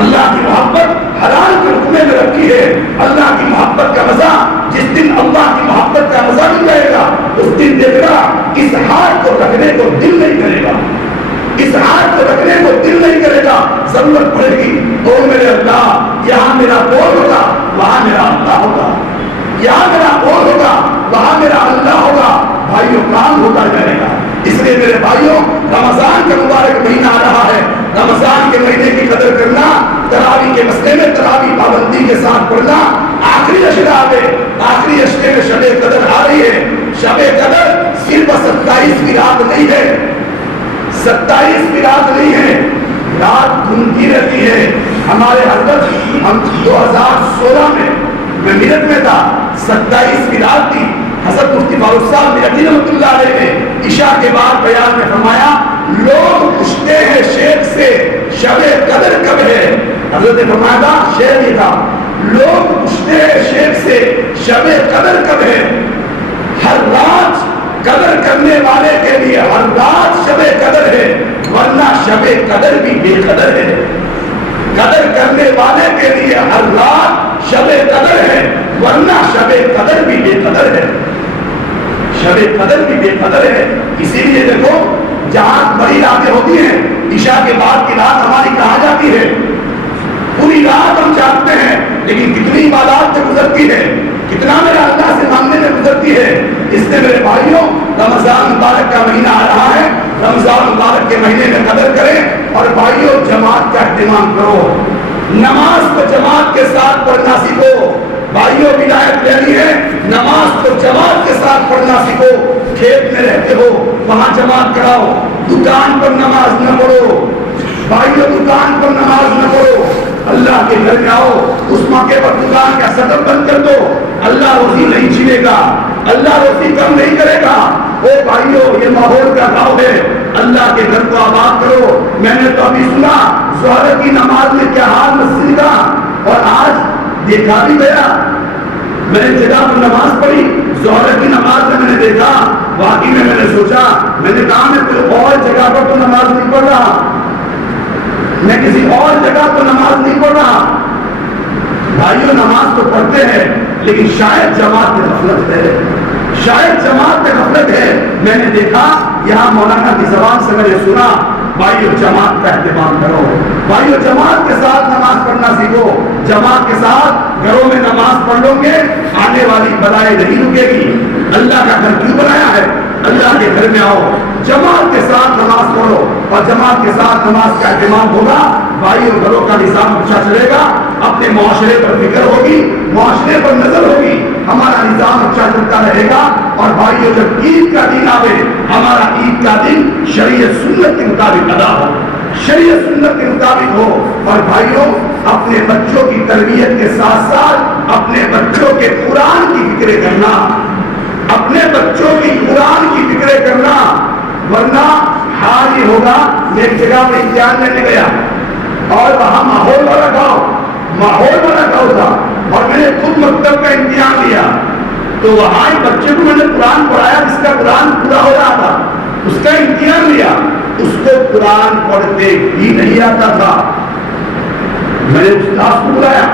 اللہ کی محبت حلال کے لقمے میں رکھی ہے۔ اللہ کی محبت کا مزہ، جس دن اللہ کی محبت کا مزہ مل جائے گا، اس دن دیکھ گا اس ہاتھ کو رکھنے کو دل نہیں کرے گا، اس ہاتھ کو رکھنے کو دل نہیں کرے گا۔ ضرورت پڑے گی او میرے اللہ، یہاں میرا بول ہوگا، وہاں میرا اللہ ہوگا، یہاں میرا بول ہوگا، وہاں میرا اللہ ہوگا۔ بھائیوں کام ہوتا جائے گا۔ اس لیے میرے بھائیوں، رمضان کا مبارک مہینہ آ رہا ہے، رمضان کے مہینے کی قدر کرنا، تراویح کے مسئلے میں تراویح پابندی کے ساتھ پڑھنا۔ آخری اشرا ہے، آخری اشرے میں شب قدر آ رہی ہے۔ شب قدر صرف 27 رات نہیں ہے، 27 رات نہیں ہے، رات گھومتی رہتی ہے۔ ہمارے حضرت، ہم 2016 میں میرٹھ میں تھا، 27 رات تھی۔ حضرت مفتی فاروق صاحب میرٹھی رحمۃ اللہ علیہ نے عشاء کے بعد بیان میں فرمایا، لوگ پوچھتے ہیں شیخ سے شب قدر کب ہے؟ حضرت نے فرمایا تھا، شعر یہ تھا، لوگ پوچھتے ہیں شیخ سے شب قدر کب ہے؟ ہر رات قدر کرنے والے کے لیے ہر رات شب قدر ہے، ورنہ شب قدر بھی بے قدر ہے۔ قدر کرنے والے کے لیے ہر رات شب قدر ہے، ورنہ شب قدر بھی بے قدر ہے، شب قدر بھی بے قدر ہے۔ اسی لیے دیکھو، جہاں بڑی راتیں ہوتی ہیں، عشاء کے بعد کی رات ہماری کہاں جاتی ہے؟ پوری رات ہم جاگتے ہیں، لیکن کتنی عبادات سے گزرتی ہے، کتنا میرا اللہ سے مانگنے میں گزرتی ہے۔ اس سے میرے بھائیوں، رمضان مبارک کا مہینہ آ رہا ہے، رمضان مبارک کے مہینے میں قدر کریں، اور بھائیوں جماعت کا اہتمام کرو، نماز کو جماعت کے ساتھ پڑھنا سیکھو۔ بھائیوں ولایت لینی ہے، نماز کو جماعت کے ساتھ پڑھنا سیکھو۔ کھیت میں رہتے ہو وہاں جماعت کراؤ، دکان پر نماز نہ پڑھو، بھائیوں دکان پر نماز نہ پڑھو، اللہ کے گھر میں آؤ، اس موقع پر دکان کا شٹر بند کر دو، اللہ روزی نہیں چھینے گا، اللہ روزی کم نہیں کرے گا۔ او بھائیوں، یہ ماحول کا گاؤں ہے، اللہ کے گھر کو آباد کرو۔ میں نے تو ابھی سنا ظہر کی نماز میں کیا حال مسجد کا، اور آج دیکھا بھی گیا، میں نے جگہ پر نماز پڑھی، ظہر کی نماز میں نے دیکھا، واقعی میں نے سوچا، میں نے کہا میں کوئی اور جگہ پر تو نماز نہیں پڑھ رہا، میں کسی اور جگہ پر نماز نہیں پڑھ رہا۔ بھائیوں نماز تو پڑھتے ہیں، لیکن شاید جماعت میں غفلت ہے، شاید جماعت میں غفلت ہے۔ میں نے دیکھا یہاں مولانا کی زبان سے میں نے سنا، بھائیوں جماعت کا اہتمام کرو، بھائیوں جماعت کے ساتھ نماز پڑھنا سیکھو، جماعت کے ساتھ گھروں میں نماز پڑھ لو گے، آنے والی بلائیں نہیں رکے گی۔ اللہ کا گھر کیوں بنایا ہے؟ اللہ کے گھر میں آؤ، جماعت کے ساتھ نماز پڑھو، اور جماعت کے ساتھ نماز کا اہتمام ہوگا، بھائیوں گھروں کا نظام اچھا چلے گا، اپنے معاشرے پر فکر ہوگی، معاشرے پر نظر ہوگی، ہمارا نظام اچھا چلتا رہے گا۔ اور بھائیوں جب عید کا دن آوے، ہمارا عید کا دن شریعت سنت کے مطابق ادا ہو، شریعت سنت کے مطابق ہو۔ اور بھائیوں اپنے بچوں کی تربیت کے ساتھ ساتھ اپنے بچوں کے قرآن کی فکر کرنا، اپنے بچوں کی قرآن کی فکر کرنا، ورنہ حال یہ ہوگا، میں ایک جگہ پہ امتحان لینے گیا اور وہاں ماحول والا گاؤں تھا، اور میں نے خود مکتب کا امتحان لیا، تو وہاں ایک بچے کو میں نے قرآن پڑھایا جس کا قرآن پورا ہو رہا تھا، اس کا امتحان لیا، اس کو قرآن پڑھتے بھی نہیں آتا تھا۔ میں نے استاد کو بلایا،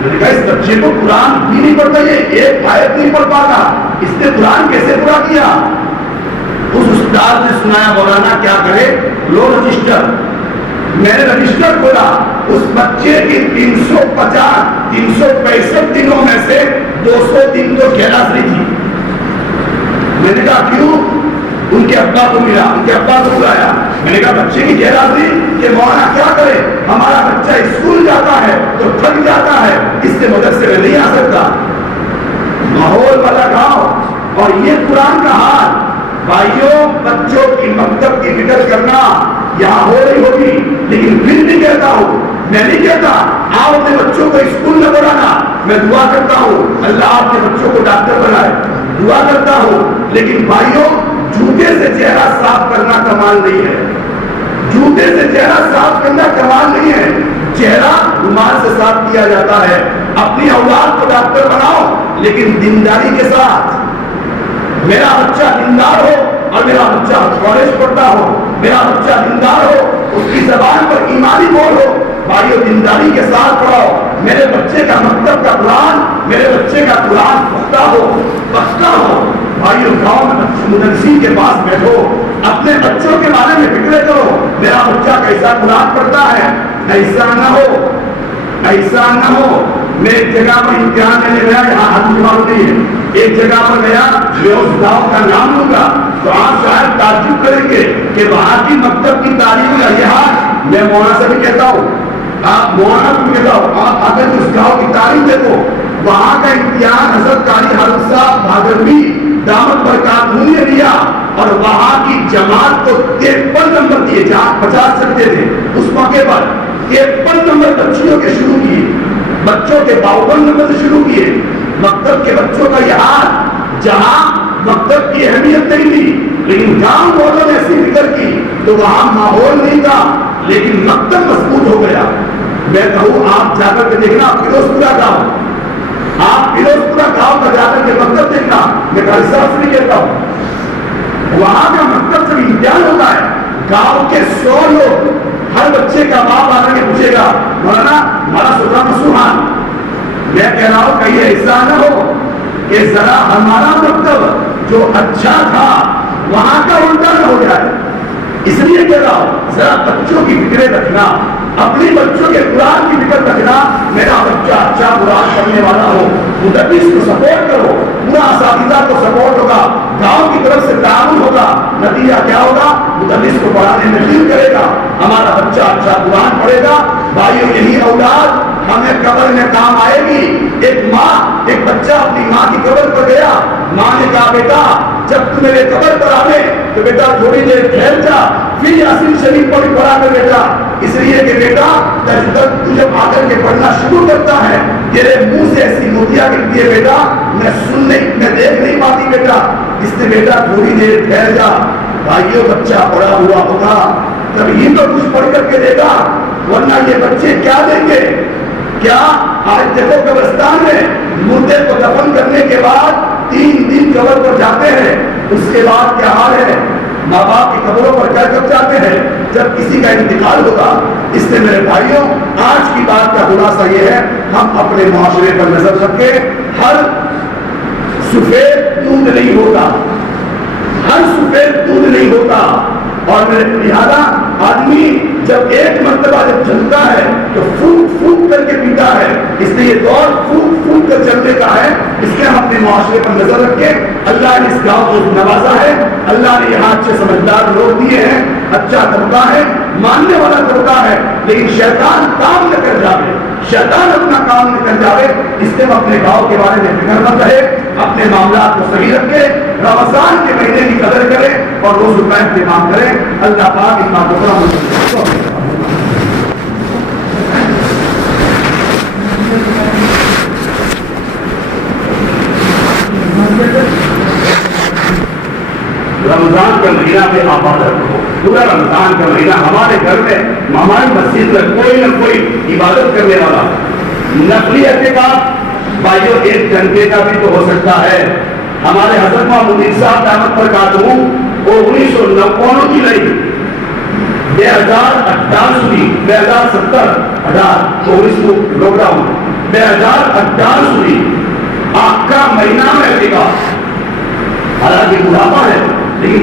میں نے کہا اس بچے کو قرآن بھی نہیں پڑھتا، یہ ایک آیت نہیں پڑھ پاتا، اس نے قرآن کیسے پورا کیا؟ اس استاد نے سنایا، مولانا کیا کرے، لو رجسٹر میں نے رجسٹر کھولا، اس بچے کی 365 دنوں میں سے 200 دن تو غیر حاضری تھی۔ میں نے کہا کیوں؟ ان کے ابا کو ملا، ان کے ابا کو بلایا، میں نے کہا بچے کی غیر حاضری کہ مولانا کیا کرے، ہمارا بچہ اسکول جاتا ہے تو تھک جاتا ہے، اس کے مدرسے میں نہیں آ سکتا۔ ماحول والا گاؤں اور یہ قرآن کا حال۔ بھائیوں، بچوں کی مکتب کی فکر کرنا یہاں ہو رہی ہوگی، لیکن پھر بھی کہتا ہوں، میں نہیں کہتا آپ اپنے بچوں کو اسکول نہ پڑھانا، میں دعا کرتا ہوں اللہ آپ کے بچوں کو ڈاکٹر بنائے، دعا کرتا ہوں، لیکن بھائیوں جوتے سے چہرہ صاف کرنا کمال نہیں ہے، جوتے سے چہرہ صاف کرنا کمال نہیں ہے، چہرہ رومال سے صاف کیا جاتا ہے۔ اپنی اولاد کو ڈاکٹر بناؤ لیکن دینداری کے ساتھ۔ میرا بچہ دیندار ہو اور میرا بچہ کالج پڑھتا ہو، میرا بچہ دیندار ہو، اس کی زبان پر ایمانی بول ہو، بھائیو دینداری کے ساتھ پڑھاؤ۔ میرے بچے کا مکتب کا قرآن، میرے بچے کا قرآن پختہ ہو، پختہ ہو۔ بھائیو گاؤں میں مدرسین کے پاس بیٹھو، اپنے بچوں کے بارے میں فکر کرو، میرا بچہ کیسا قرآن پڑھتا ہے۔ ایسا نہ ہو، ایسا نہ ہو۔ میں ایک جگہ پر امتحان لینے گیا، یہاں ہاتھ معلوم نہیں ہے، ایک جگہ پر گیا، میں اس گاؤں کا نام لوں گا تو آپ شاید تعجب کریں گے کہ وہاں کی مکتب کی تعلیم کا یہ حال۔ میں مولانا سے بھی کہتا ہوں، آپ مولانا کو بھی کہتا ہوں، آپ اگر اس گاؤں کی تعلیم دیکھو، وہاں کا امتحان حضرت قاری حارث صاحب بھاگلوی دامت برکات نے لیا اور وہاں کی جماعت کو 53 نمبر دیے، جہاں 50 چلتے تھے اس موقع پر 53 نمبر بچیوں کے شروع کیے، بچوں کے 52 نمبر سے شروع کیے۔ مکتب کے بچوں کا یہ حال، جہاں مکتب کی اہمیت نہیں تھی لیکن گاؤں والوں نے ایسی فکر کی تو وہاں ماحول نہیں تھا لیکن مکتب مضبوط ہو گیا۔ میں کہوں آپ جا کر کے دیکھنا فیروزپورہ گاؤں، آپ فیروزپورہ گاؤں کا جا کر کے مکتب دیکھنا، میں خالی صاحب سے نہیں کہتا ہوں، وہاں کا مکتب سے امتحان ہوتا ہے، گاؤں کے 100 لوگ، ہر بچے کا باپ آ کے پوچھے گا مولانا ہمارا سلطان مسوحان، میں کہہ رہا ہوں کہیں ایسا نہ ہو کہ ذرا ہمارا مکتب جو اچھا تھا وہاں کا الٹا نہ ہو جائے۔ اس لیے کہہ رہا ہوں ذرا بچوں کی فکریں رکھنا، اپنی بچوں کے قرآن کی فکر رکھنا، میرا بچہ اچھا قرآن پڑھنے والا ہو، مدرس کو سپورٹ کرو، پورا اساتذہ کو سپورٹ ہوگا، گاؤں کی طرف سے تعاون ہوگا، نتیجہ کیا ہوگا؟ مدرس کو پڑھانے میں دل کرے گا، ہمارا بچہ اچھا قرآن پڑھے گا۔ بھائیو یہی اولاد ہمیں قبر میں کام آئے گی۔ ایک ماں، ایک بچہ اپنی ماں کی قبر پر گیا، ماں نے کہا بیٹا جب تم میرے قبر پر آوے تو بیٹا تھوڑی دیر ٹھہر جا، پھر یاسین شریف پڑھا کر بیٹا، اس لیے کہ بیٹا تو جب آ کر کے پڑھنا شروع کرتا ہے تیرے منہ سے ایسی موتیاں گرتی ہے بیٹا، میں دیکھ نہیں پاتی بیٹا، اس نے بیٹا تھوڑی دیر ٹھہر جا۔ بھائیو بچہ پڑھا ہوا ہوگا تبھی تو کچھ پڑھ کر کے دے گا، ورنہ یہ بچے کیا دیں گے؟ کیا آج دیکھو قبرستان میں مردے کو دفن کرنے کے بعد 3 دن قبر پر جاتے ہیں، اس کے بعد کیا حال ہے؟ ماں باپ کی قبروں پر کیا کب جاتے ہیں؟ جب کسی کا انتقال ہوگا۔ اس سے میرے بھائیوں آج کی بات کا خلاصہ یہ ہے، ہم اپنے معاشرے پر نظر رکھیں، ہر سفید دودھ نہیں ہوتا، ہر سفید دودھ نہیں ہوتا، اور میرے لہذا آدمی جب ایک مرتبہ جب چلتا ہے تو پھونک پھونک کر کے پیتا ہے، اس لیے یہ دور پھونک پھونک کر چلنے کا ہے۔ اس لیے ہم اپنے معاشرے پر نظر رکھیں، اللہ نے اس گاؤں کو نوازا ہے، اللہ نے یہاں اچھے سمجھدار لوگ دیے ہیں، اچھا طبقہ ہے، ماننے والا طبقہ ہے، لیکن شیطان کام نہ کر جائے، شیطان اپنا کام نہ کر جائے، اس لیے ہم اپنے گاؤں کے بارے میں فکر مند رہے، اپنے معاملات کو صحیح رکھے، رمضان کے مہینے کی قدر کریں اور روز کا اہتمام کریں۔ اللہ پاک اس بات کو رمضان کا مہینہ پہ آباد رکھو، پورا رمضان کا مہینہ ہمارے گھر میں ہماری مسجد میں کوئی نہ کوئی عبادت کرنے والا، نفلی اعتکاف بھائیو 1 گھنٹے کا بھی تو ہو سکتا ہے۔ ہمارے حضرت مدیر صاحب دامت برکات وہ 1999 کی لئی 2018 સુધી 2017 18 کو لاک ڈاؤن 2018 સુધી آخا مہینہ میں اعتکاف، حالانکہ بڑھاپا ہے لیکن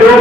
2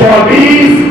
24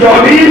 24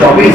24